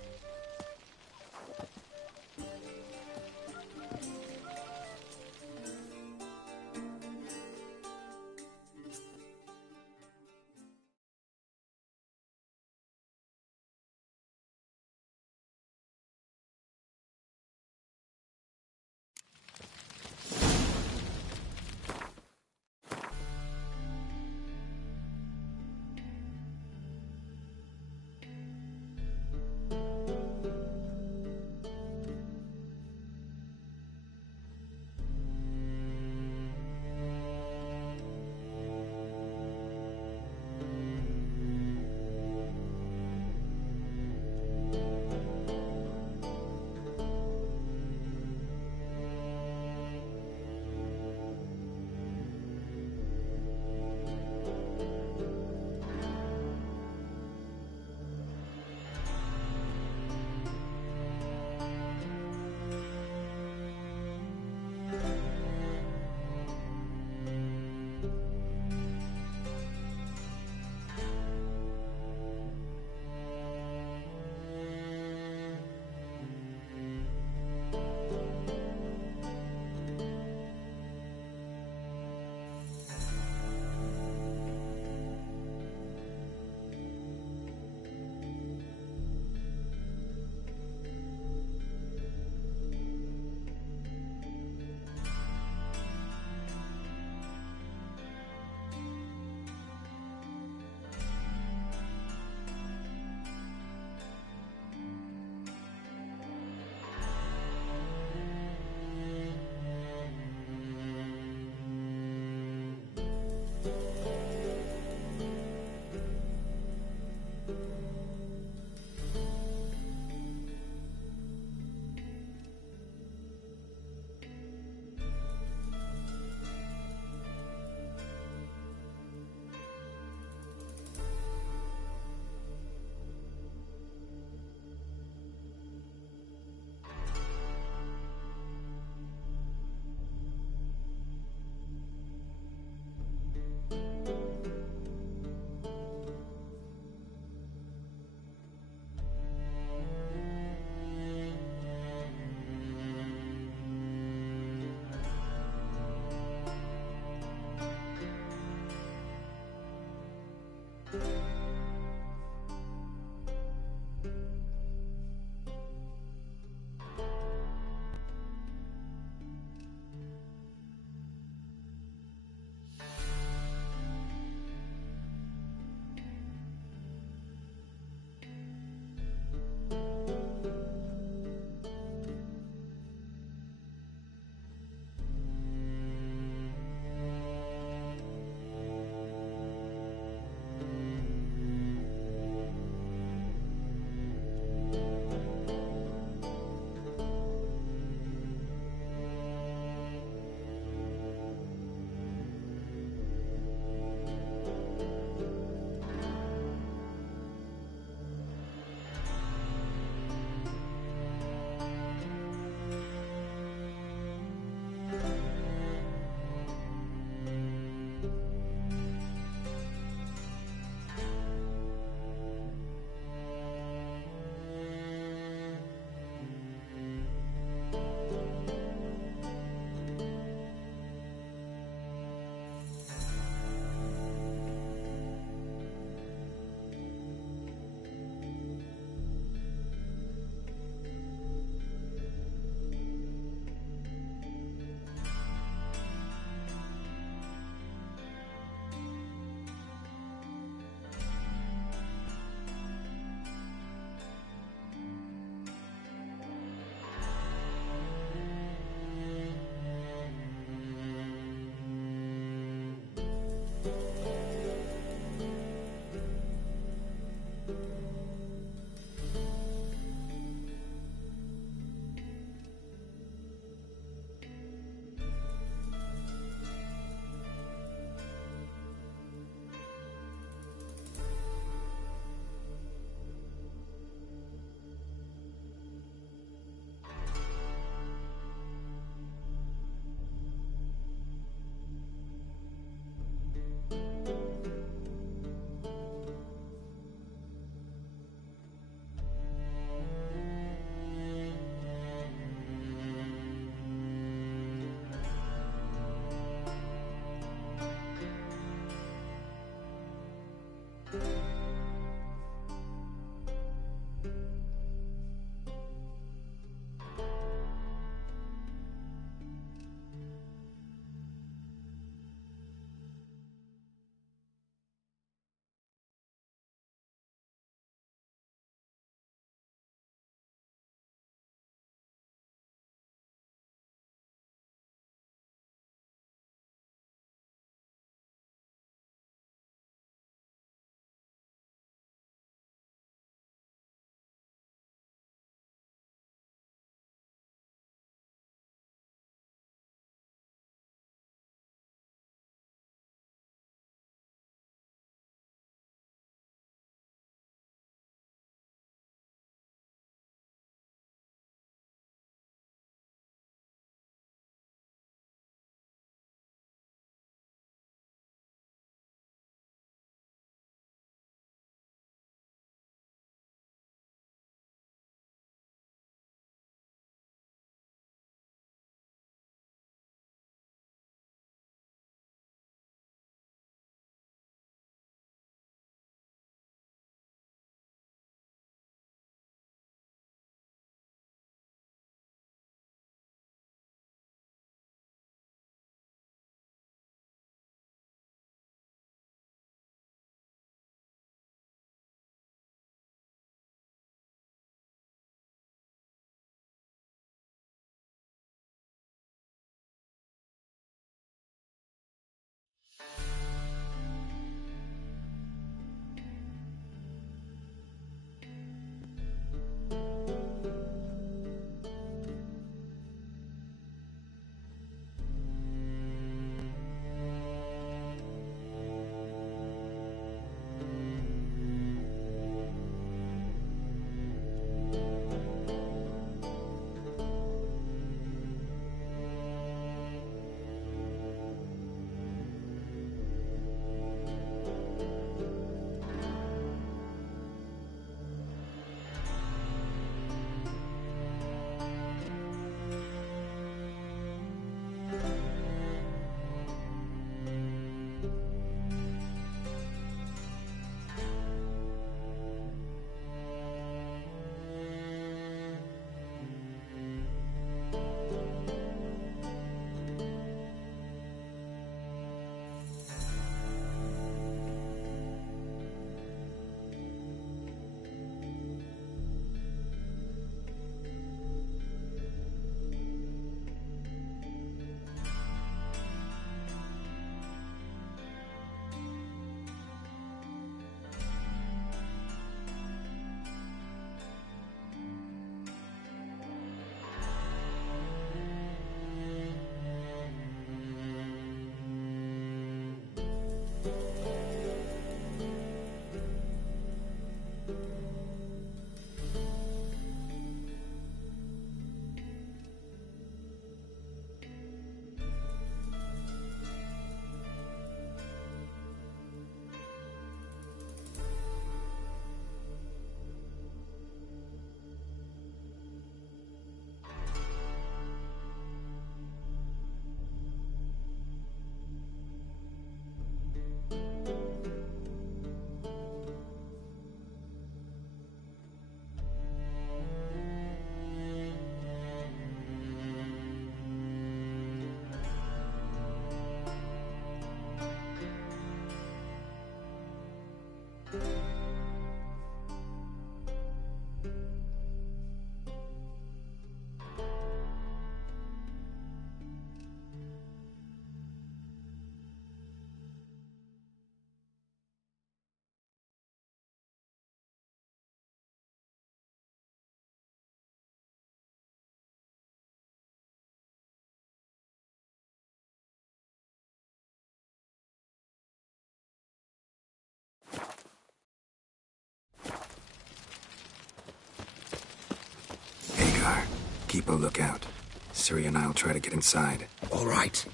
are. Keep a lookout. Ciri and I'll try to get inside. All right.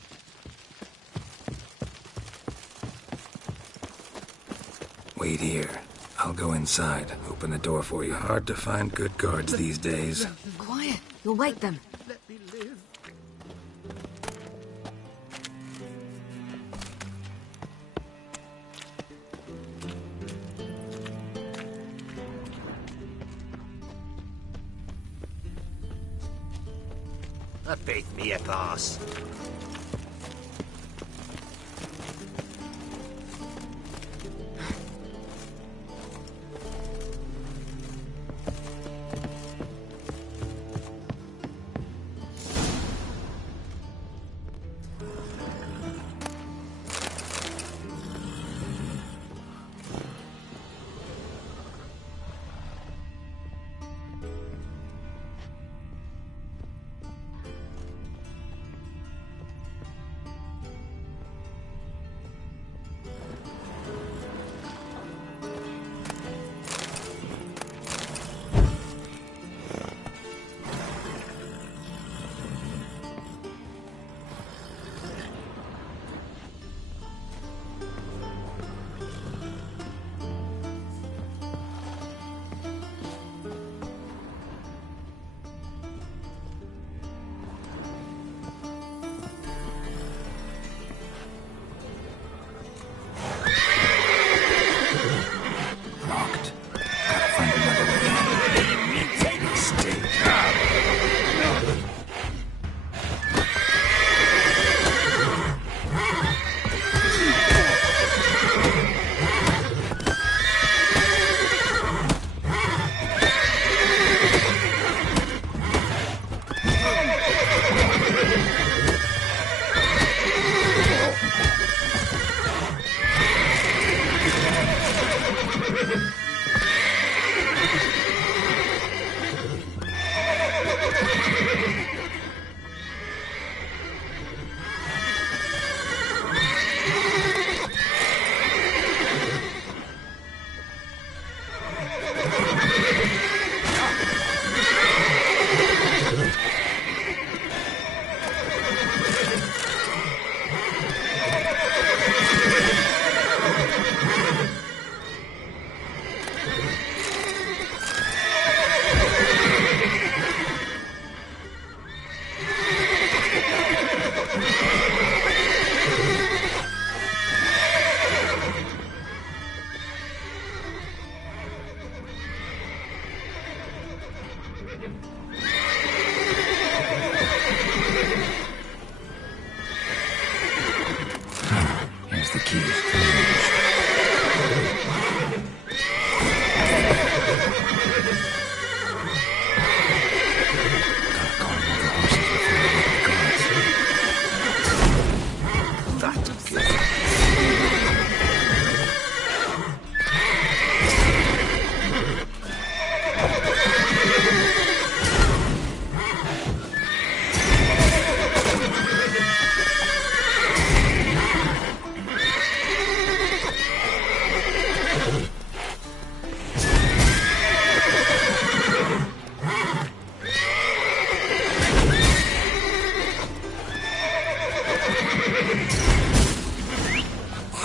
Wait here. I'll go inside. Open the door for you. Hard to find good guards these days. Quiet. You'll wake them. Let me live. Faith me a pass.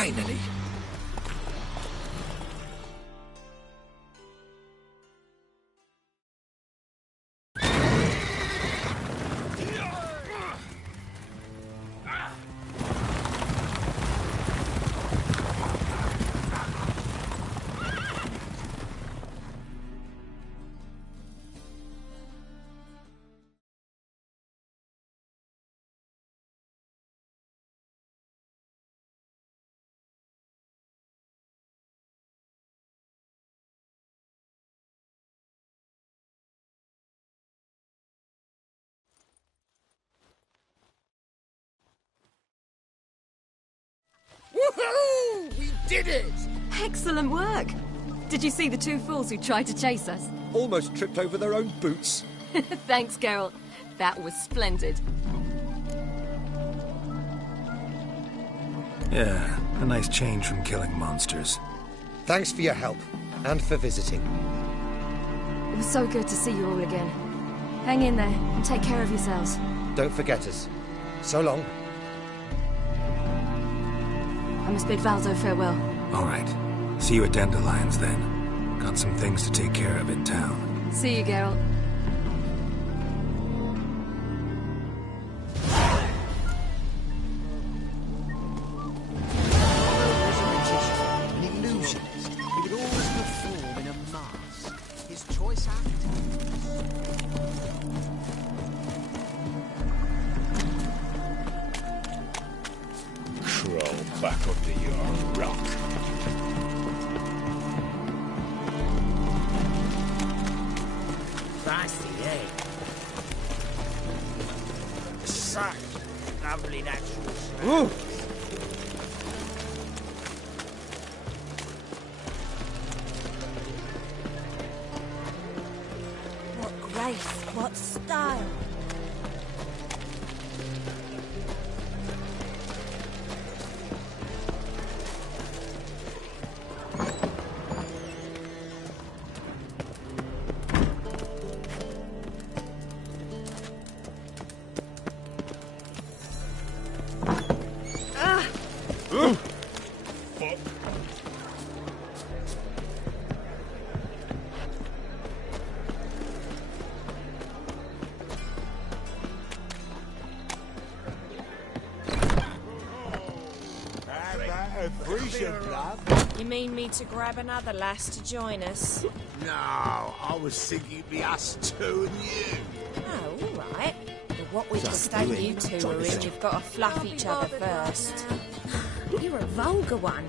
Finally. Woohoo! We did it! Excellent work. Did you see the two fools who tried to chase us? Almost tripped over their own boots. Thanks, Geralt. That was splendid. Yeah, a nice change from killing monsters. Thanks for your help, and for visiting. It was so good to see you all again. Hang in there and take care of yourselves. Don't forget us. So long. I must bid Valzo farewell. All right. See you at Dandelions, then. Got some things to take care of in town. See you, Geralt. An illusionist. He would always perform in a mask. His choice actor. Crawl back under your rock. Fancy, eh? Such lovely natural surroundings. What grace, what style. You mean me to grab another lass to join us? No, I was thinking it'd be us two and you. Oh, all right. But what with the state you two are in, you've got to fluff each other first. You're a vulgar one.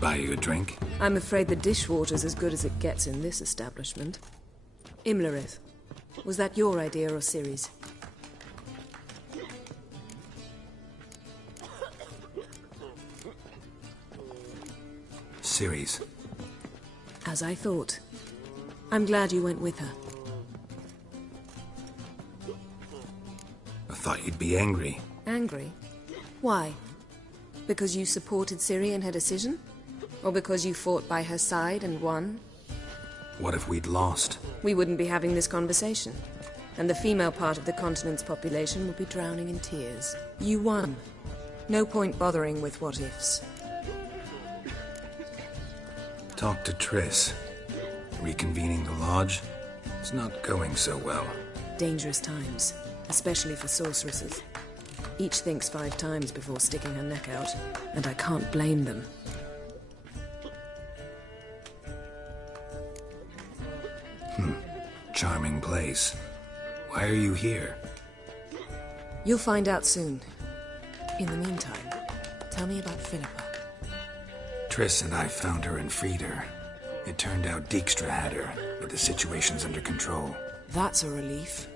Buy you a drink? I'm afraid the dishwater's as good as it gets in this establishment. Imlerith, was that your idea or Ciri's? Ciri's. As I thought. I'm glad you went with her. I thought you'd be angry. Angry? Why? Because you supported Ciri in her decision? Or because you fought by her side and won? What if we'd lost? We wouldn't be having this conversation. And the female part of the continent's population would be drowning in tears. You won. No point bothering with what-ifs. Talk to Triss. Reconvening the lodge? It's not going so well. Dangerous times, especially for sorceresses. Each thinks 5 times before sticking her neck out, and I can't blame them. Charming place. Why are you here? You'll find out soon. In the meantime, tell me about Philippa. Triss and I found her and freed her. It turned out Dijkstra had her, but the situation's under control. That's a relief.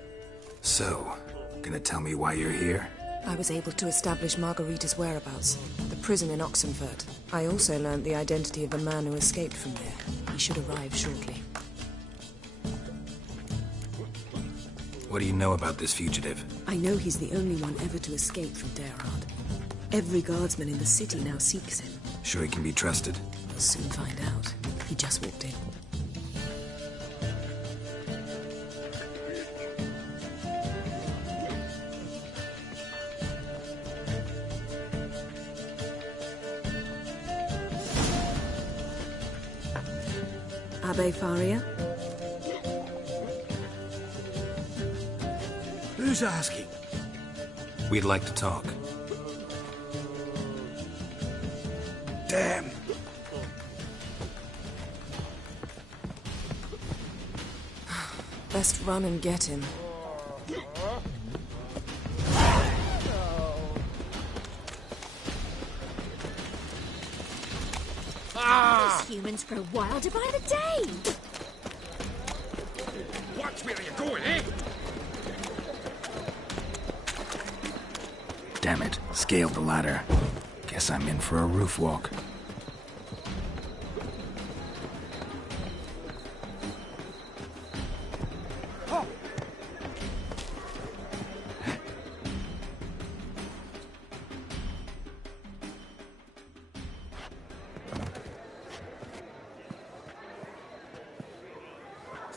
So, gonna tell me why you're here? I was able to establish Margarita's whereabouts, the prison in Oxenfurt. I also learned the identity of a man who escaped from there. He should arrive shortly. What do you know about this fugitive? I know he's the only one ever to escape from Derard. Every guardsman in the city now seeks him. Sure he can be trusted? We'll soon find out. He just walked in. Abbe Faria? Who's asking? We'd like to talk. Damn. Best run and get him. These humans grow wilder by the day. Watch where you're going, eh? Damn it. Scaled the ladder. Guess I'm in for a roof walk.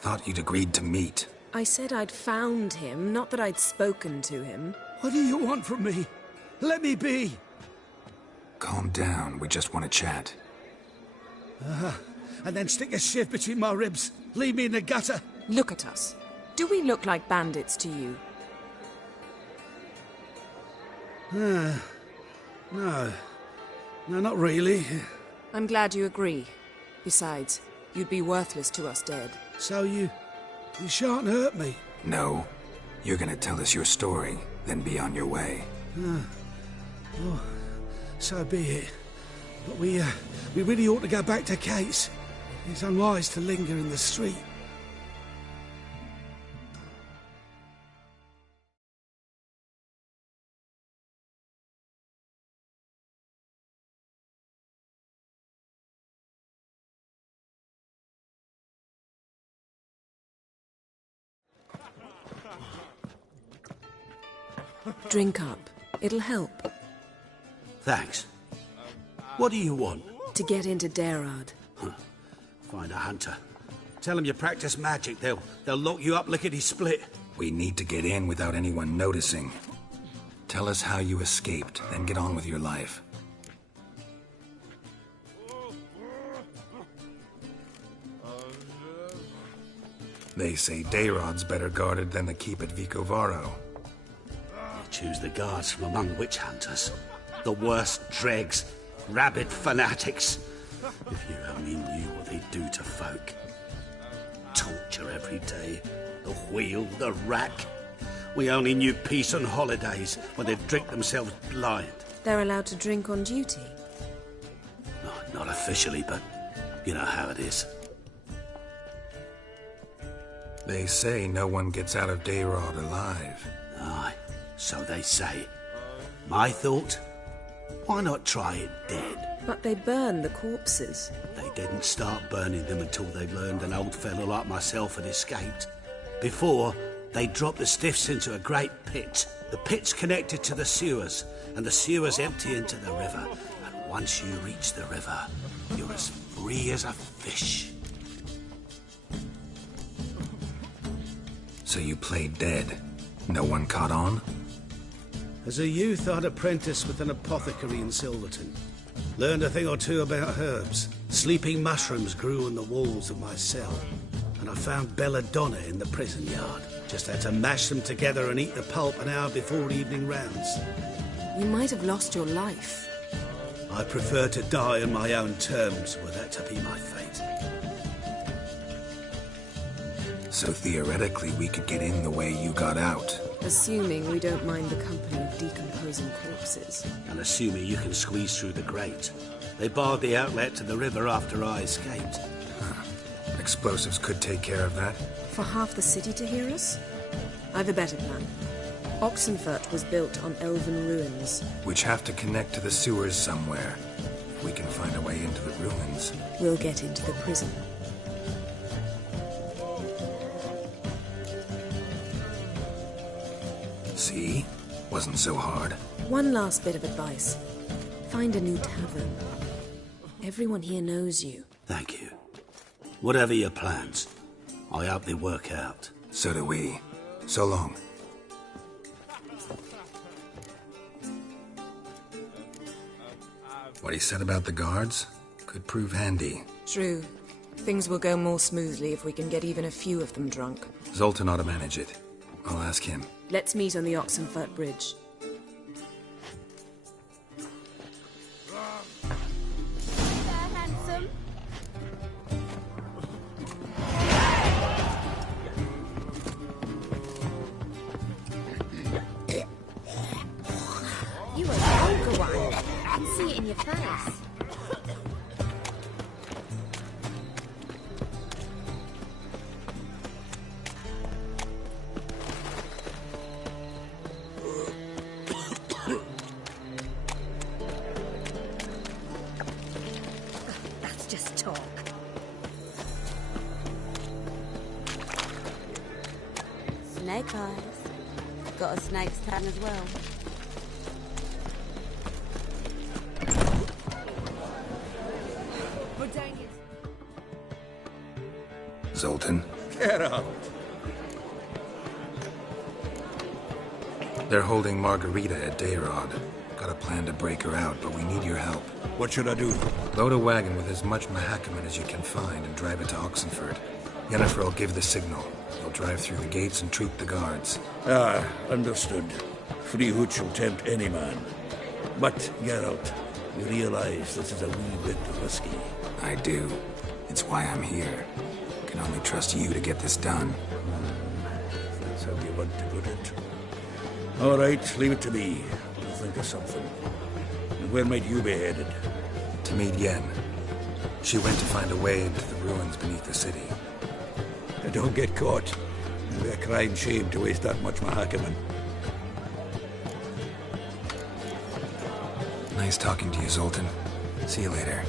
thought you'd agreed to meet. I said I'd found him, not that I'd spoken to him. What do you want from me? Let me be! Calm down, we just want to chat. And then stick a shiv between my ribs. Leave me in the gutter. Look at us. Do we look like bandits to you? No. No, not really. I'm glad you agree. Besides, you'd be worthless to us dead. So you shan't hurt me? No. You're gonna tell us your story, then be on your way. Oh, so be it. But we really ought to go back to Kate's. It's unwise to linger in the street. Drink up. It'll help. Thanks. What do you want? To get into Derard. Find a hunter. Tell them you practice magic. They'll lock you up lickety-split. We need to get in without anyone noticing. Tell us how you escaped, then get on with your life. They say Dayrod's better guarded than the keep at Vicovaro. Choose the guards from among witch hunters. The worst dregs, rabid fanatics. If you only knew what they do to folk. Torture every day. The wheel, the rack. We only knew peace on holidays when they'd drink themselves blind. They're allowed to drink on duty? Not officially, but you know how it is. They say no one gets out of Dayrod alive. Aye, so they say. My thought? Why not try it dead? But they burn the corpses. They didn't start burning them until they learned an old fellow like myself had escaped. Before, they dropped the stiffs into a great pit. The pit's connected to the sewers, and the sewers empty into the river. And once you reach the river, you're as free as a fish. So you played dead? No one caught on? As a youth, I'd apprenticed with an apothecary in Silverton. Learned a thing or two about herbs. Sleeping mushrooms grew on the walls of my cell. And I found belladonna in the prison yard. Just had to mash them together and eat the pulp an hour before evening rounds. You might have lost your life. I prefer to die on my own terms, were that to be my fate. So theoretically, we could get in the way you got out. Assuming we don't mind the company of decomposing corpses. And assuming you can squeeze through the grate. They barred the outlet to the river after I escaped. Explosives could take care of that. For half the city to hear us? I've a better plan. Oxenfurt was built on elven ruins. Which have to connect to the sewers somewhere. If we can find a way into the ruins. We'll get into the prison. See? Wasn't so hard. One last bit of advice. Find a new tavern. Everyone here knows you. Thank you. Whatever your plans, I hope they work out. So do we. So long. What he said about the guards could prove handy. True. Things will go more smoothly if we can get even a few of them drunk. Zoltan ought to manage it. I'll ask him. Let's meet on the Oxenfurt Bridge. Handsome. You were a vulgar one. I can see it in your face. That's just talk. Snake eyes. Got a snake's tongue as well. Zoltan, Geralt! They're holding Margarita at Dayrod. Got a plan to break her out, but we need your help. What should I do? Load a wagon with as much Mahakaman as you can find and drive it to Oxenford. Yennefer will give the signal. You'll drive through the gates and troop the guards. Ah, understood. Free hooch will tempt any man. But, Geralt, you realize this is a wee bit risky. I do. It's why I'm here. I can only trust you to get this done. That's how you want to put it. All right, leave it to me. I'll think of something. And where might you be headed? To meet Yen. She went to find a way into the ruins beneath the city. Don't get caught. It'd be a crime shame to waste that much Mahakaman. Nice talking to you, Zoltan. See you later.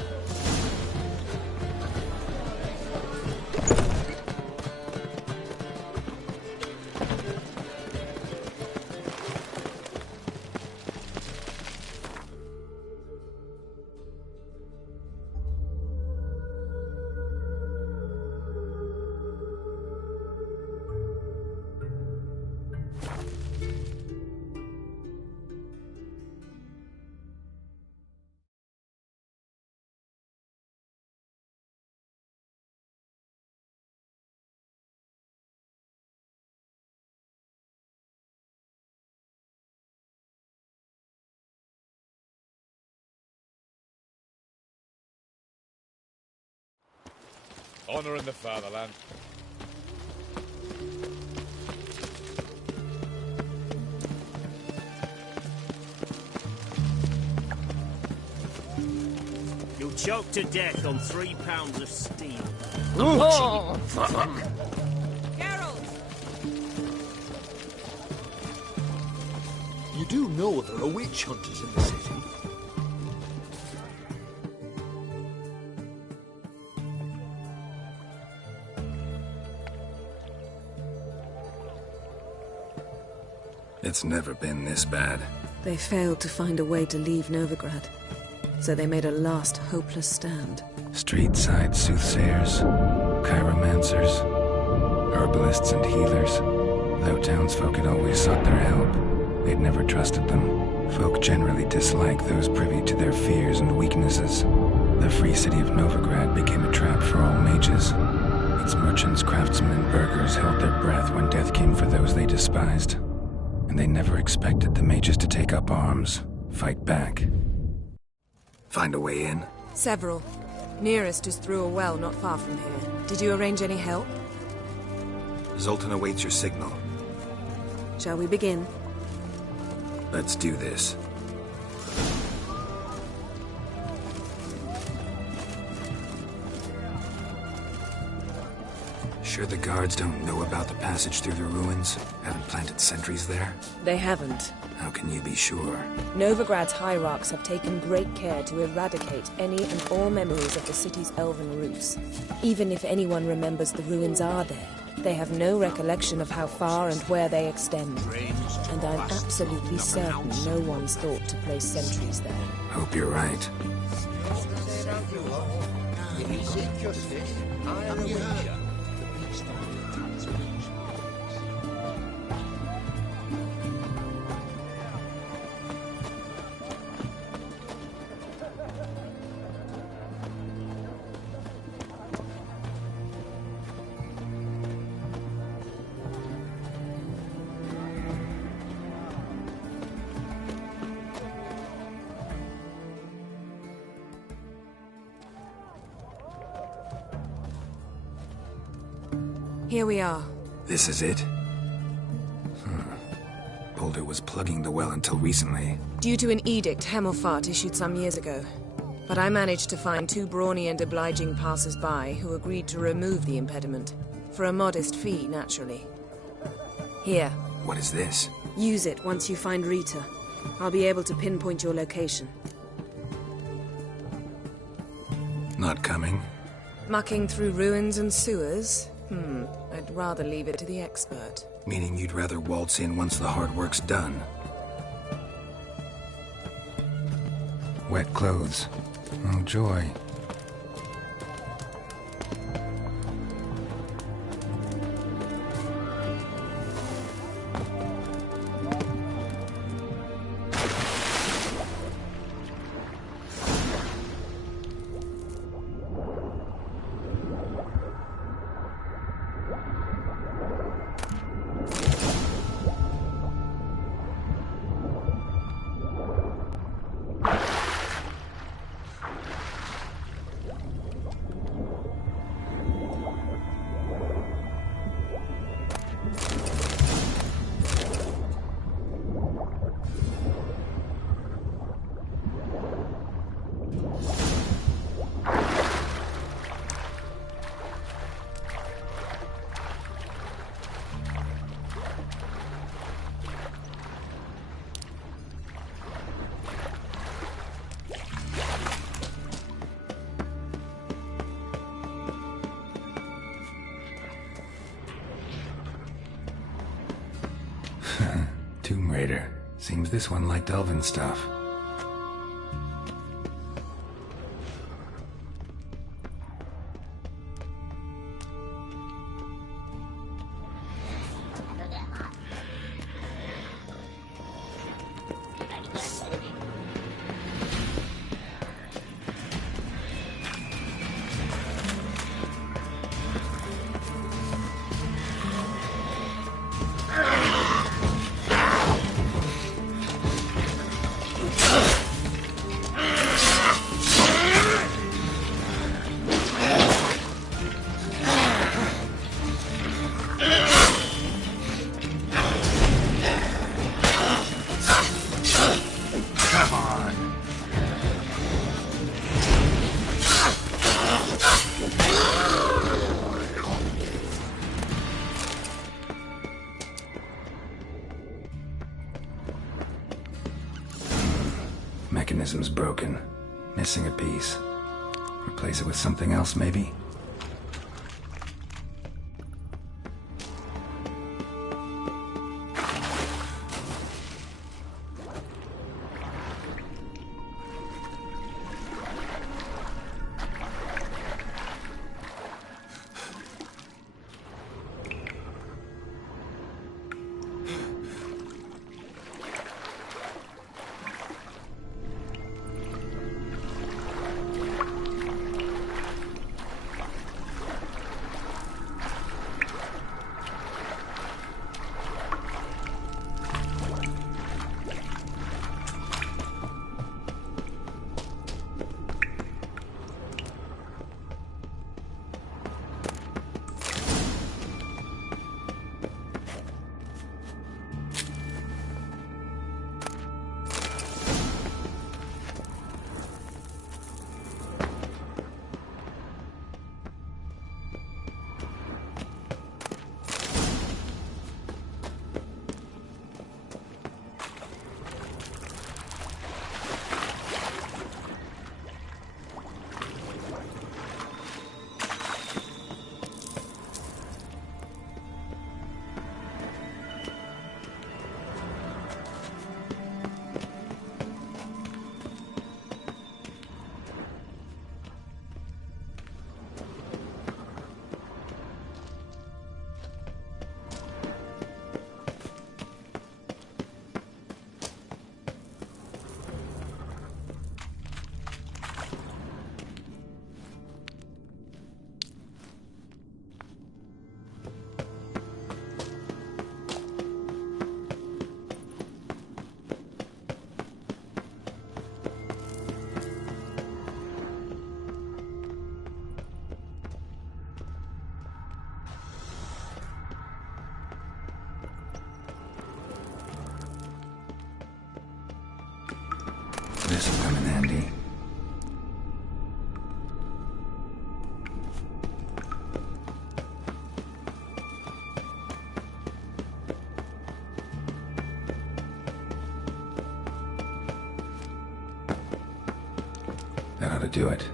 Honor in the fatherland. You'll choke to death on 3 pounds of steel. Oh, fuck! Geralt! You do know there are witch hunters in the city? It's never been this bad. They failed to find a way to leave Novigrad, so they made a last hopeless stand. Street-side soothsayers, chiromancers, herbalists and healers. Though townsfolk had always sought their help, they'd never trusted them. Folk generally disliked those privy to their fears and weaknesses. The free city of Novigrad became a trap for all mages. Its merchants, craftsmen, and burghers held their breath when death came for those they despised. And they never expected the mages to take up arms, fight back. Find a way in? Several. Nearest is through a well not far from here. Did you arrange any help? Zoltan awaits your signal. Shall we begin? Let's do this. Sure the guards don't know about the passage through the ruins? Haven't planted sentries there? They haven't. How can you be sure? Novigrad's hierarchs have taken great care to eradicate any and all memories of the city's elven roofs. Even if anyone remembers the ruins are there, they have no recollection of how far and where they extend. And I'm absolutely certain no one's thought to place sentries there. Hope you're right. Here we are. This is it? Boulder was plugging the well until recently. Due to an edict Hemelfart issued some years ago. But I managed to find 2 brawny and obliging passers-by who agreed to remove the impediment. For a modest fee, naturally. Here. What is this? Use it once you find Rita. I'll be able to pinpoint your location. Not coming? Mucking through ruins and sewers? I'd rather leave it to the expert. Meaning you'd rather waltz in once the hard work's done. Wet clothes. Oh, joy. Tomb Raider. Seems this one liked elven stuff. Mechanism's broken. Missing a piece. Replace it with something else, maybe? This'll come in handy. That ought to do it.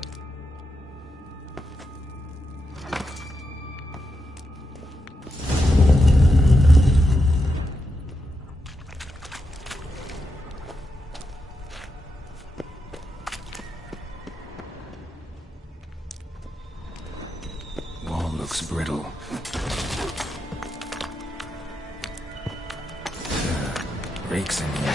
Looks brittle. Reeks in here.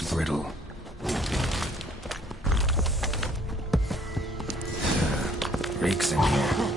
looks brittle. Reeks in here.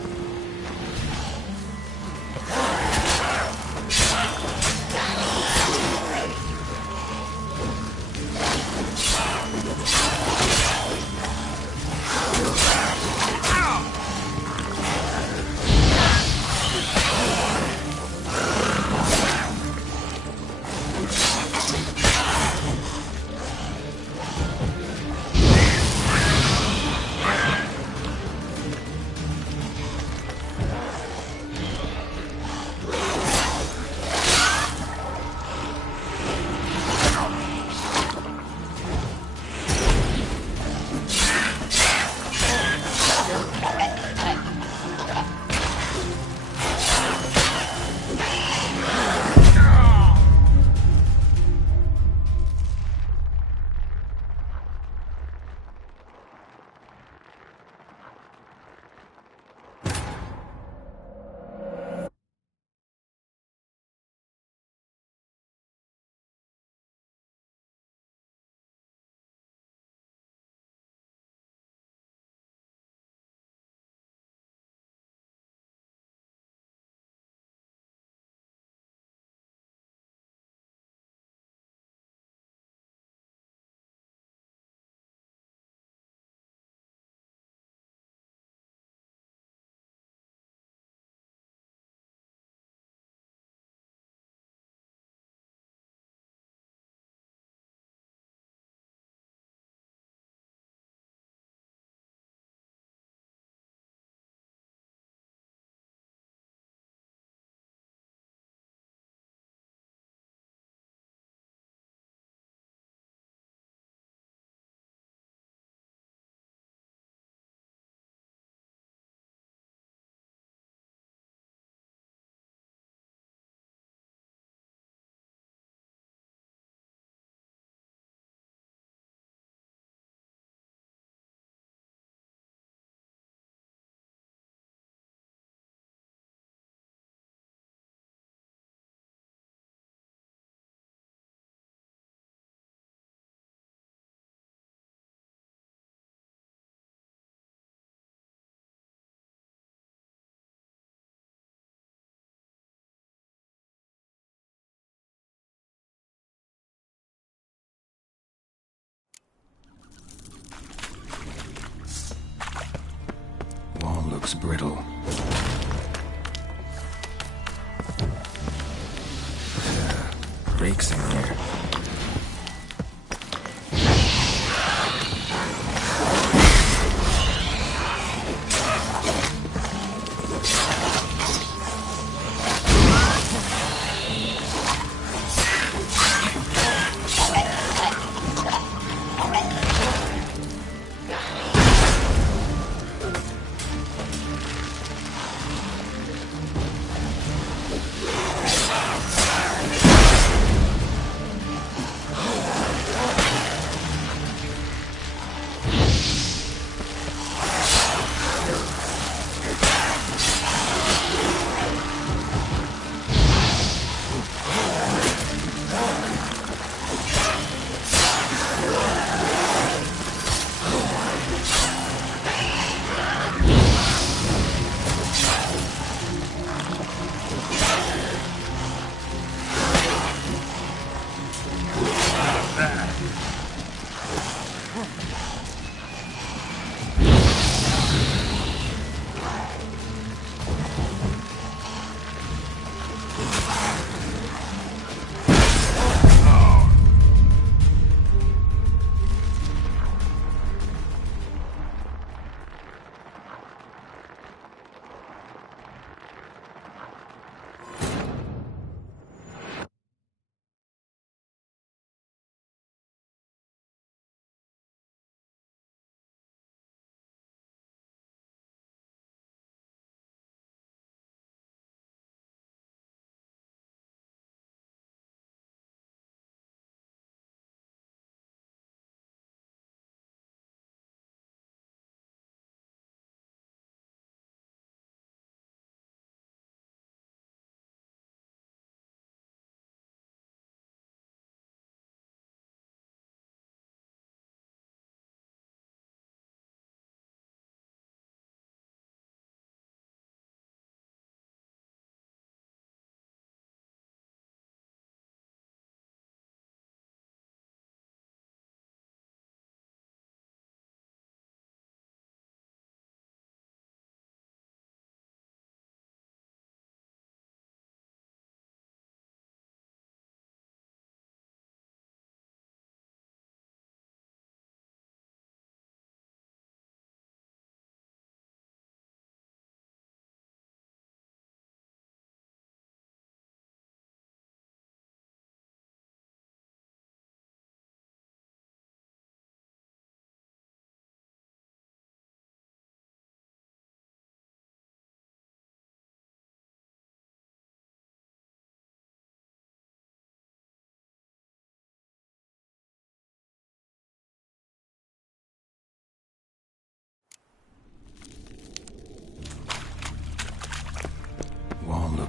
Wall looks brittle. Reeks in here.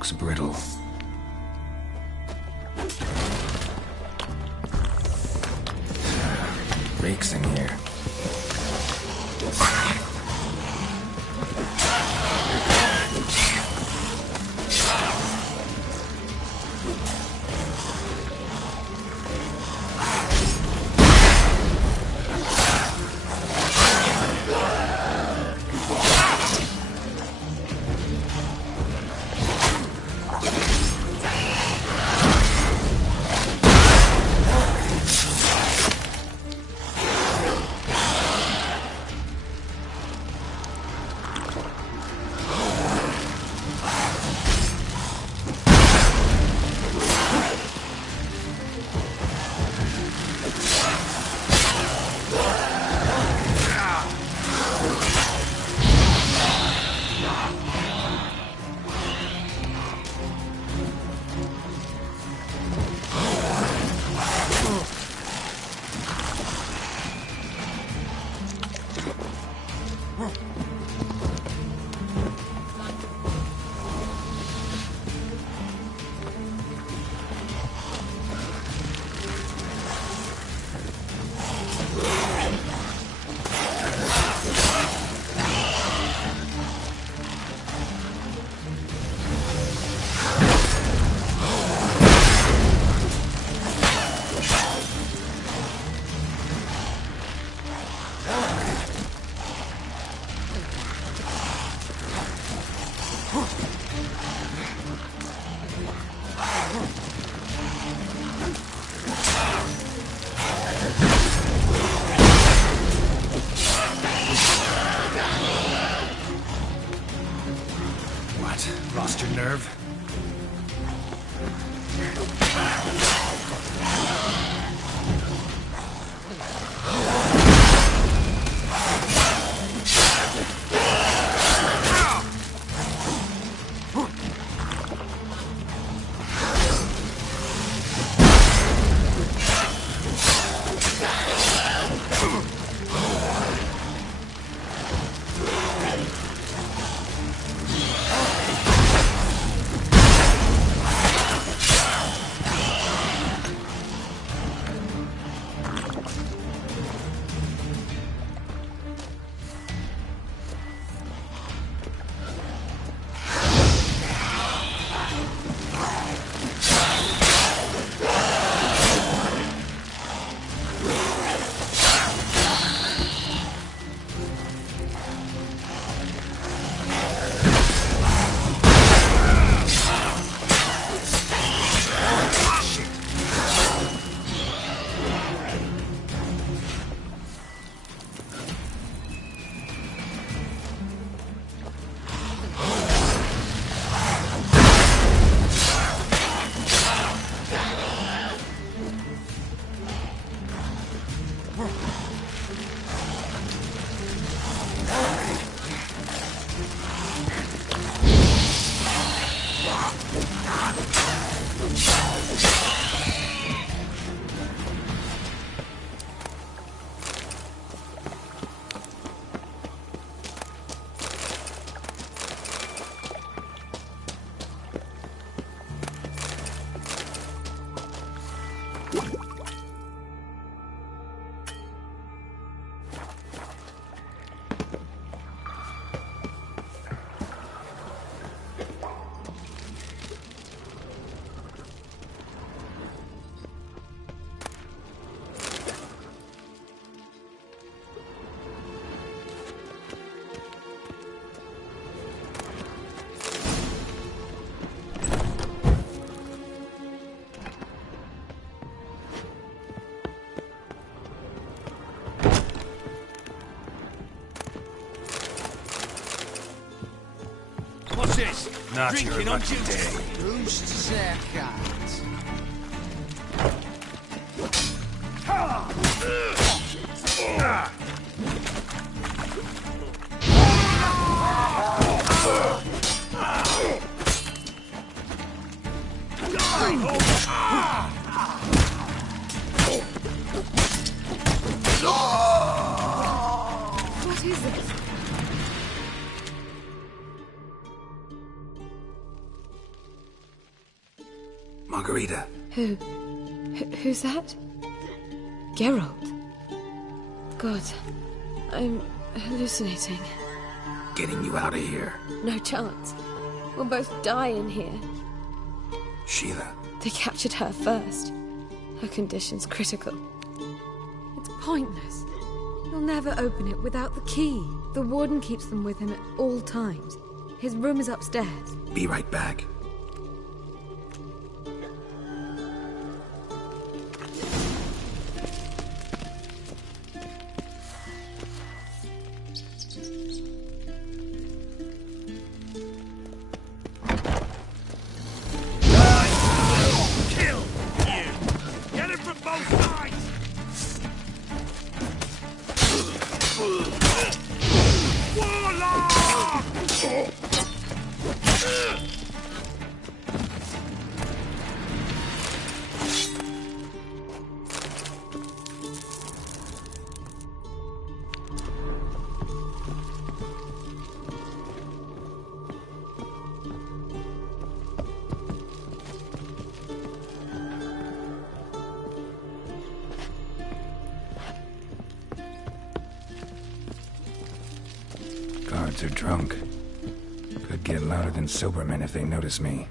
looks brittle. Reeks in here. Lost your nerve? What's this? Not Drinking your on lucky duty. day. Who's their cat? What is this? Margarita. Who's that? Geralt. God, I'm hallucinating. Getting you out of here. No chance. We'll both die in here. Sheila. They captured her first. Her condition's critical. It's pointless. He'll never open it without the key. The warden keeps them with him at all times. His room is upstairs. Be right back. Guards are drunk. Could get louder than sober men if they notice me.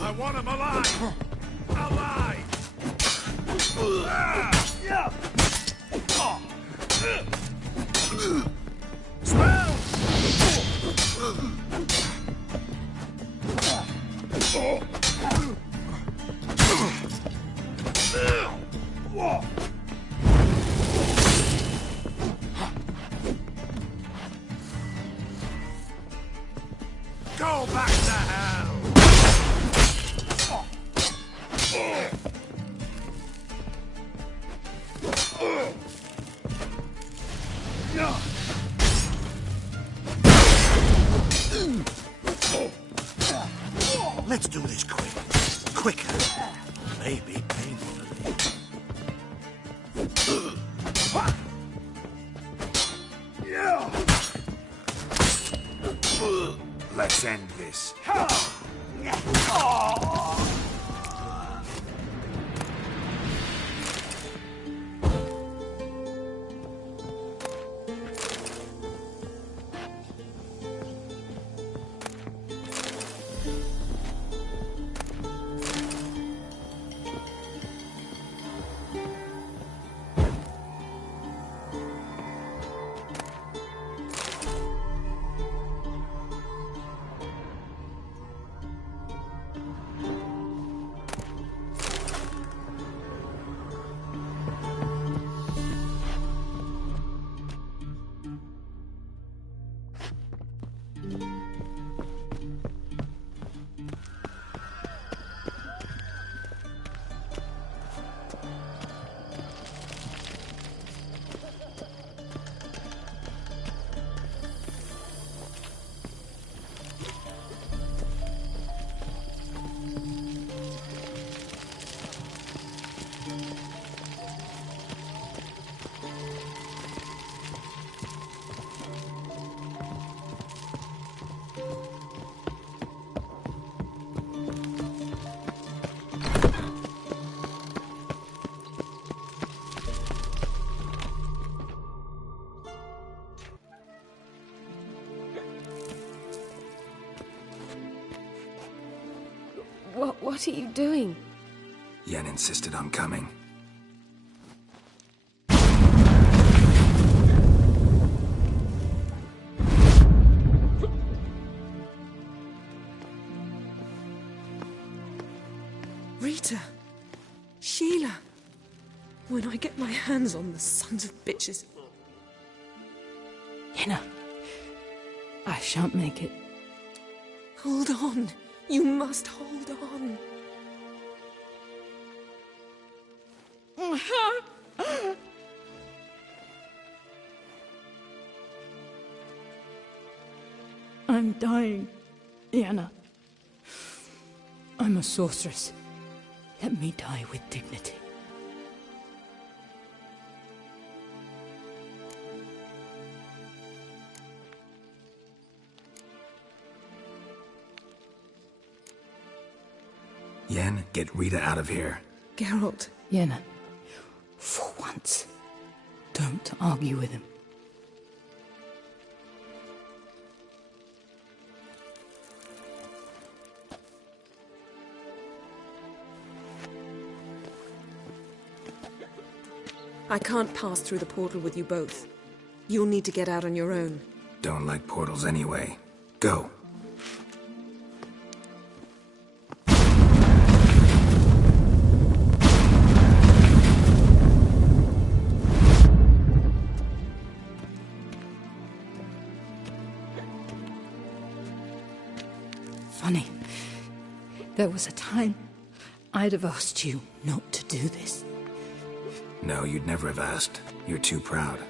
I want him alive! Alive! Spell! Go back to hell! Let's do this quick. Quicker. Maybe painfully. Let's end this. What are you doing? Yen insisted on coming. Rita! Sheila! When I get my hands on the sons of bitches... Yenna, I shan't make it. Hold on. You must hold on. I'm dying, Yenna. I'm a sorceress. Let me die with dignity. Yen, get Rita out of here. Geralt. Yenna, for once, don't argue with him. I can't pass through the portal with you both. You'll need to get out on your own. Don't like portals anyway. Go. Funny. There was a time I'd have asked you not to do this. No, you'd never have asked. You're too proud.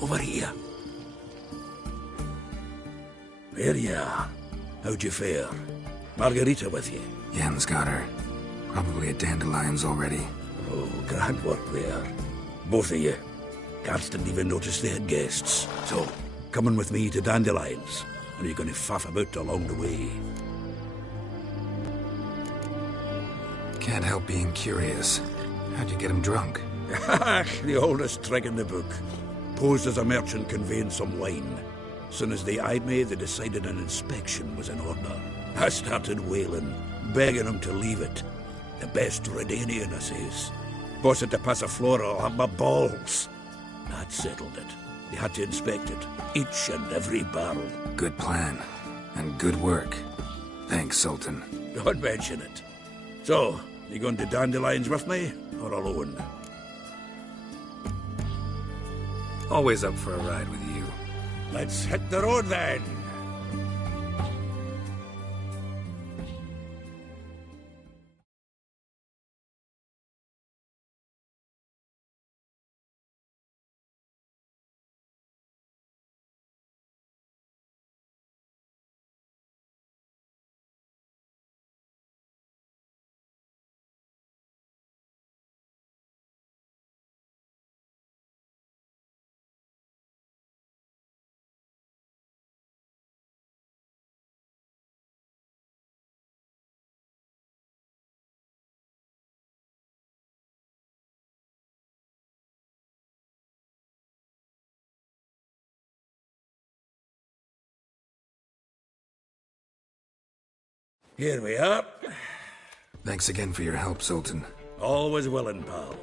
Over here. There you are. How'd you fare? Margarita with you? Yen's got her. Probably at Dandelions already. Oh, grand work there. Both of you. Guards didn't even notice they had guests. So, coming with me to Dandelions, and you're going to faff about along the way. Can't help being curious. How'd you get him drunk? The oldest trick in the book. Posed as a merchant conveying some wine. Soon as they eyed me, they decided an inspection was in order. I started wailing, begging them to leave it. The best Redanian, I says. Boss had to pass a floor, I'll have my balls. That settled it. They had to inspect it, each and every barrel. Good plan. And good work. Thanks, Sultan. Don't mention it. So, you going to Dandelions with me, or alone? Always up for a ride with you. Let's hit the road then. Here we are. Thanks again for your help, Sultan. Always willing, pal.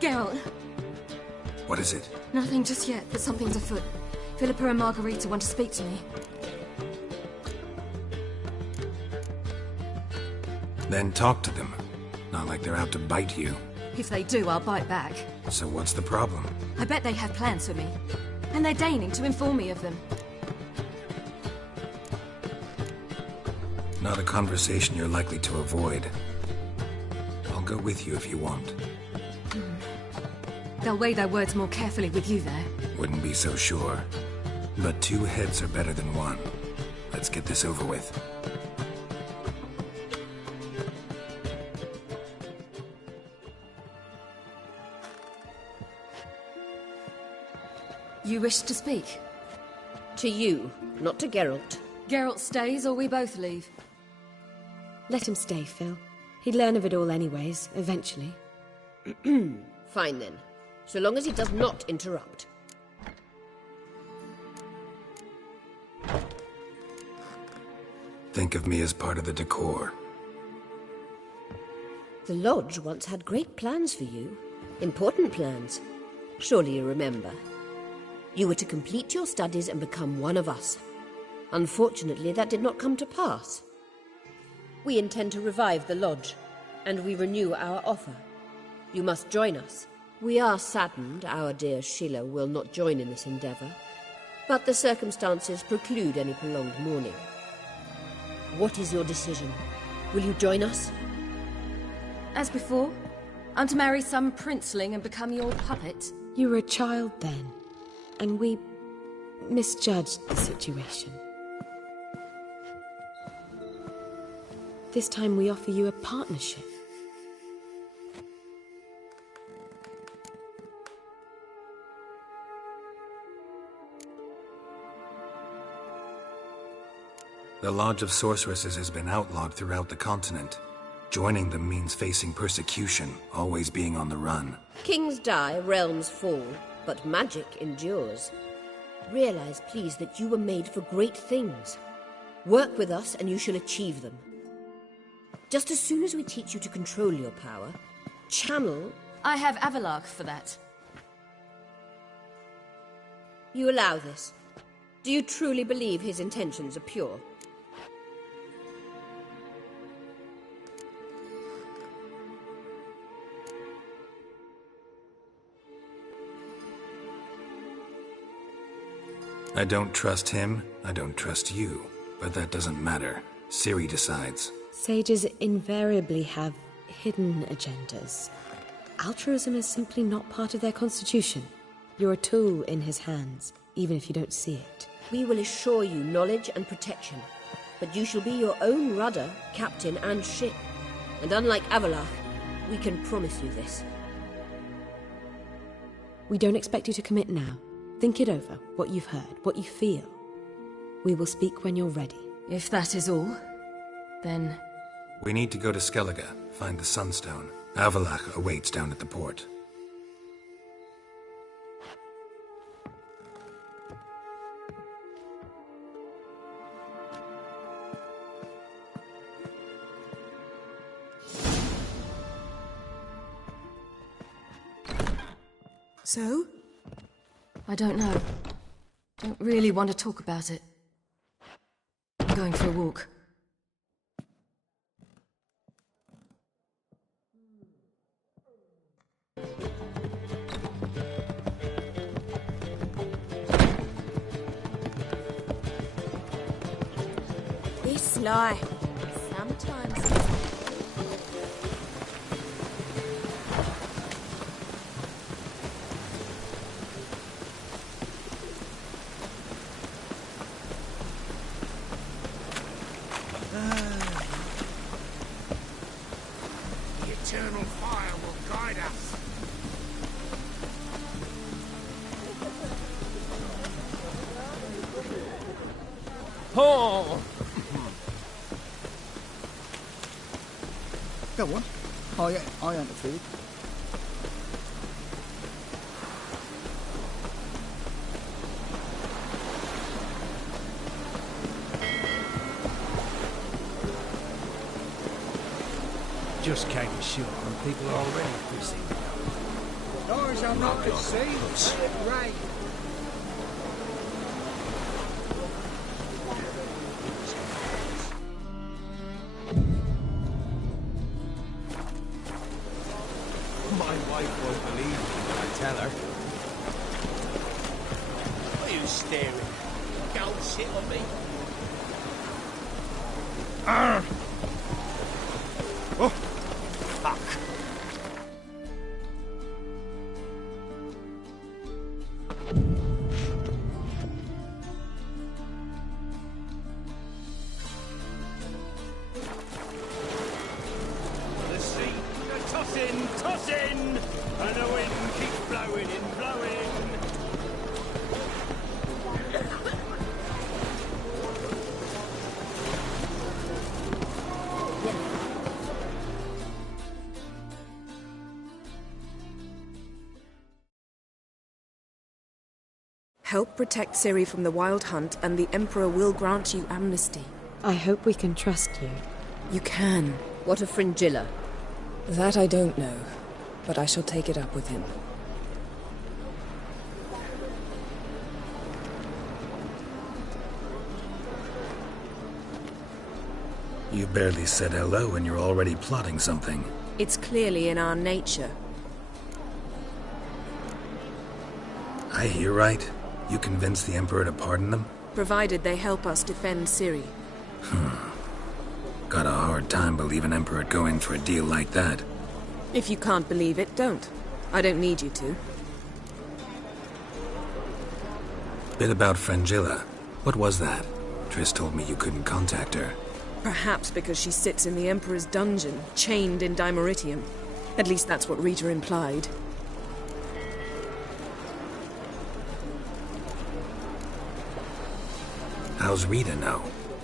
Geralt. What is it? Nothing just yet, but something's afoot. Philippa and Margarita want to speak to me. Then talk to them. Not like they're out to bite you. If they do, I'll bite back. So what's the problem? I bet they have plans for me. And they're deigning to inform me of them. Not a conversation you're likely to avoid. I'll go with you if you want. They'll weigh their words more carefully with you there. Wouldn't be so sure. But 2 heads are better than 1. Let's get this over with. You wish to speak? To you, not to Geralt. Geralt stays or we both leave? Let him stay, Phil. He'd learn of it all anyways, eventually. Fine then. So long as he does not interrupt. Think of me as part of the decor. The Lodge once had great plans for you. Important plans. Surely you remember. You were to complete your studies and become one of us. Unfortunately, that did not come to pass. We intend to revive the Lodge, and we renew our offer. You must join us. We are saddened our dear Sheila will not join in this endeavour, but the circumstances preclude any prolonged mourning. What is your decision? Will you join us? As before, I'm to marry some princeling and become your puppet. You were a child then, and we misjudged the situation. This time we offer you a partnership. The Lodge of Sorceresses has been outlawed throughout the continent. Joining them means facing persecution, always being on the run. Kings die, realms fall, but magic endures. Realize, please, that you were made for great things. Work with us and you shall achieve them. Just as soon as we teach you to control your power, channel... I have Avalark for that. You allow this? Do you truly believe his intentions are pure? I don't trust him, I don't trust you. But that doesn't matter. Ciri decides. Sages invariably have hidden agendas. Altruism is simply not part of their constitution. You're a tool in his hands, even if you don't see it. We will assure you knowledge and protection, but you shall be your own rudder, captain and ship. And unlike Avalark, we can promise you this. We don't expect you to commit now. Think it over, what you've heard, what you feel. We will speak when you're ready. If that is all, then... We need to go to Skellige, find the Sunstone. Avalach awaits down at the port. So? I don't know. Don't really want to talk about it. I'm going for a walk. This life, sometimes... The eternal fire will guide us. Oh! Go on. I interfered. Just came ashore and people are already busy. Doors are not at sea, let it rain. My wife won't believe me when I tell her. What are you staring at? Go sit on me. Oh, fuck. The sea, tossing, and the wind keeps blowing and blowing. Help protect Ciri from the Wild Hunt, and the Emperor will grant you amnesty. I hope we can trust you. You can. What of Fringilla? That I don't know, but I shall take it up with him. You barely said hello and you're already plotting something. It's clearly in our nature. I hear right. You convinced the Emperor to pardon them? Provided they help us defend Ciri. Got a hard time believing Emperor'd go in for a deal like that. If you can't believe it, don't. I don't need you to. Bit about Fringilla. What was that? Triss told me you couldn't contact her. Perhaps because she sits in the Emperor's dungeon, chained in Dimeritium. At least that's what Rita implied. How's Rita know?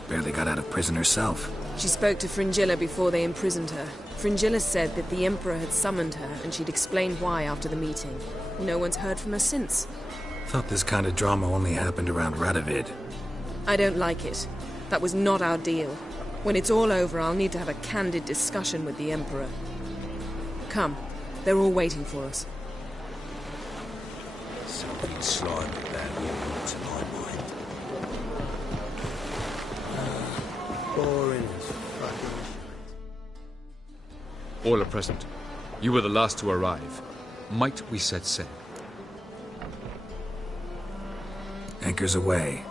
Barely got out of prison herself. She spoke to Fringilla before they imprisoned her. Fringilla said that the Emperor had summoned her, and she'd explained why after the meeting. No one's heard from her since. Thought this kind of drama only happened around Radovid. I don't like it. That was not our deal. When it's all over, I'll need to have a candid discussion with the Emperor. Come. They're all waiting for us. Something slimy about you to my mind. Boring as fucking shit. All are present. You were the last to arrive. Might we set sail? Anchors away.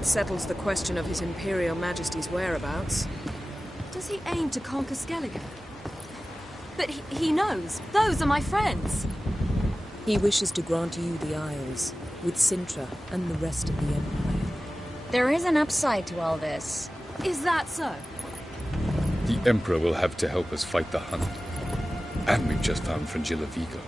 That settles the question of His Imperial Majesty's whereabouts. Does he aim to conquer Skellige? But he knows. Those are my friends. He wishes to grant you the Isles, with Sintra and the rest of the Empire. There is an upside to all this. Is that so? The Emperor will have to help us fight the Hunt. And we've just found Fringilla Vigo.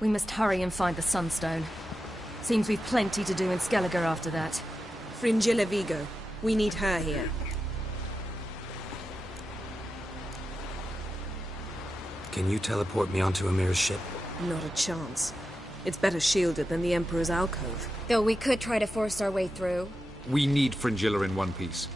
We must hurry and find the Sunstone. Seems we've plenty to do in Skellige after that. Fringilla Vigo. We need her here. Can you teleport me onto Amir's ship? Not a chance. It's better shielded than the Emperor's alcove. Though we could try to force our way through. We need Fringilla in one piece.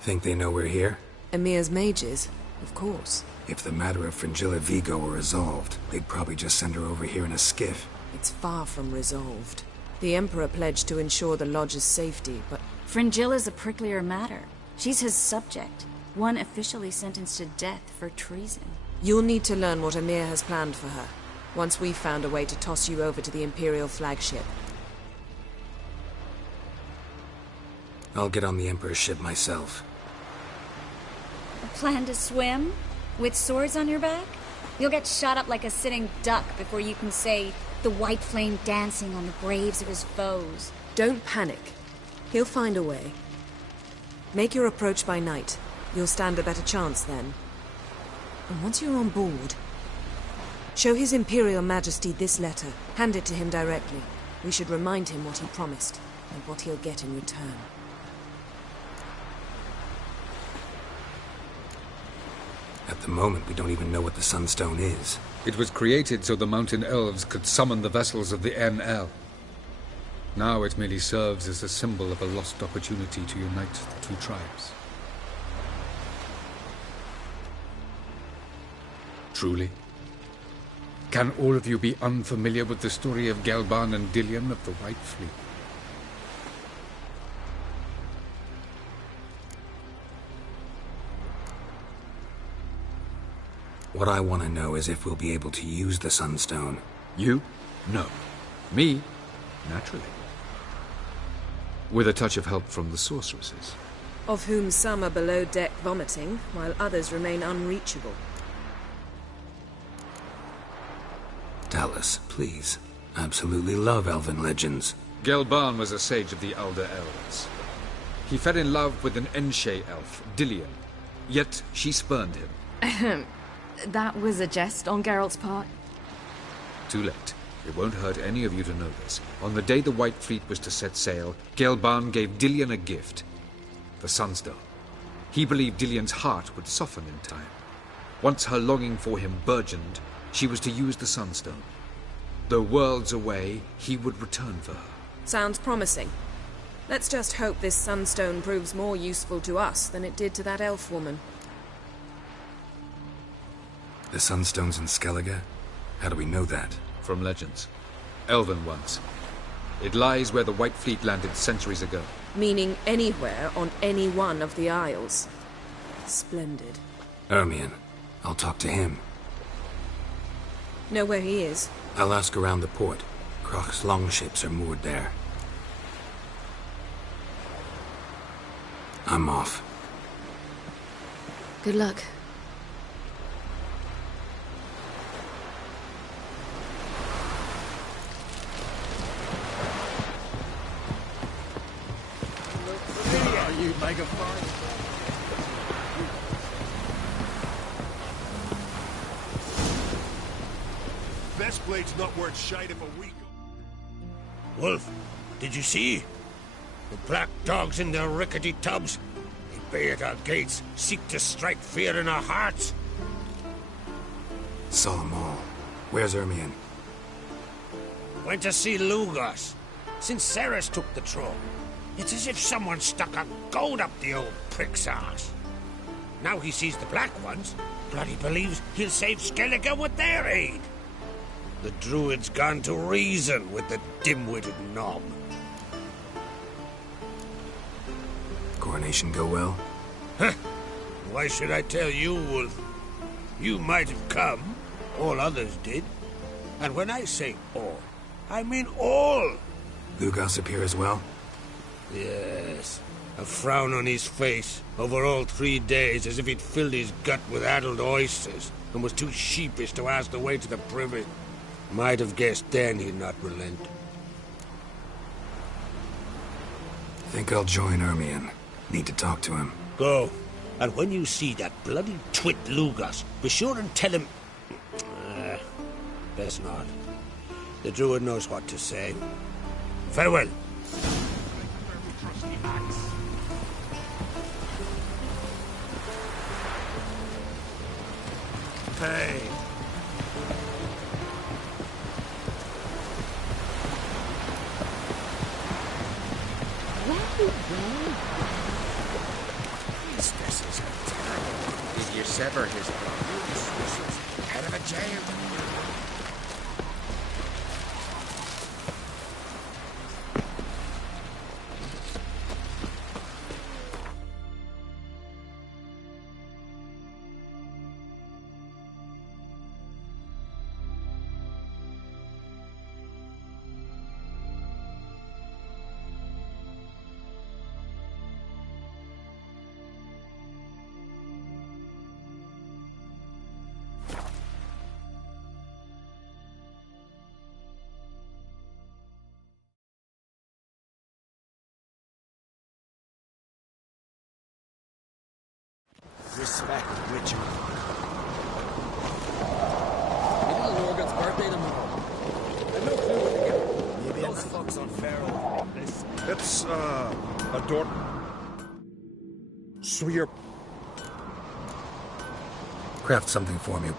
Think they know we're here? Emir's mages, of course. If the matter of Fringilla Vigo were resolved, they'd probably just send her over here in a skiff. It's far from resolved. The Emperor pledged to ensure the Lodge's safety, but... Fringilla's a pricklier matter. She's his subject. One officially sentenced to death for treason. You'll need to learn what Emir has planned for her, once we've found a way to toss you over to the Imperial flagship. I'll get on the Emperor's ship myself. A plan to swim? With swords on your back? You'll get shot up like a sitting duck before you can say, the white flame dancing on the graves of his foes. Don't panic. He'll find a way. Make your approach by night. You'll stand a better chance then. And once you're on board, show His Imperial Majesty this letter. Hand it to him directly. We should remind him what he promised, and what he'll get in return. At the moment, we don't even know what the Sunstone is. It was created so the Mountain Elves could summon the vessels of the NL. Now it merely serves as a symbol of a lost opportunity to unite the two tribes. Truly? Can all of you be unfamiliar with the story of Gelban and Dillion of the White Fleet? What I want to know is if we'll be able to use the Sunstone. You? No. Me? Naturally. With a touch of help from the sorceresses. Of whom some are below deck vomiting, while others remain unreachable. Dallas, please. Absolutely love elven legends. Gelban was a sage of the Elder Elves. He fell in love with an Enshe elf, Dillion. Yet she spurned him. That was a jest on Geralt's part. Too late. It won't hurt any of you to know this. On the day the White Fleet was to set sail, Gelban gave Dillion a gift. The Sunstone. He believed Dillion's heart would soften in time. Once her longing for him burgeoned, she was to use the Sunstone. Though worlds away, he would return for her. Sounds promising. Let's just hope this Sunstone proves more useful to us than it did to that elf woman. The Sunstone's in Skellige? How do we know that? From legends. Elven ones. It lies where the White Fleet landed centuries ago. Meaning anywhere on any one of the Isles. Splendid. Ermion. I'll talk to him. Know where he is? I'll ask around the port. Croc's longships are moored there. I'm off. Good luck. You make a fight. Best blade's not worth shite if a week. Wolf, did you see? The black dogs in their rickety tubs. They bay at our gates, seek to strike fear in our hearts. Saw them all. Where's Ermion? Went to see Lugos. Since Ceres took the throne, it's as if someone stuck a goad up the old prick's arse. Now he sees the Black Ones, bloody believes he'll save Skellige with their aid. The druid's gone to reason with the dim-witted knob. Coronation go well? Huh. Why should I tell you, Wolf? You might have come. All others did. And when I say all, I mean all. Lugos appear as well? Yes. A frown on his face over all 3 days, as if he'd filled his gut with addled oysters and was too sheepish to ask the way to the privy. Might have guessed then he'd not relent. Think I'll join Ermion. Need to talk to him. Go. And when you see that bloody twit Lugos, be sure and tell him... best not. The druid knows what to say. Farewell. Hey. These stresses are terrible. If you sever his throat, he's out of a jail. Respect, Richard. Maybe the Lorgan's birthday tomorrow. I've no clue what to get. Maybe those fucks on Feral. It's, a door. So you're... Craft something for me.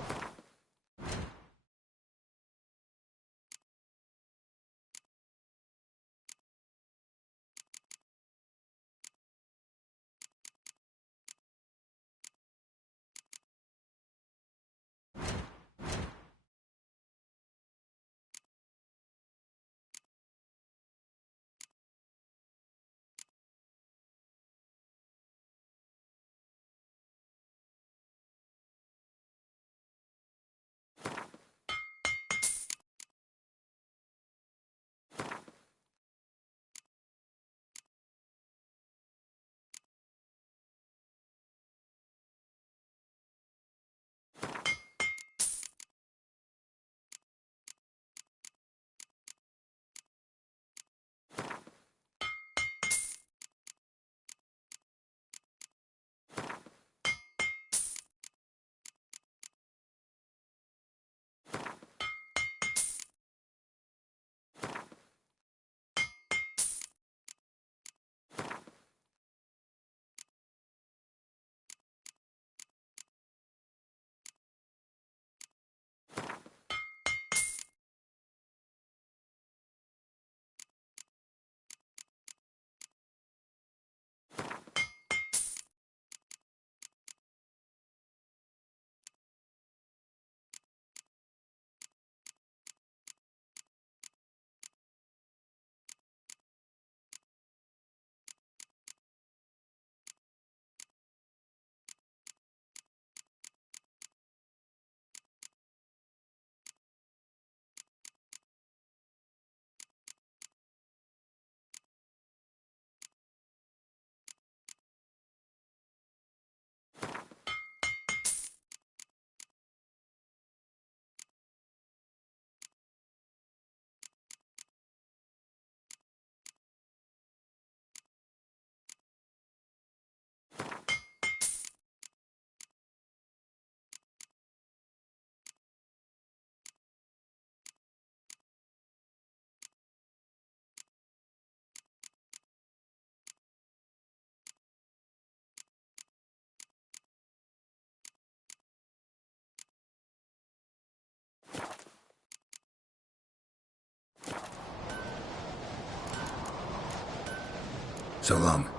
So long.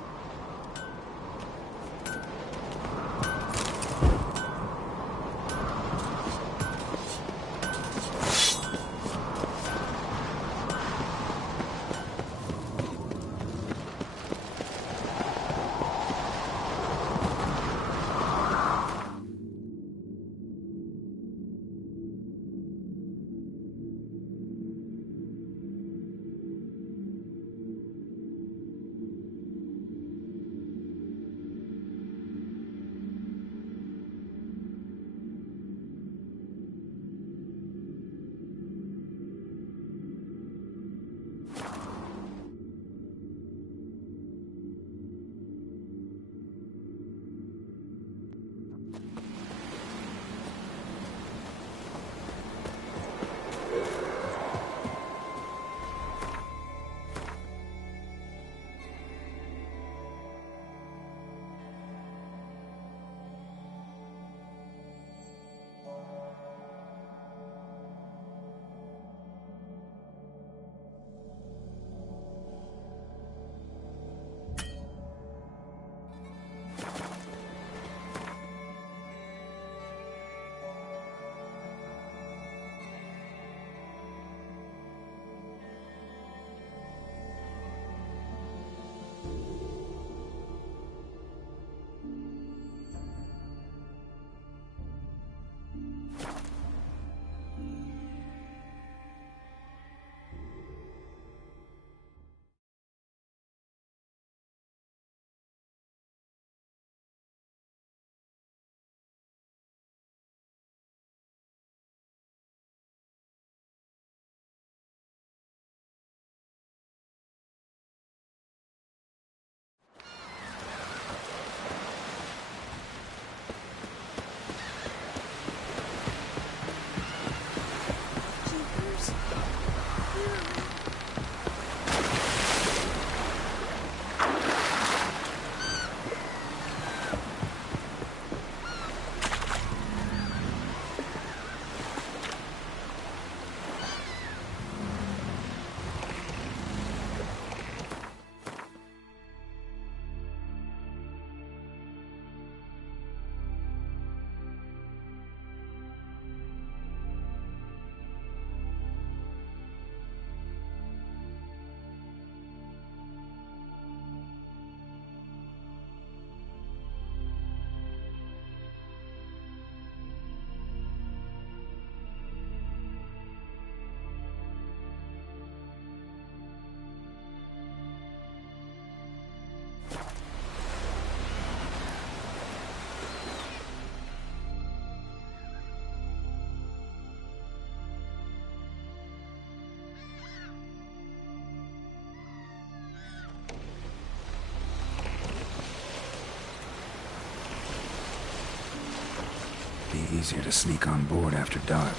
Be easier to sneak on board after dark.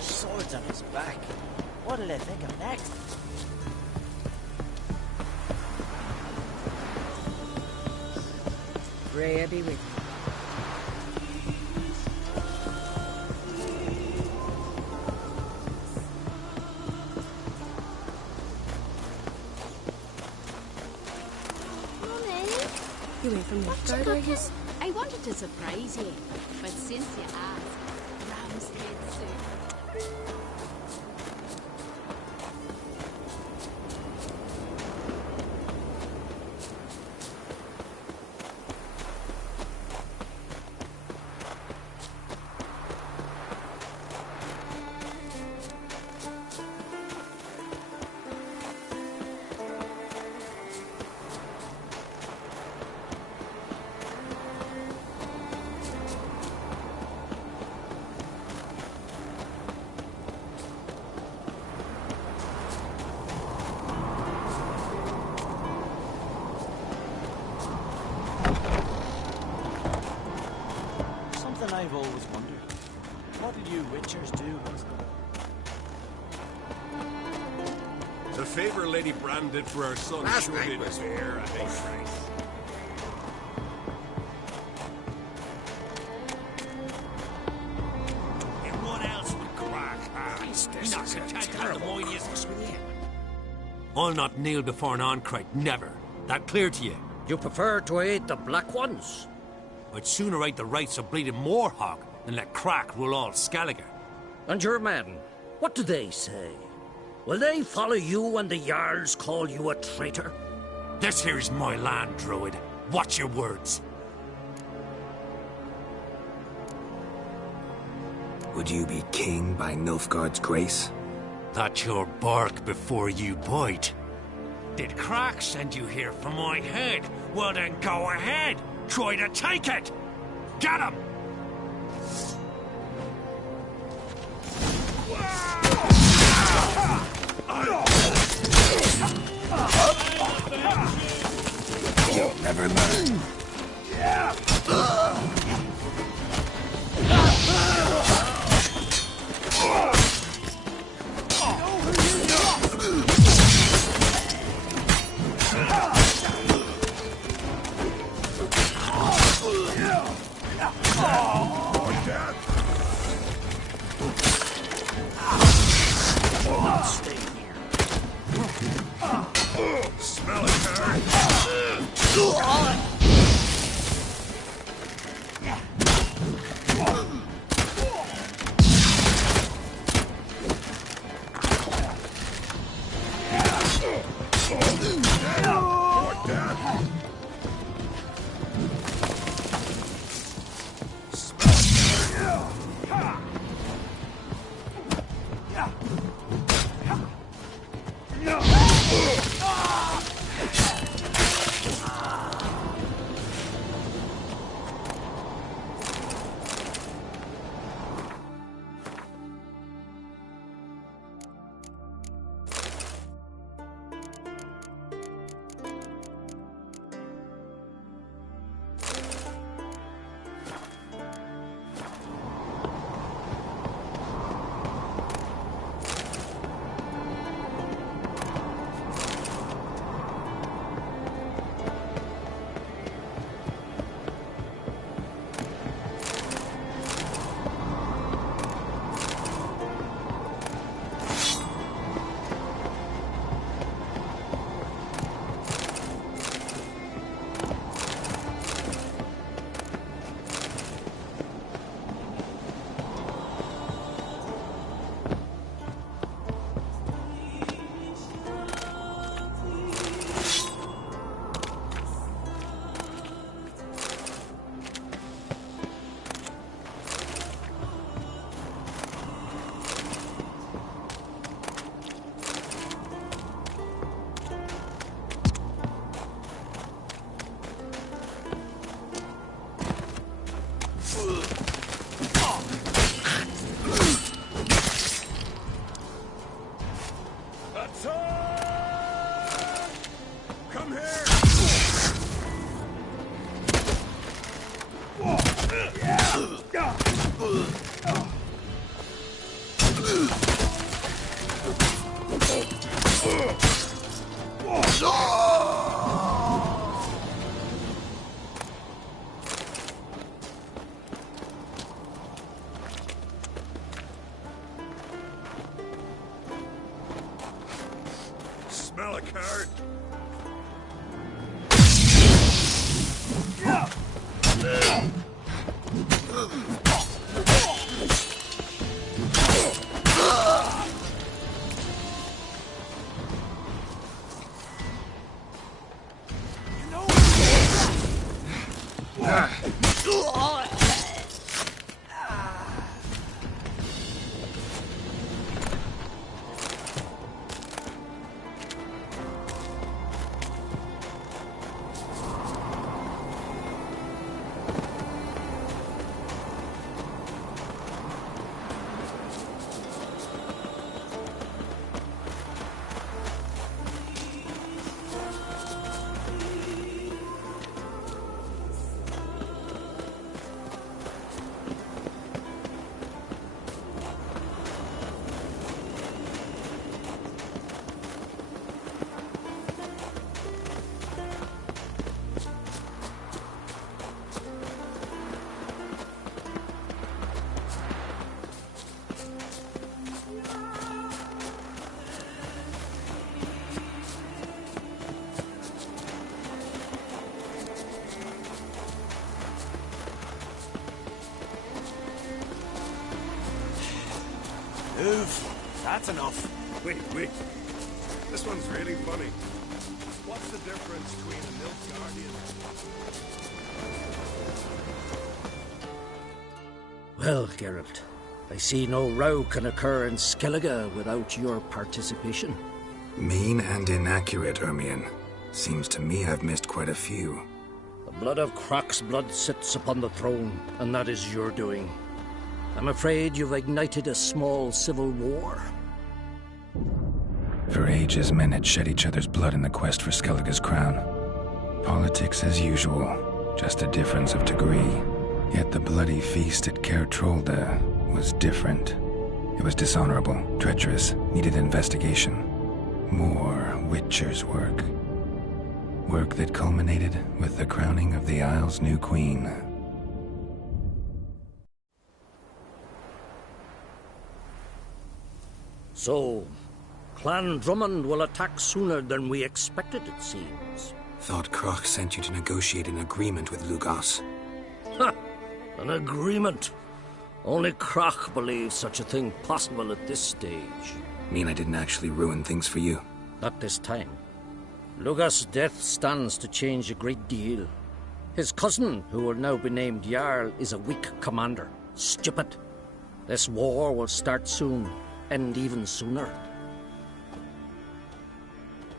Swords on his back. What'll they think of next? Rhea be with you. You went from Nilfgaard, I guess? I wanted to surprise you, but since you asked, ram's head soup. Something I've always wondered. What did you witchers do? The favor Lady Bran did for her son Last sure night did was bear a price. And what else would crack? You're not content to have the mightiest swing. I'll not kneel before an Oncrite, never. That clear to you? You prefer to eat the black ones? I'd sooner eat the rights of bleeding Moorhog than let Crack rule all Skellige. And your men, what do they say? Will they follow you when the Jarls call you a traitor? This here's my land, Druid. Watch your words. Would you be king by Nilfgaard's grace? That's your bark before you bite. Did Crack send you here for my head? Well then go ahead. Try to take it. Get him! You'll never learn. Smell it, Harry. Come here! Smell a card? That's enough. Wait. This one's really funny. What's the difference between a Nilfgaardian? Well, Geralt, I see no row can occur in Skellige without your participation. Mean and inaccurate, Ermion. Seems to me I've missed quite a few. The blood of Crach's blood sits upon the throne, and that is your doing. I'm afraid you've ignited a small civil war. For ages, men had shed each other's blood in the quest for Skellige's crown. Politics as usual, just a difference of degree. Yet the bloody feast at Caer Trolda was different. It was dishonorable, treacherous, needed investigation. More Witcher's work. Work that culminated with the crowning of the Isle's new queen. So, Clan Drummond will attack sooner than we expected, it seems. Thought Crach sent you to negotiate an agreement with Lugas. Ha! An agreement? Only Crach believes such a thing possible at this stage. Mean I didn't actually ruin things for you? Not this time. Lugas' death stands to change a great deal. His cousin, who will now be named Jarl, is a weak commander. Stupid. This war will start soon, end even sooner.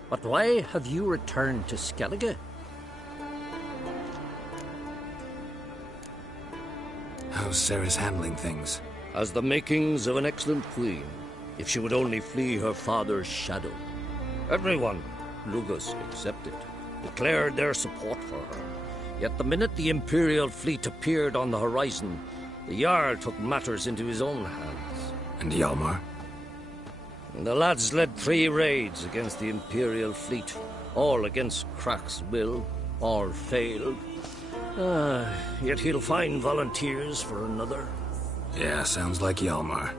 But why have you returned to Skellige? How's Sarah's handling things? Has the makings of an excellent queen, if she would only flee her father's shadow. Everyone, Lugas excepted, declared their support for her. Yet the minute the Imperial fleet appeared on the horizon, the Jarl took matters into his own hands. And Hjalmar? The lads led 3 raids against the Imperial fleet, all against Crach's will, all failed. Yet he'll find volunteers for another. Yeah, sounds like Hjalmar.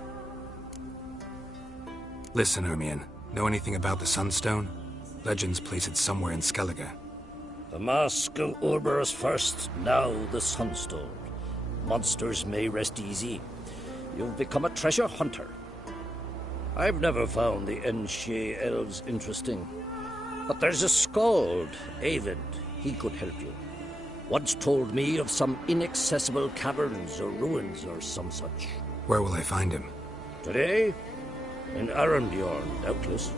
Listen, Ermion, know anything about the Sunstone? Legends place it somewhere in Skellige. The Mask of Urberus first, now the Sunstone. Monsters may rest easy. You've become a treasure hunter. I've never found the Enshe elves interesting. But there's a skald, Avid. He could help you. Once told me of some inaccessible caverns or ruins or some such. Where will I find him? Today? In Arenbjorn, doubtless.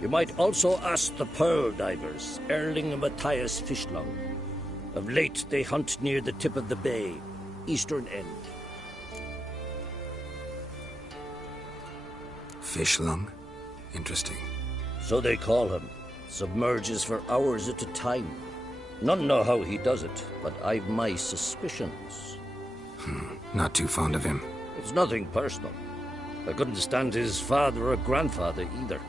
You might also ask the Pearl Divers, Erling and Matthias Fishlung. Of late, they hunt near the tip of the bay, eastern end. Fishlung? Interesting. So they call him. Submerges for hours at a time. None know how he does it, but I've my suspicions. Not too fond of him. It's nothing personal. I couldn't stand his father or grandfather either.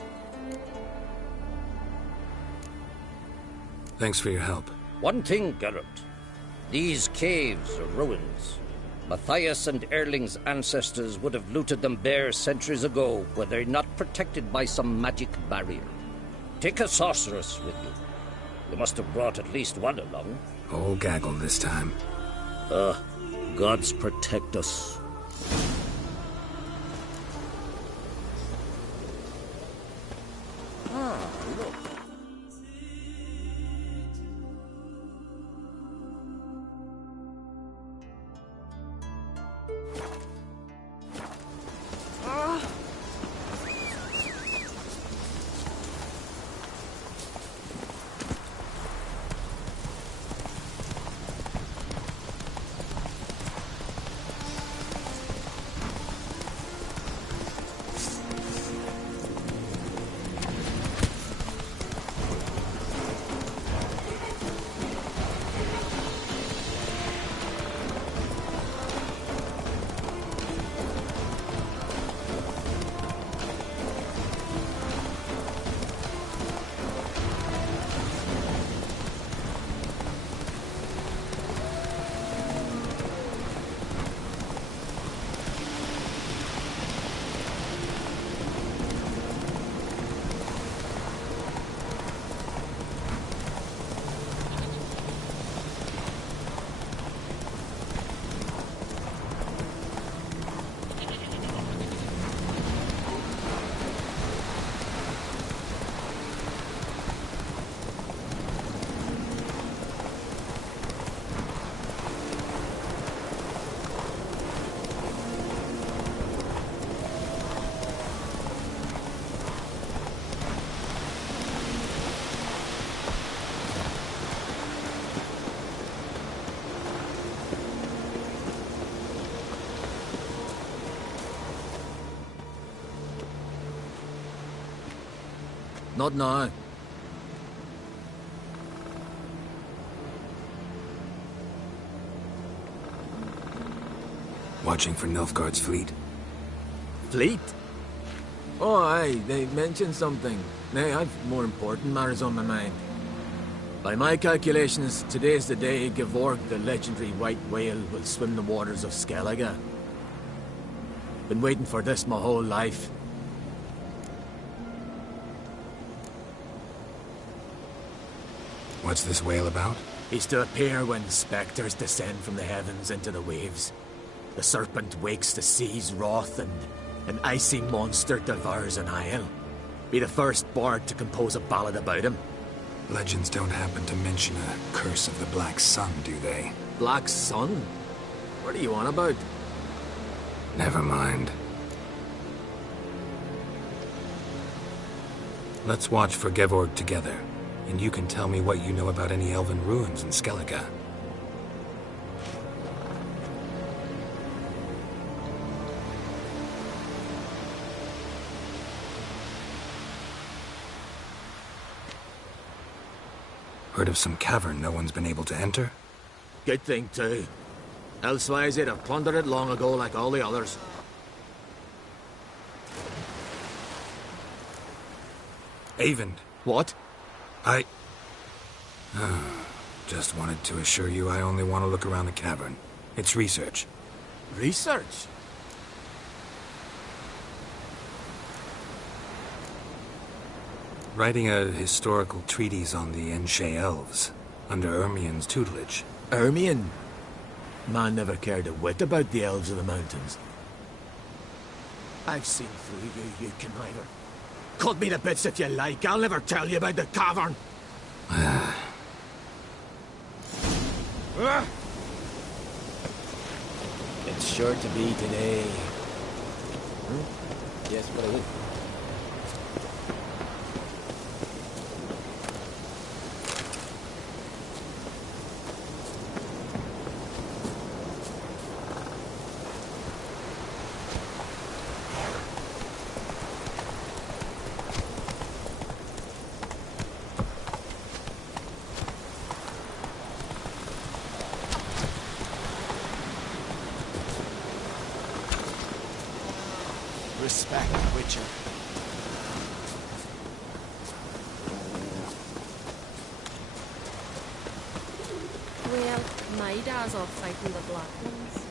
Thanks for your help. One thing, Geralt. These caves are ruins. Matthias and Erling's ancestors would have looted them bare centuries ago were they not protected by some magic barrier. Take a sorceress with you. You must have brought at least one along. Whole gaggle this time. Gods protect us. Look. Not now. Watching for Nilfgaard's fleet. Fleet? Oh, aye, they mentioned something. Nay, I've more important matters on my mind. By my calculations, today's the day Gevorg, the legendary white whale, will swim the waters of Skellige. Been waiting for this my whole life. What's this whale about? He's to appear when spectres descend from the heavens into the waves. The serpent wakes the sea's wrath, and an icy monster devours an isle. Be the first bard to compose a ballad about him. Legends don't happen to mention a curse of the Black Sun, do they? Black Sun? What are you on about? Never mind. Let's watch for Gevorg together, and you can tell me what you know about any elven ruins in Skellige. Heard of some cavern no one's been able to enter? Good thing, too. Elsewise, they'd have plundered it long ago like all the others. Avon. What? Just wanted to assure you I only want to look around the cavern. It's research. Research? Writing a historical treatise on the Enshe elves, under Ermien's tutelage. Ermien? Man never cared a whit about the elves of the mountains. I've seen through you, you conniver. Cut me to bits if you like, I'll never tell you about the cavern! It's sure to be today. Yes, what I would. respect, Witcher. Well, my dad's off fighting the Black Ones.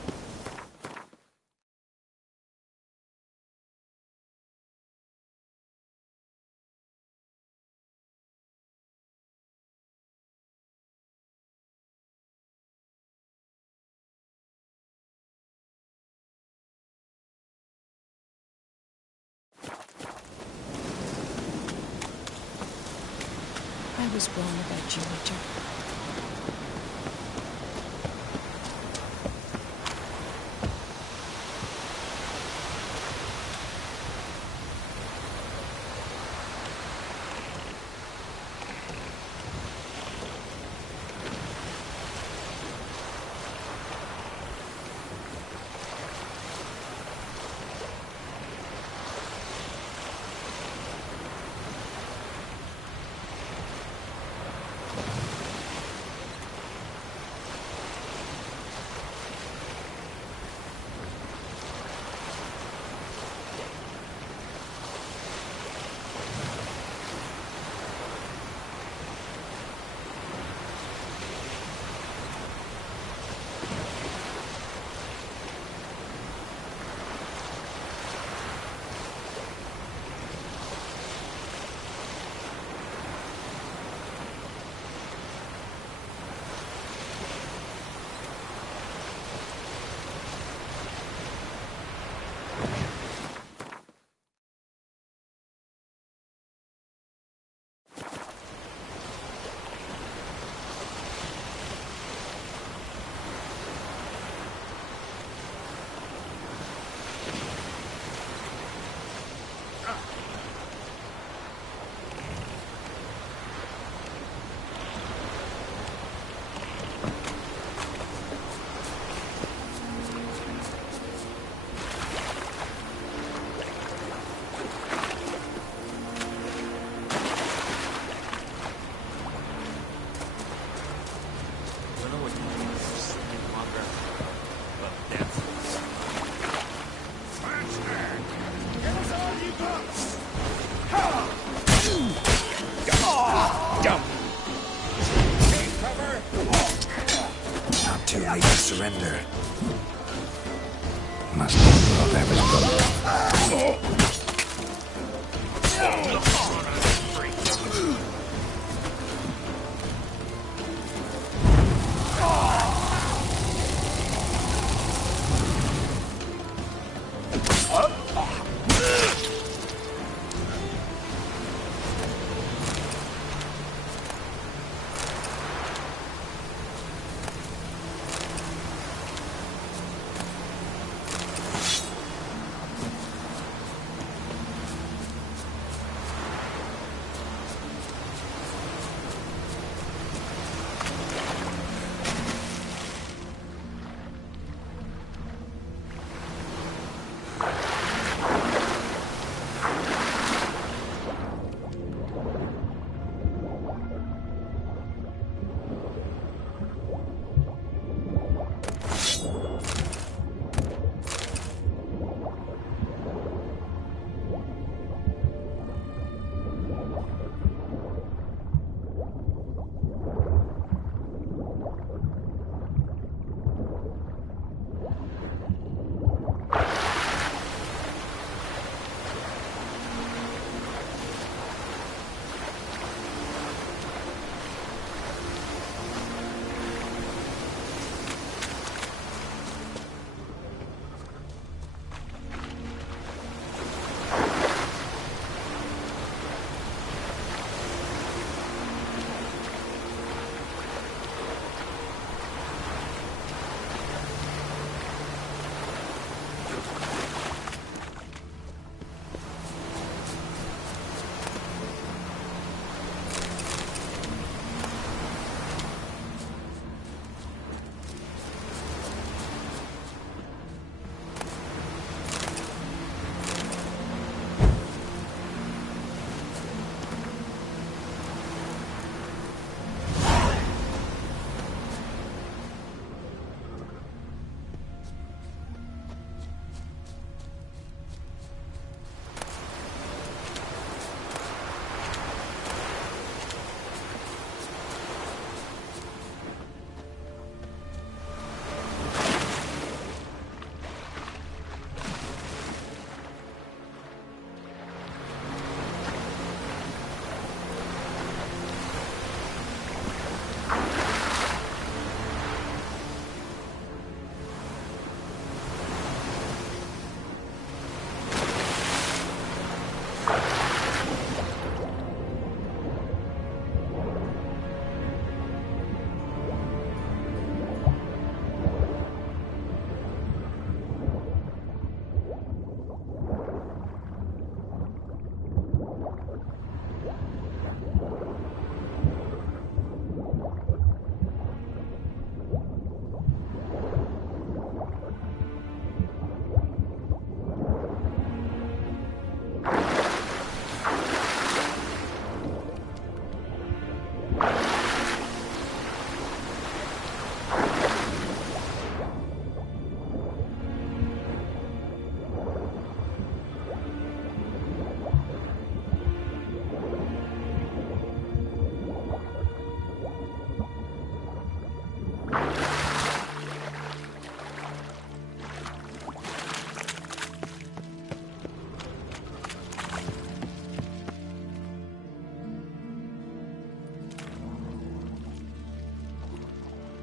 I was wrong about you, Witcher. Not too late to surrender. Must be above average boat.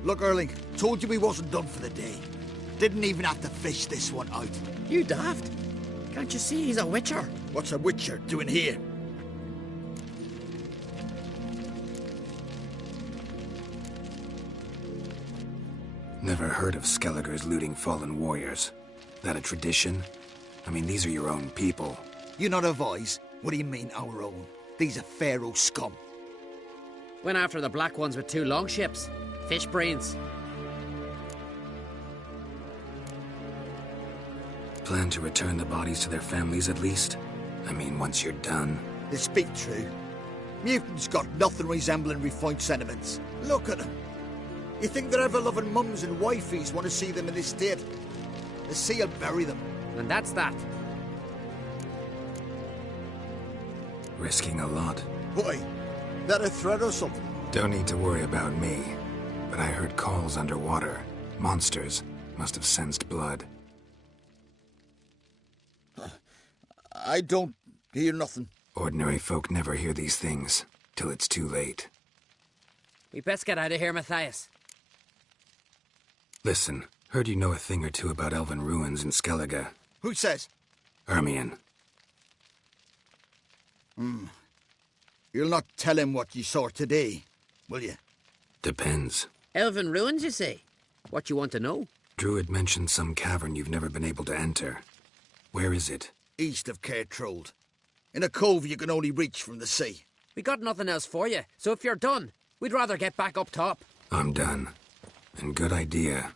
Look, Erling, told you we wasn't done for the day. Didn't even have to fish this one out. You daft? Can't you see he's a witcher? What's a witcher doing here? Never heard of Skelligers looting fallen warriors. That a tradition? I mean, these are your own people. You not have eyes? What do you mean, our own? These are Pharaoh scum. Went after the black ones with 2 longships. Fish brains. Plan to return the bodies to their families at least? I mean, once you're done. They speak true. Mutants got nothing resembling refined sentiments. Look at them. You think their ever-loving mums and wifeys want to see them in this state? The sea will bury them. And that's that. Risking a lot. Why? That a threat or something? Don't need to worry about me. But I heard calls underwater. Monsters must have sensed blood. I don't hear nothing. Ordinary folk never hear these things, till it's too late. We best get out of here, Matthias. Listen, heard you know a thing or two about elven ruins in Skellige. Who says? Ermion. You'll not tell him what you saw today, will you? Depends. Elven ruins, you say? What you want to know? Druid mentioned some cavern you've never been able to enter. Where is it? East of Cairtrold. In a cove you can only reach from the sea. We got nothing else for you, so if you're done, we'd rather get back up top. I'm done. And good idea.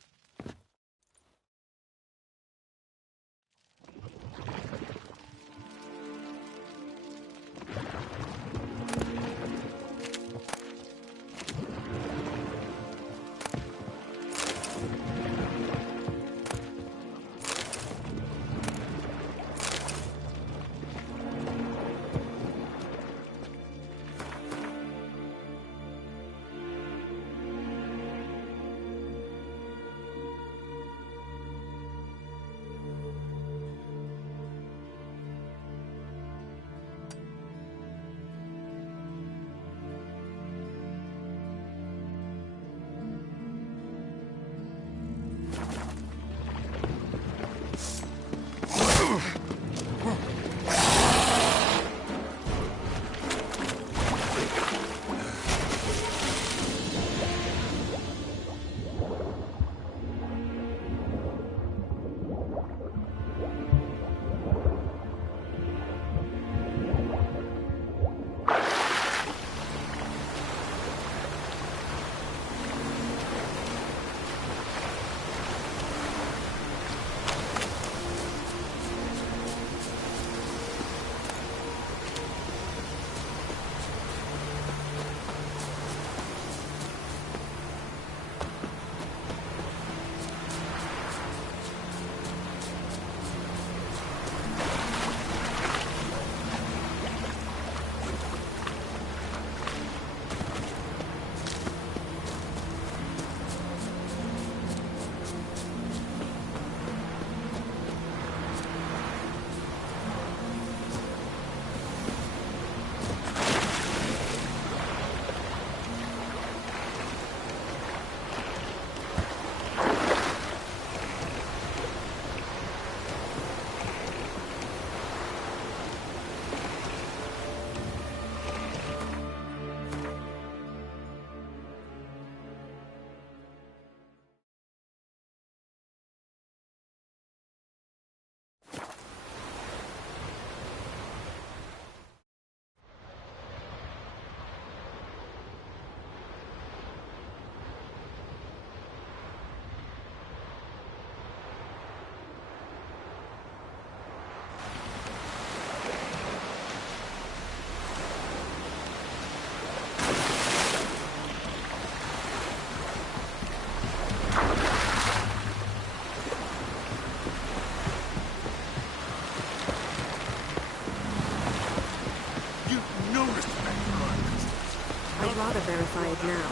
I'd rather verify it now.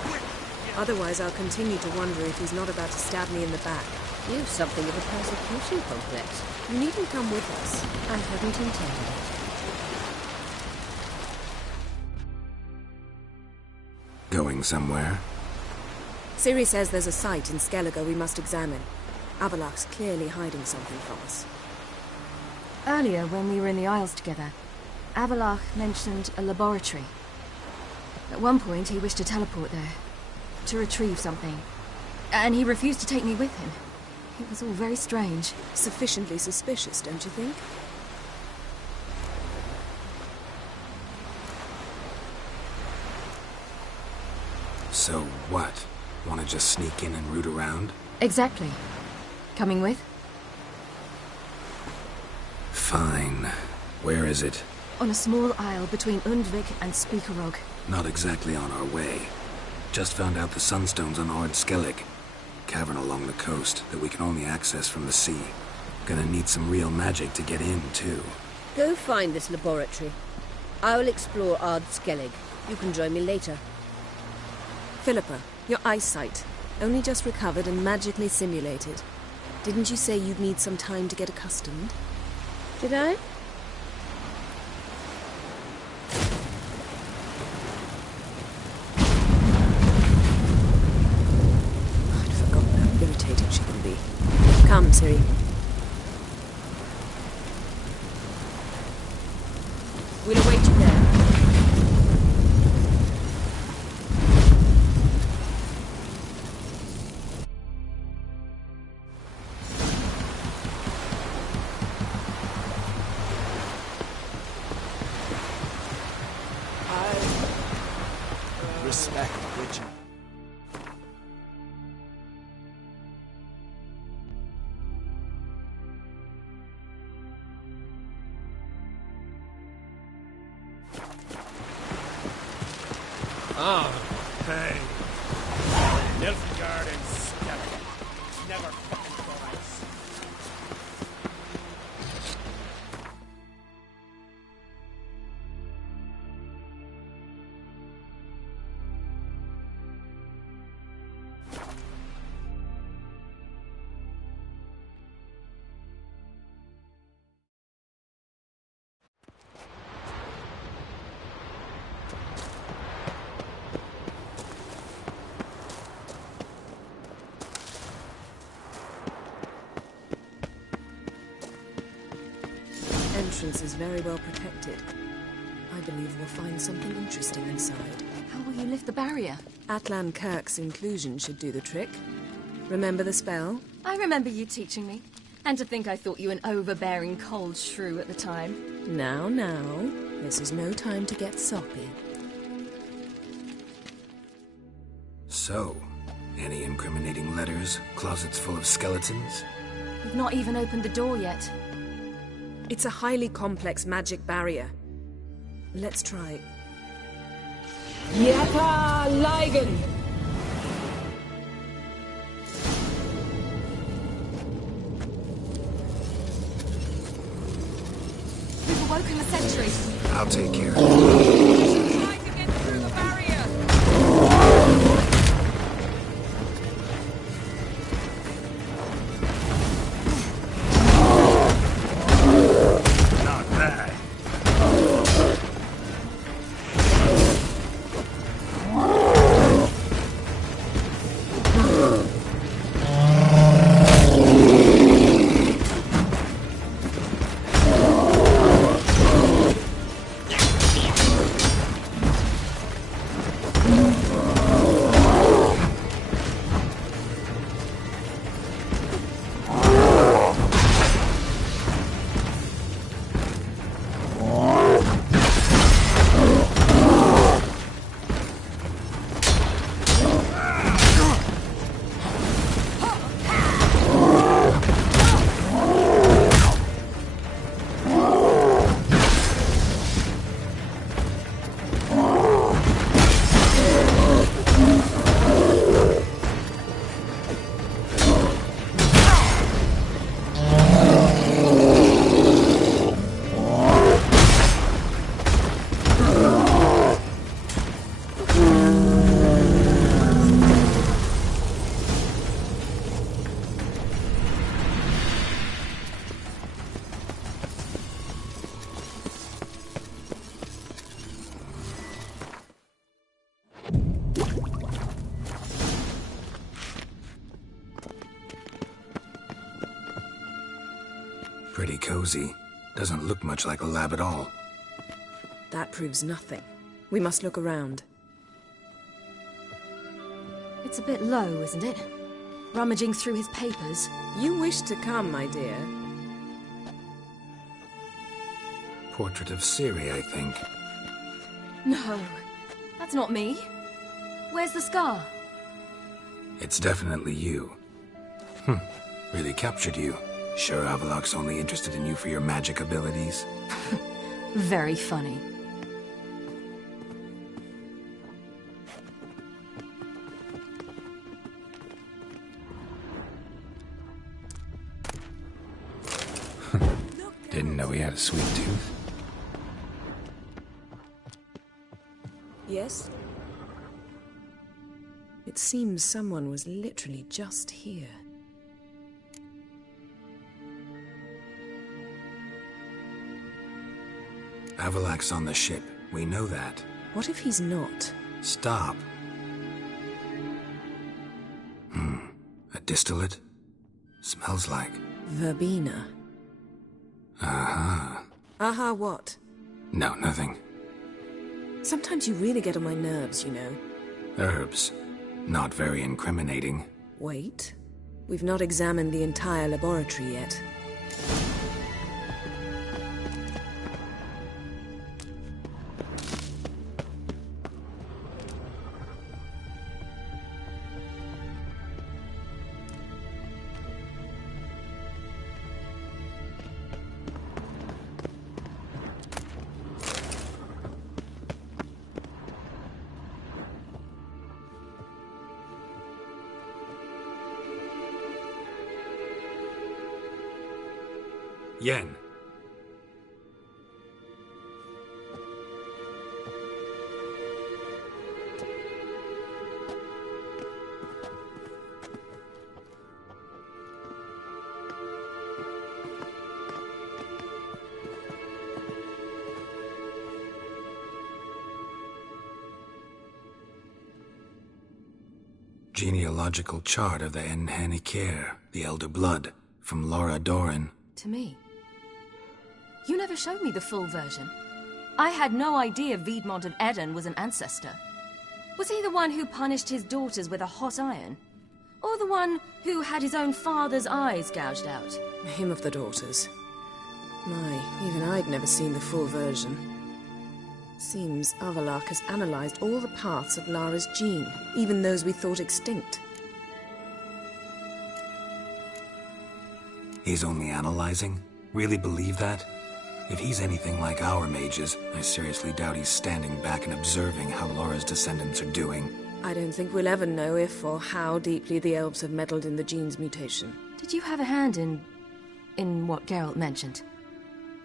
Otherwise, I'll continue to wonder if he's not about to stab me in the back. You've something of a persecution complex. You needn't come with us. I hadn't intended it. Going somewhere? Ciri says there's a site in Skellige we must examine. Avallach's clearly hiding something from us. Earlier, when we were in the Isles together, Avallach mentioned a laboratory. At one point, he wished to teleport there, to retrieve something. And he refused to take me with him. It was all very strange. Sufficiently suspicious, don't you think? So what? Want to just sneak in and root around? Exactly. Coming with? Fine. Where is it? On a small isle between Undvik and Speakerog. Not exactly on our way. Just found out the sunstones on Ord Skellig. Cavern along the coast that we can only access from the sea. Gonna need some real magic to get in, too. Go find this laboratory. I will explore Ard Skellig. You can join me later. Philippa, your eyesight. Only just recovered and magically simulated. Didn't you say you'd need some time to get accustomed? Did I? I'd forgotten how irritating she can be. Come, Ciri. We'll await you there. Respect ritual. Oh, hey. Nilfgaard and Skellige. Never fucking twice. Entrance is very well protected. I believe we'll find something interesting inside. How will you lift the barrier? Atlan Kirk's inclusion should do the trick. Remember the spell? I remember you teaching me. And to think I thought you an overbearing cold shrew at the time. Now, this is no time to get soppy. So, any incriminating letters? Closets full of skeletons? We've not even opened the door yet. It's a highly complex magic barrier. Let's try. Yata Ligen! We've awoken the sentry. I'll take care of it. Trying to get through the barrier. Not bad. Pretty cozy. Doesn't look much like a lab at all. That proves nothing. We must look around. It's a bit low, isn't it? Rummaging through his papers. You wish to come, my dear. Portrait of Ciri, I think. No, that's not me. Where's the scar? It's definitely you. Really captured you. Sure Avalok's only interested in you for your magic abilities? Very funny. Didn't know he had a sweet tooth. Yes? It seems someone was literally just here. Avalok's on the ship. We know that. What if he's not? Stop. A distillate? Smells like... Verbena. Aha. Aha what? No, nothing. Sometimes you really get on my nerves, you know. Herbs. Not very incriminating. Wait. We've not examined the entire laboratory yet. Yen. Genealogical chart of the Enhanikir, the Elder Blood, from Laura Doran. To me. You never showed me the full version. I had no idea Viedmont of Eden was an ancestor. Was he the one who punished his daughters with a hot iron? Or the one who had his own father's eyes gouged out? Him of the daughters. My, even I'd never seen the full version. Seems Avalok has analyzed all the paths of Lara's gene, even those we thought extinct. He's only analyzing? Really believe that? If he's anything like our mages, I seriously doubt he's standing back and observing how Laura's descendants are doing. I don't think we'll ever know if or how deeply the elves have meddled in the gene's mutation. Did you have a hand in what Geralt mentioned?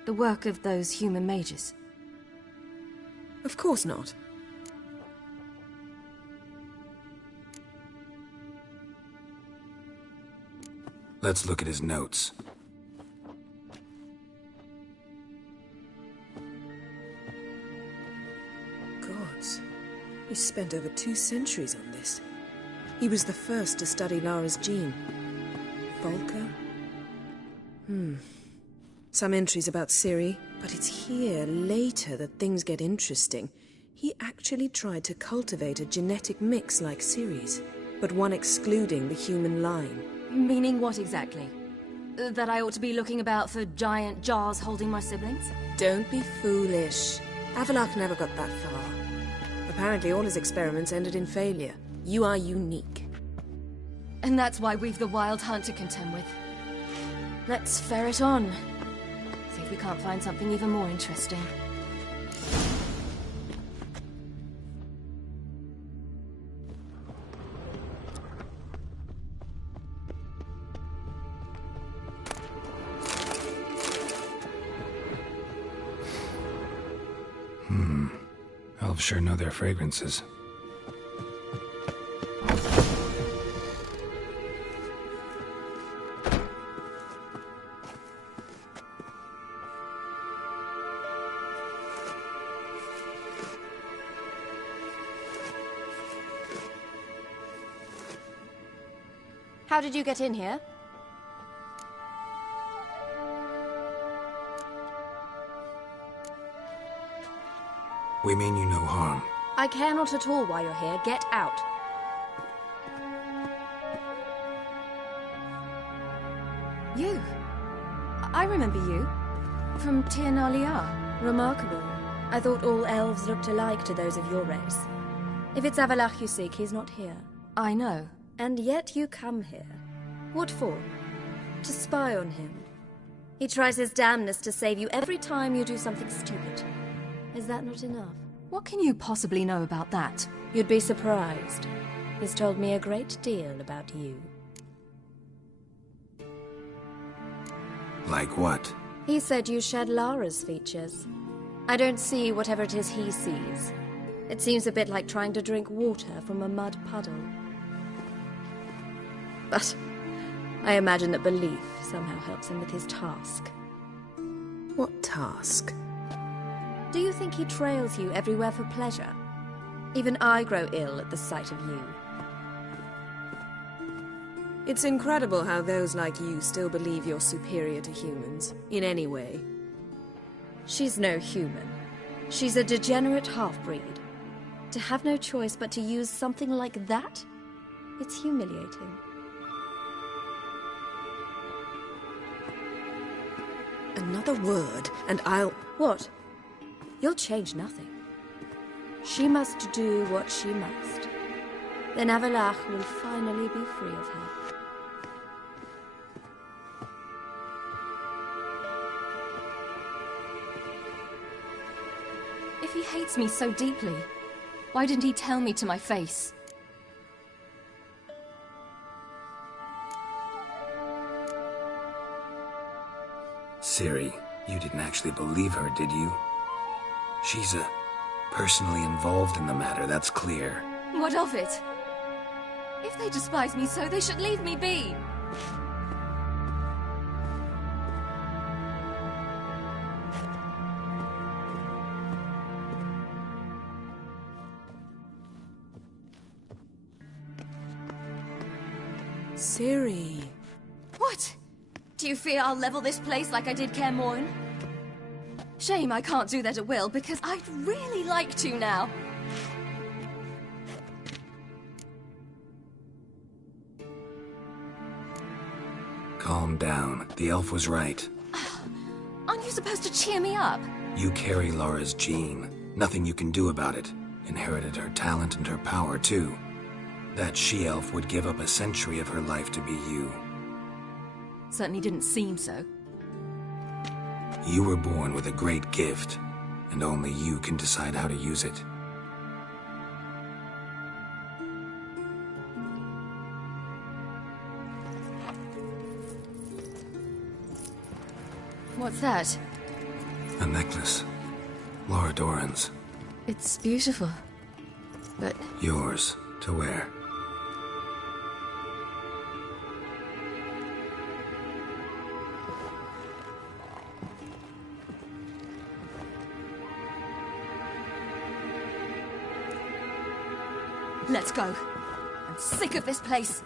The work of those human mages? Of course not. Let's look at his notes. Gods. He spent over 2 centuries on this. He was the first to study Lara's gene. Volker? Some entries about Ciri, but it's here, later, that things get interesting. He actually tried to cultivate a genetic mix like Ciri's, but one excluding the human line. Meaning what exactly? That I ought to be looking about for giant jars holding my siblings? Don't be foolish. Avalok never got that far. Apparently all his experiments ended in failure. You are unique. And that's why we've the Wild Hunt to contend with. Let's ferret on. See if we can't find something even more interesting. Elves sure know their fragrances. How did you get in here? We mean you no harm. I care not at all why you're here. Get out. You. I remember you. From Tir Nalia. Remarkable. I thought all elves looked alike to those of your race. If it's Avalach you seek, he's not here. I know. And yet you come here. What for? To spy on him. He tries his damnedest to save you every time you do something stupid. Is that not enough? What can you possibly know about that? You'd be surprised. He's told me a great deal about you. Like what? He said you shared Lara's features. I don't see whatever it is he sees. It seems a bit like trying to drink water from a mud puddle. But I imagine that belief somehow helps him with his task. What task? Do you think he trails you everywhere for pleasure? Even I grow ill at the sight of you. It's incredible how those like you still believe you're superior to humans, in any way. She's no human. She's a degenerate half-breed. To have no choice but to use something like that? It's humiliating. Another word, and I'll... What? You'll change nothing. She must do what she must. Then Avalach will finally be free of her. If he hates me so deeply, why didn't he tell me to my face? Ciri, you didn't actually believe her, did you? She's personally involved in the matter, that's clear. What of it? If they despise me so, they should leave me be. Ciri. What? Do you fear I'll level this place like I did Kaer Morhen? Shame I can't do that at will, because I'd really like to now. Calm down. The elf was right. Aren't you supposed to cheer me up? You carry Laura's gene. Nothing you can do about it. Inherited her talent and her power, too. That she-elf would give up a century of her life to be you. Certainly didn't seem so. You were born with a great gift, and only you can decide how to use it. What's that? A necklace. Laura Doran's. It's beautiful, but... Yours to wear. Let's go. I'm sick of this place.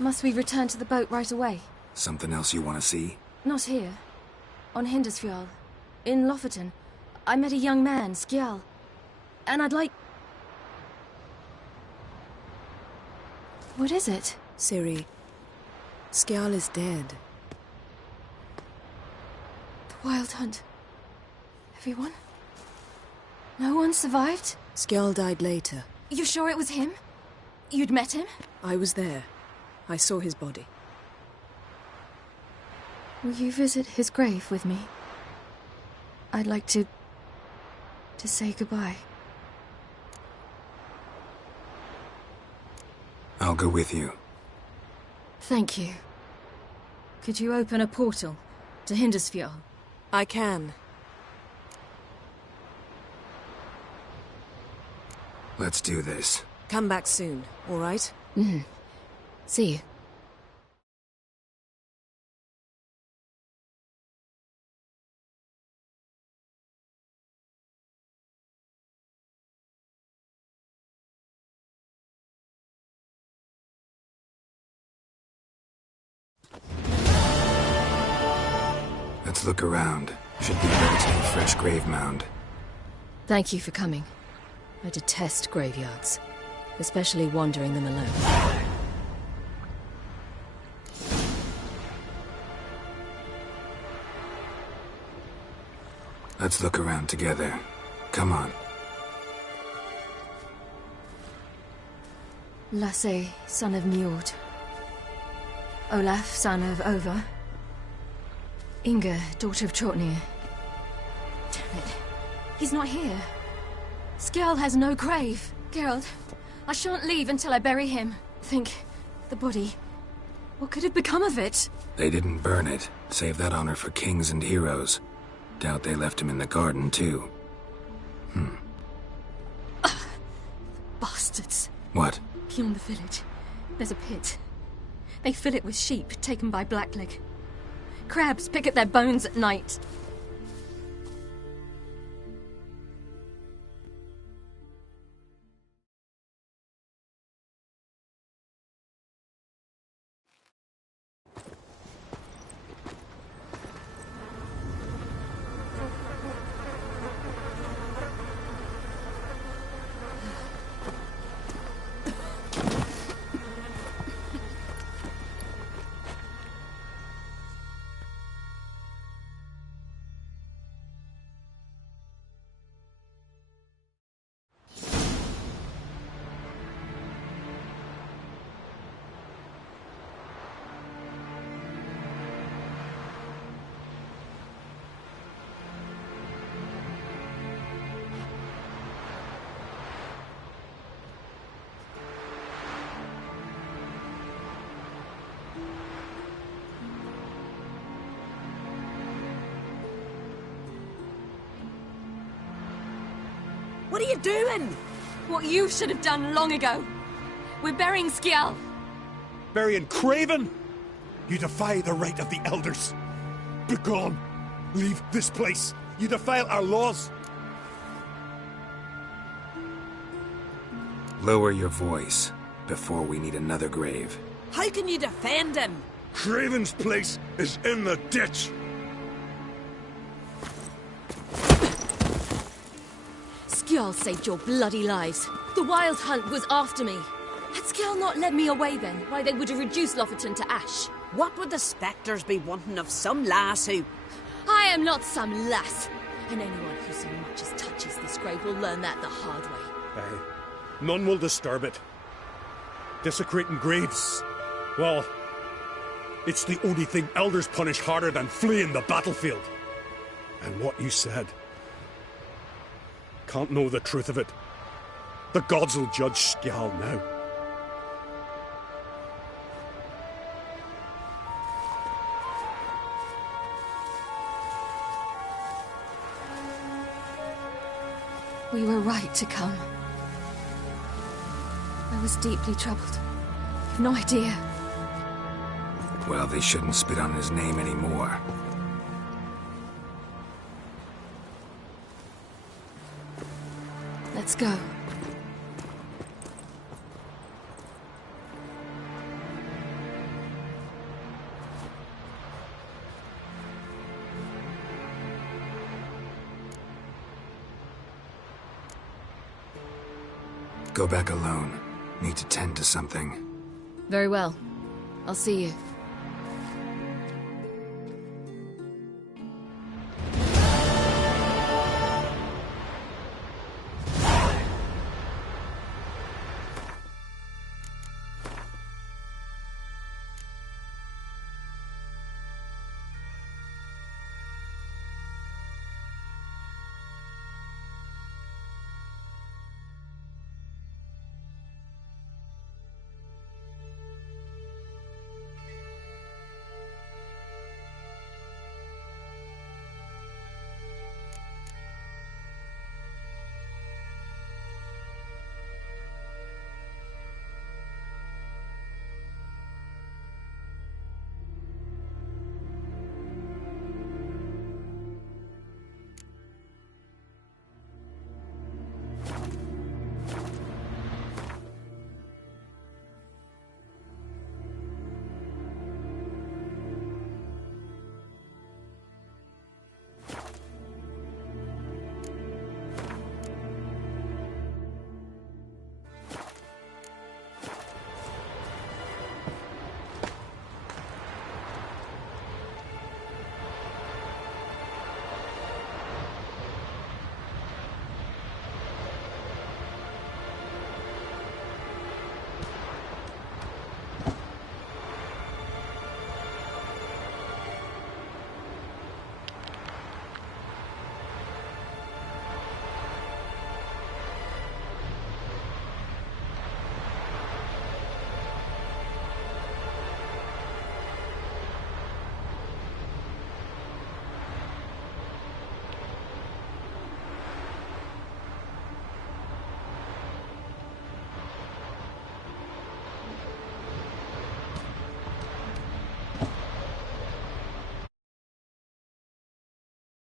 Must we return to the boat right away? Something else you want to see? Not here. On Hindersfjall. In Lofoten. I met a young man, Skjal. And I'd like... What is it? Ciri. Skjal is dead. The Wild Hunt. Everyone? No one survived? Skjal died later. You sure it was him? You'd met him? I was there. I saw his body. Will you visit his grave with me? I'd like to say goodbye. I'll go with you. Thank you. Could you open a portal to Hindersfjord? I can. Let's do this. Come back soon, all right? Mm-hmm. See you. Let's look around. Should be able to see a fresh grave mound. Thank you for coming. I detest graveyards, especially wandering them alone. Let's look around together. Come on. Lasse, son of Njord. Olaf, son of Over. Inga, daughter of Trotnir. Damn it. He's not here. Skjall has no grave. Geralt, I shan't leave until I bury him. Think, the body. What could have become of it? They didn't burn it. Save that honor for kings and heroes. Doubt they left him in the garden, too. Bastards. What? Beyond the village, there's a pit. They fill it with sheep taken by Blackleg. Crabs pick at their bones at night. What are you doing? What you should have done long ago. We're burying Skjall. Burying Craven? You defy the right of the elders. Begone. Leave this place. You defile our laws. Lower your voice before we need another grave. How can you defend him? Craven's place is in the ditch. Skjall saved your bloody lives. The Wild Hunt was after me. Had Skjall not led me away then, why they would have reduced Lofoten to ash. What would the spectres be wanting of some lass who... I am not some lass. And anyone who so much as touches this grave will learn that the hard way. Aye. None will disturb it. Desecrating graves. Well, it's the only thing elders punish harder than fleeing the battlefield. And what you said... Can't know the truth of it. The gods will judge Skjall now. We were right to come. I was deeply troubled. You've no idea. Well, they shouldn't spit on his name anymore. Let's go. Go back alone. Need to tend to something. Very well. I'll see you.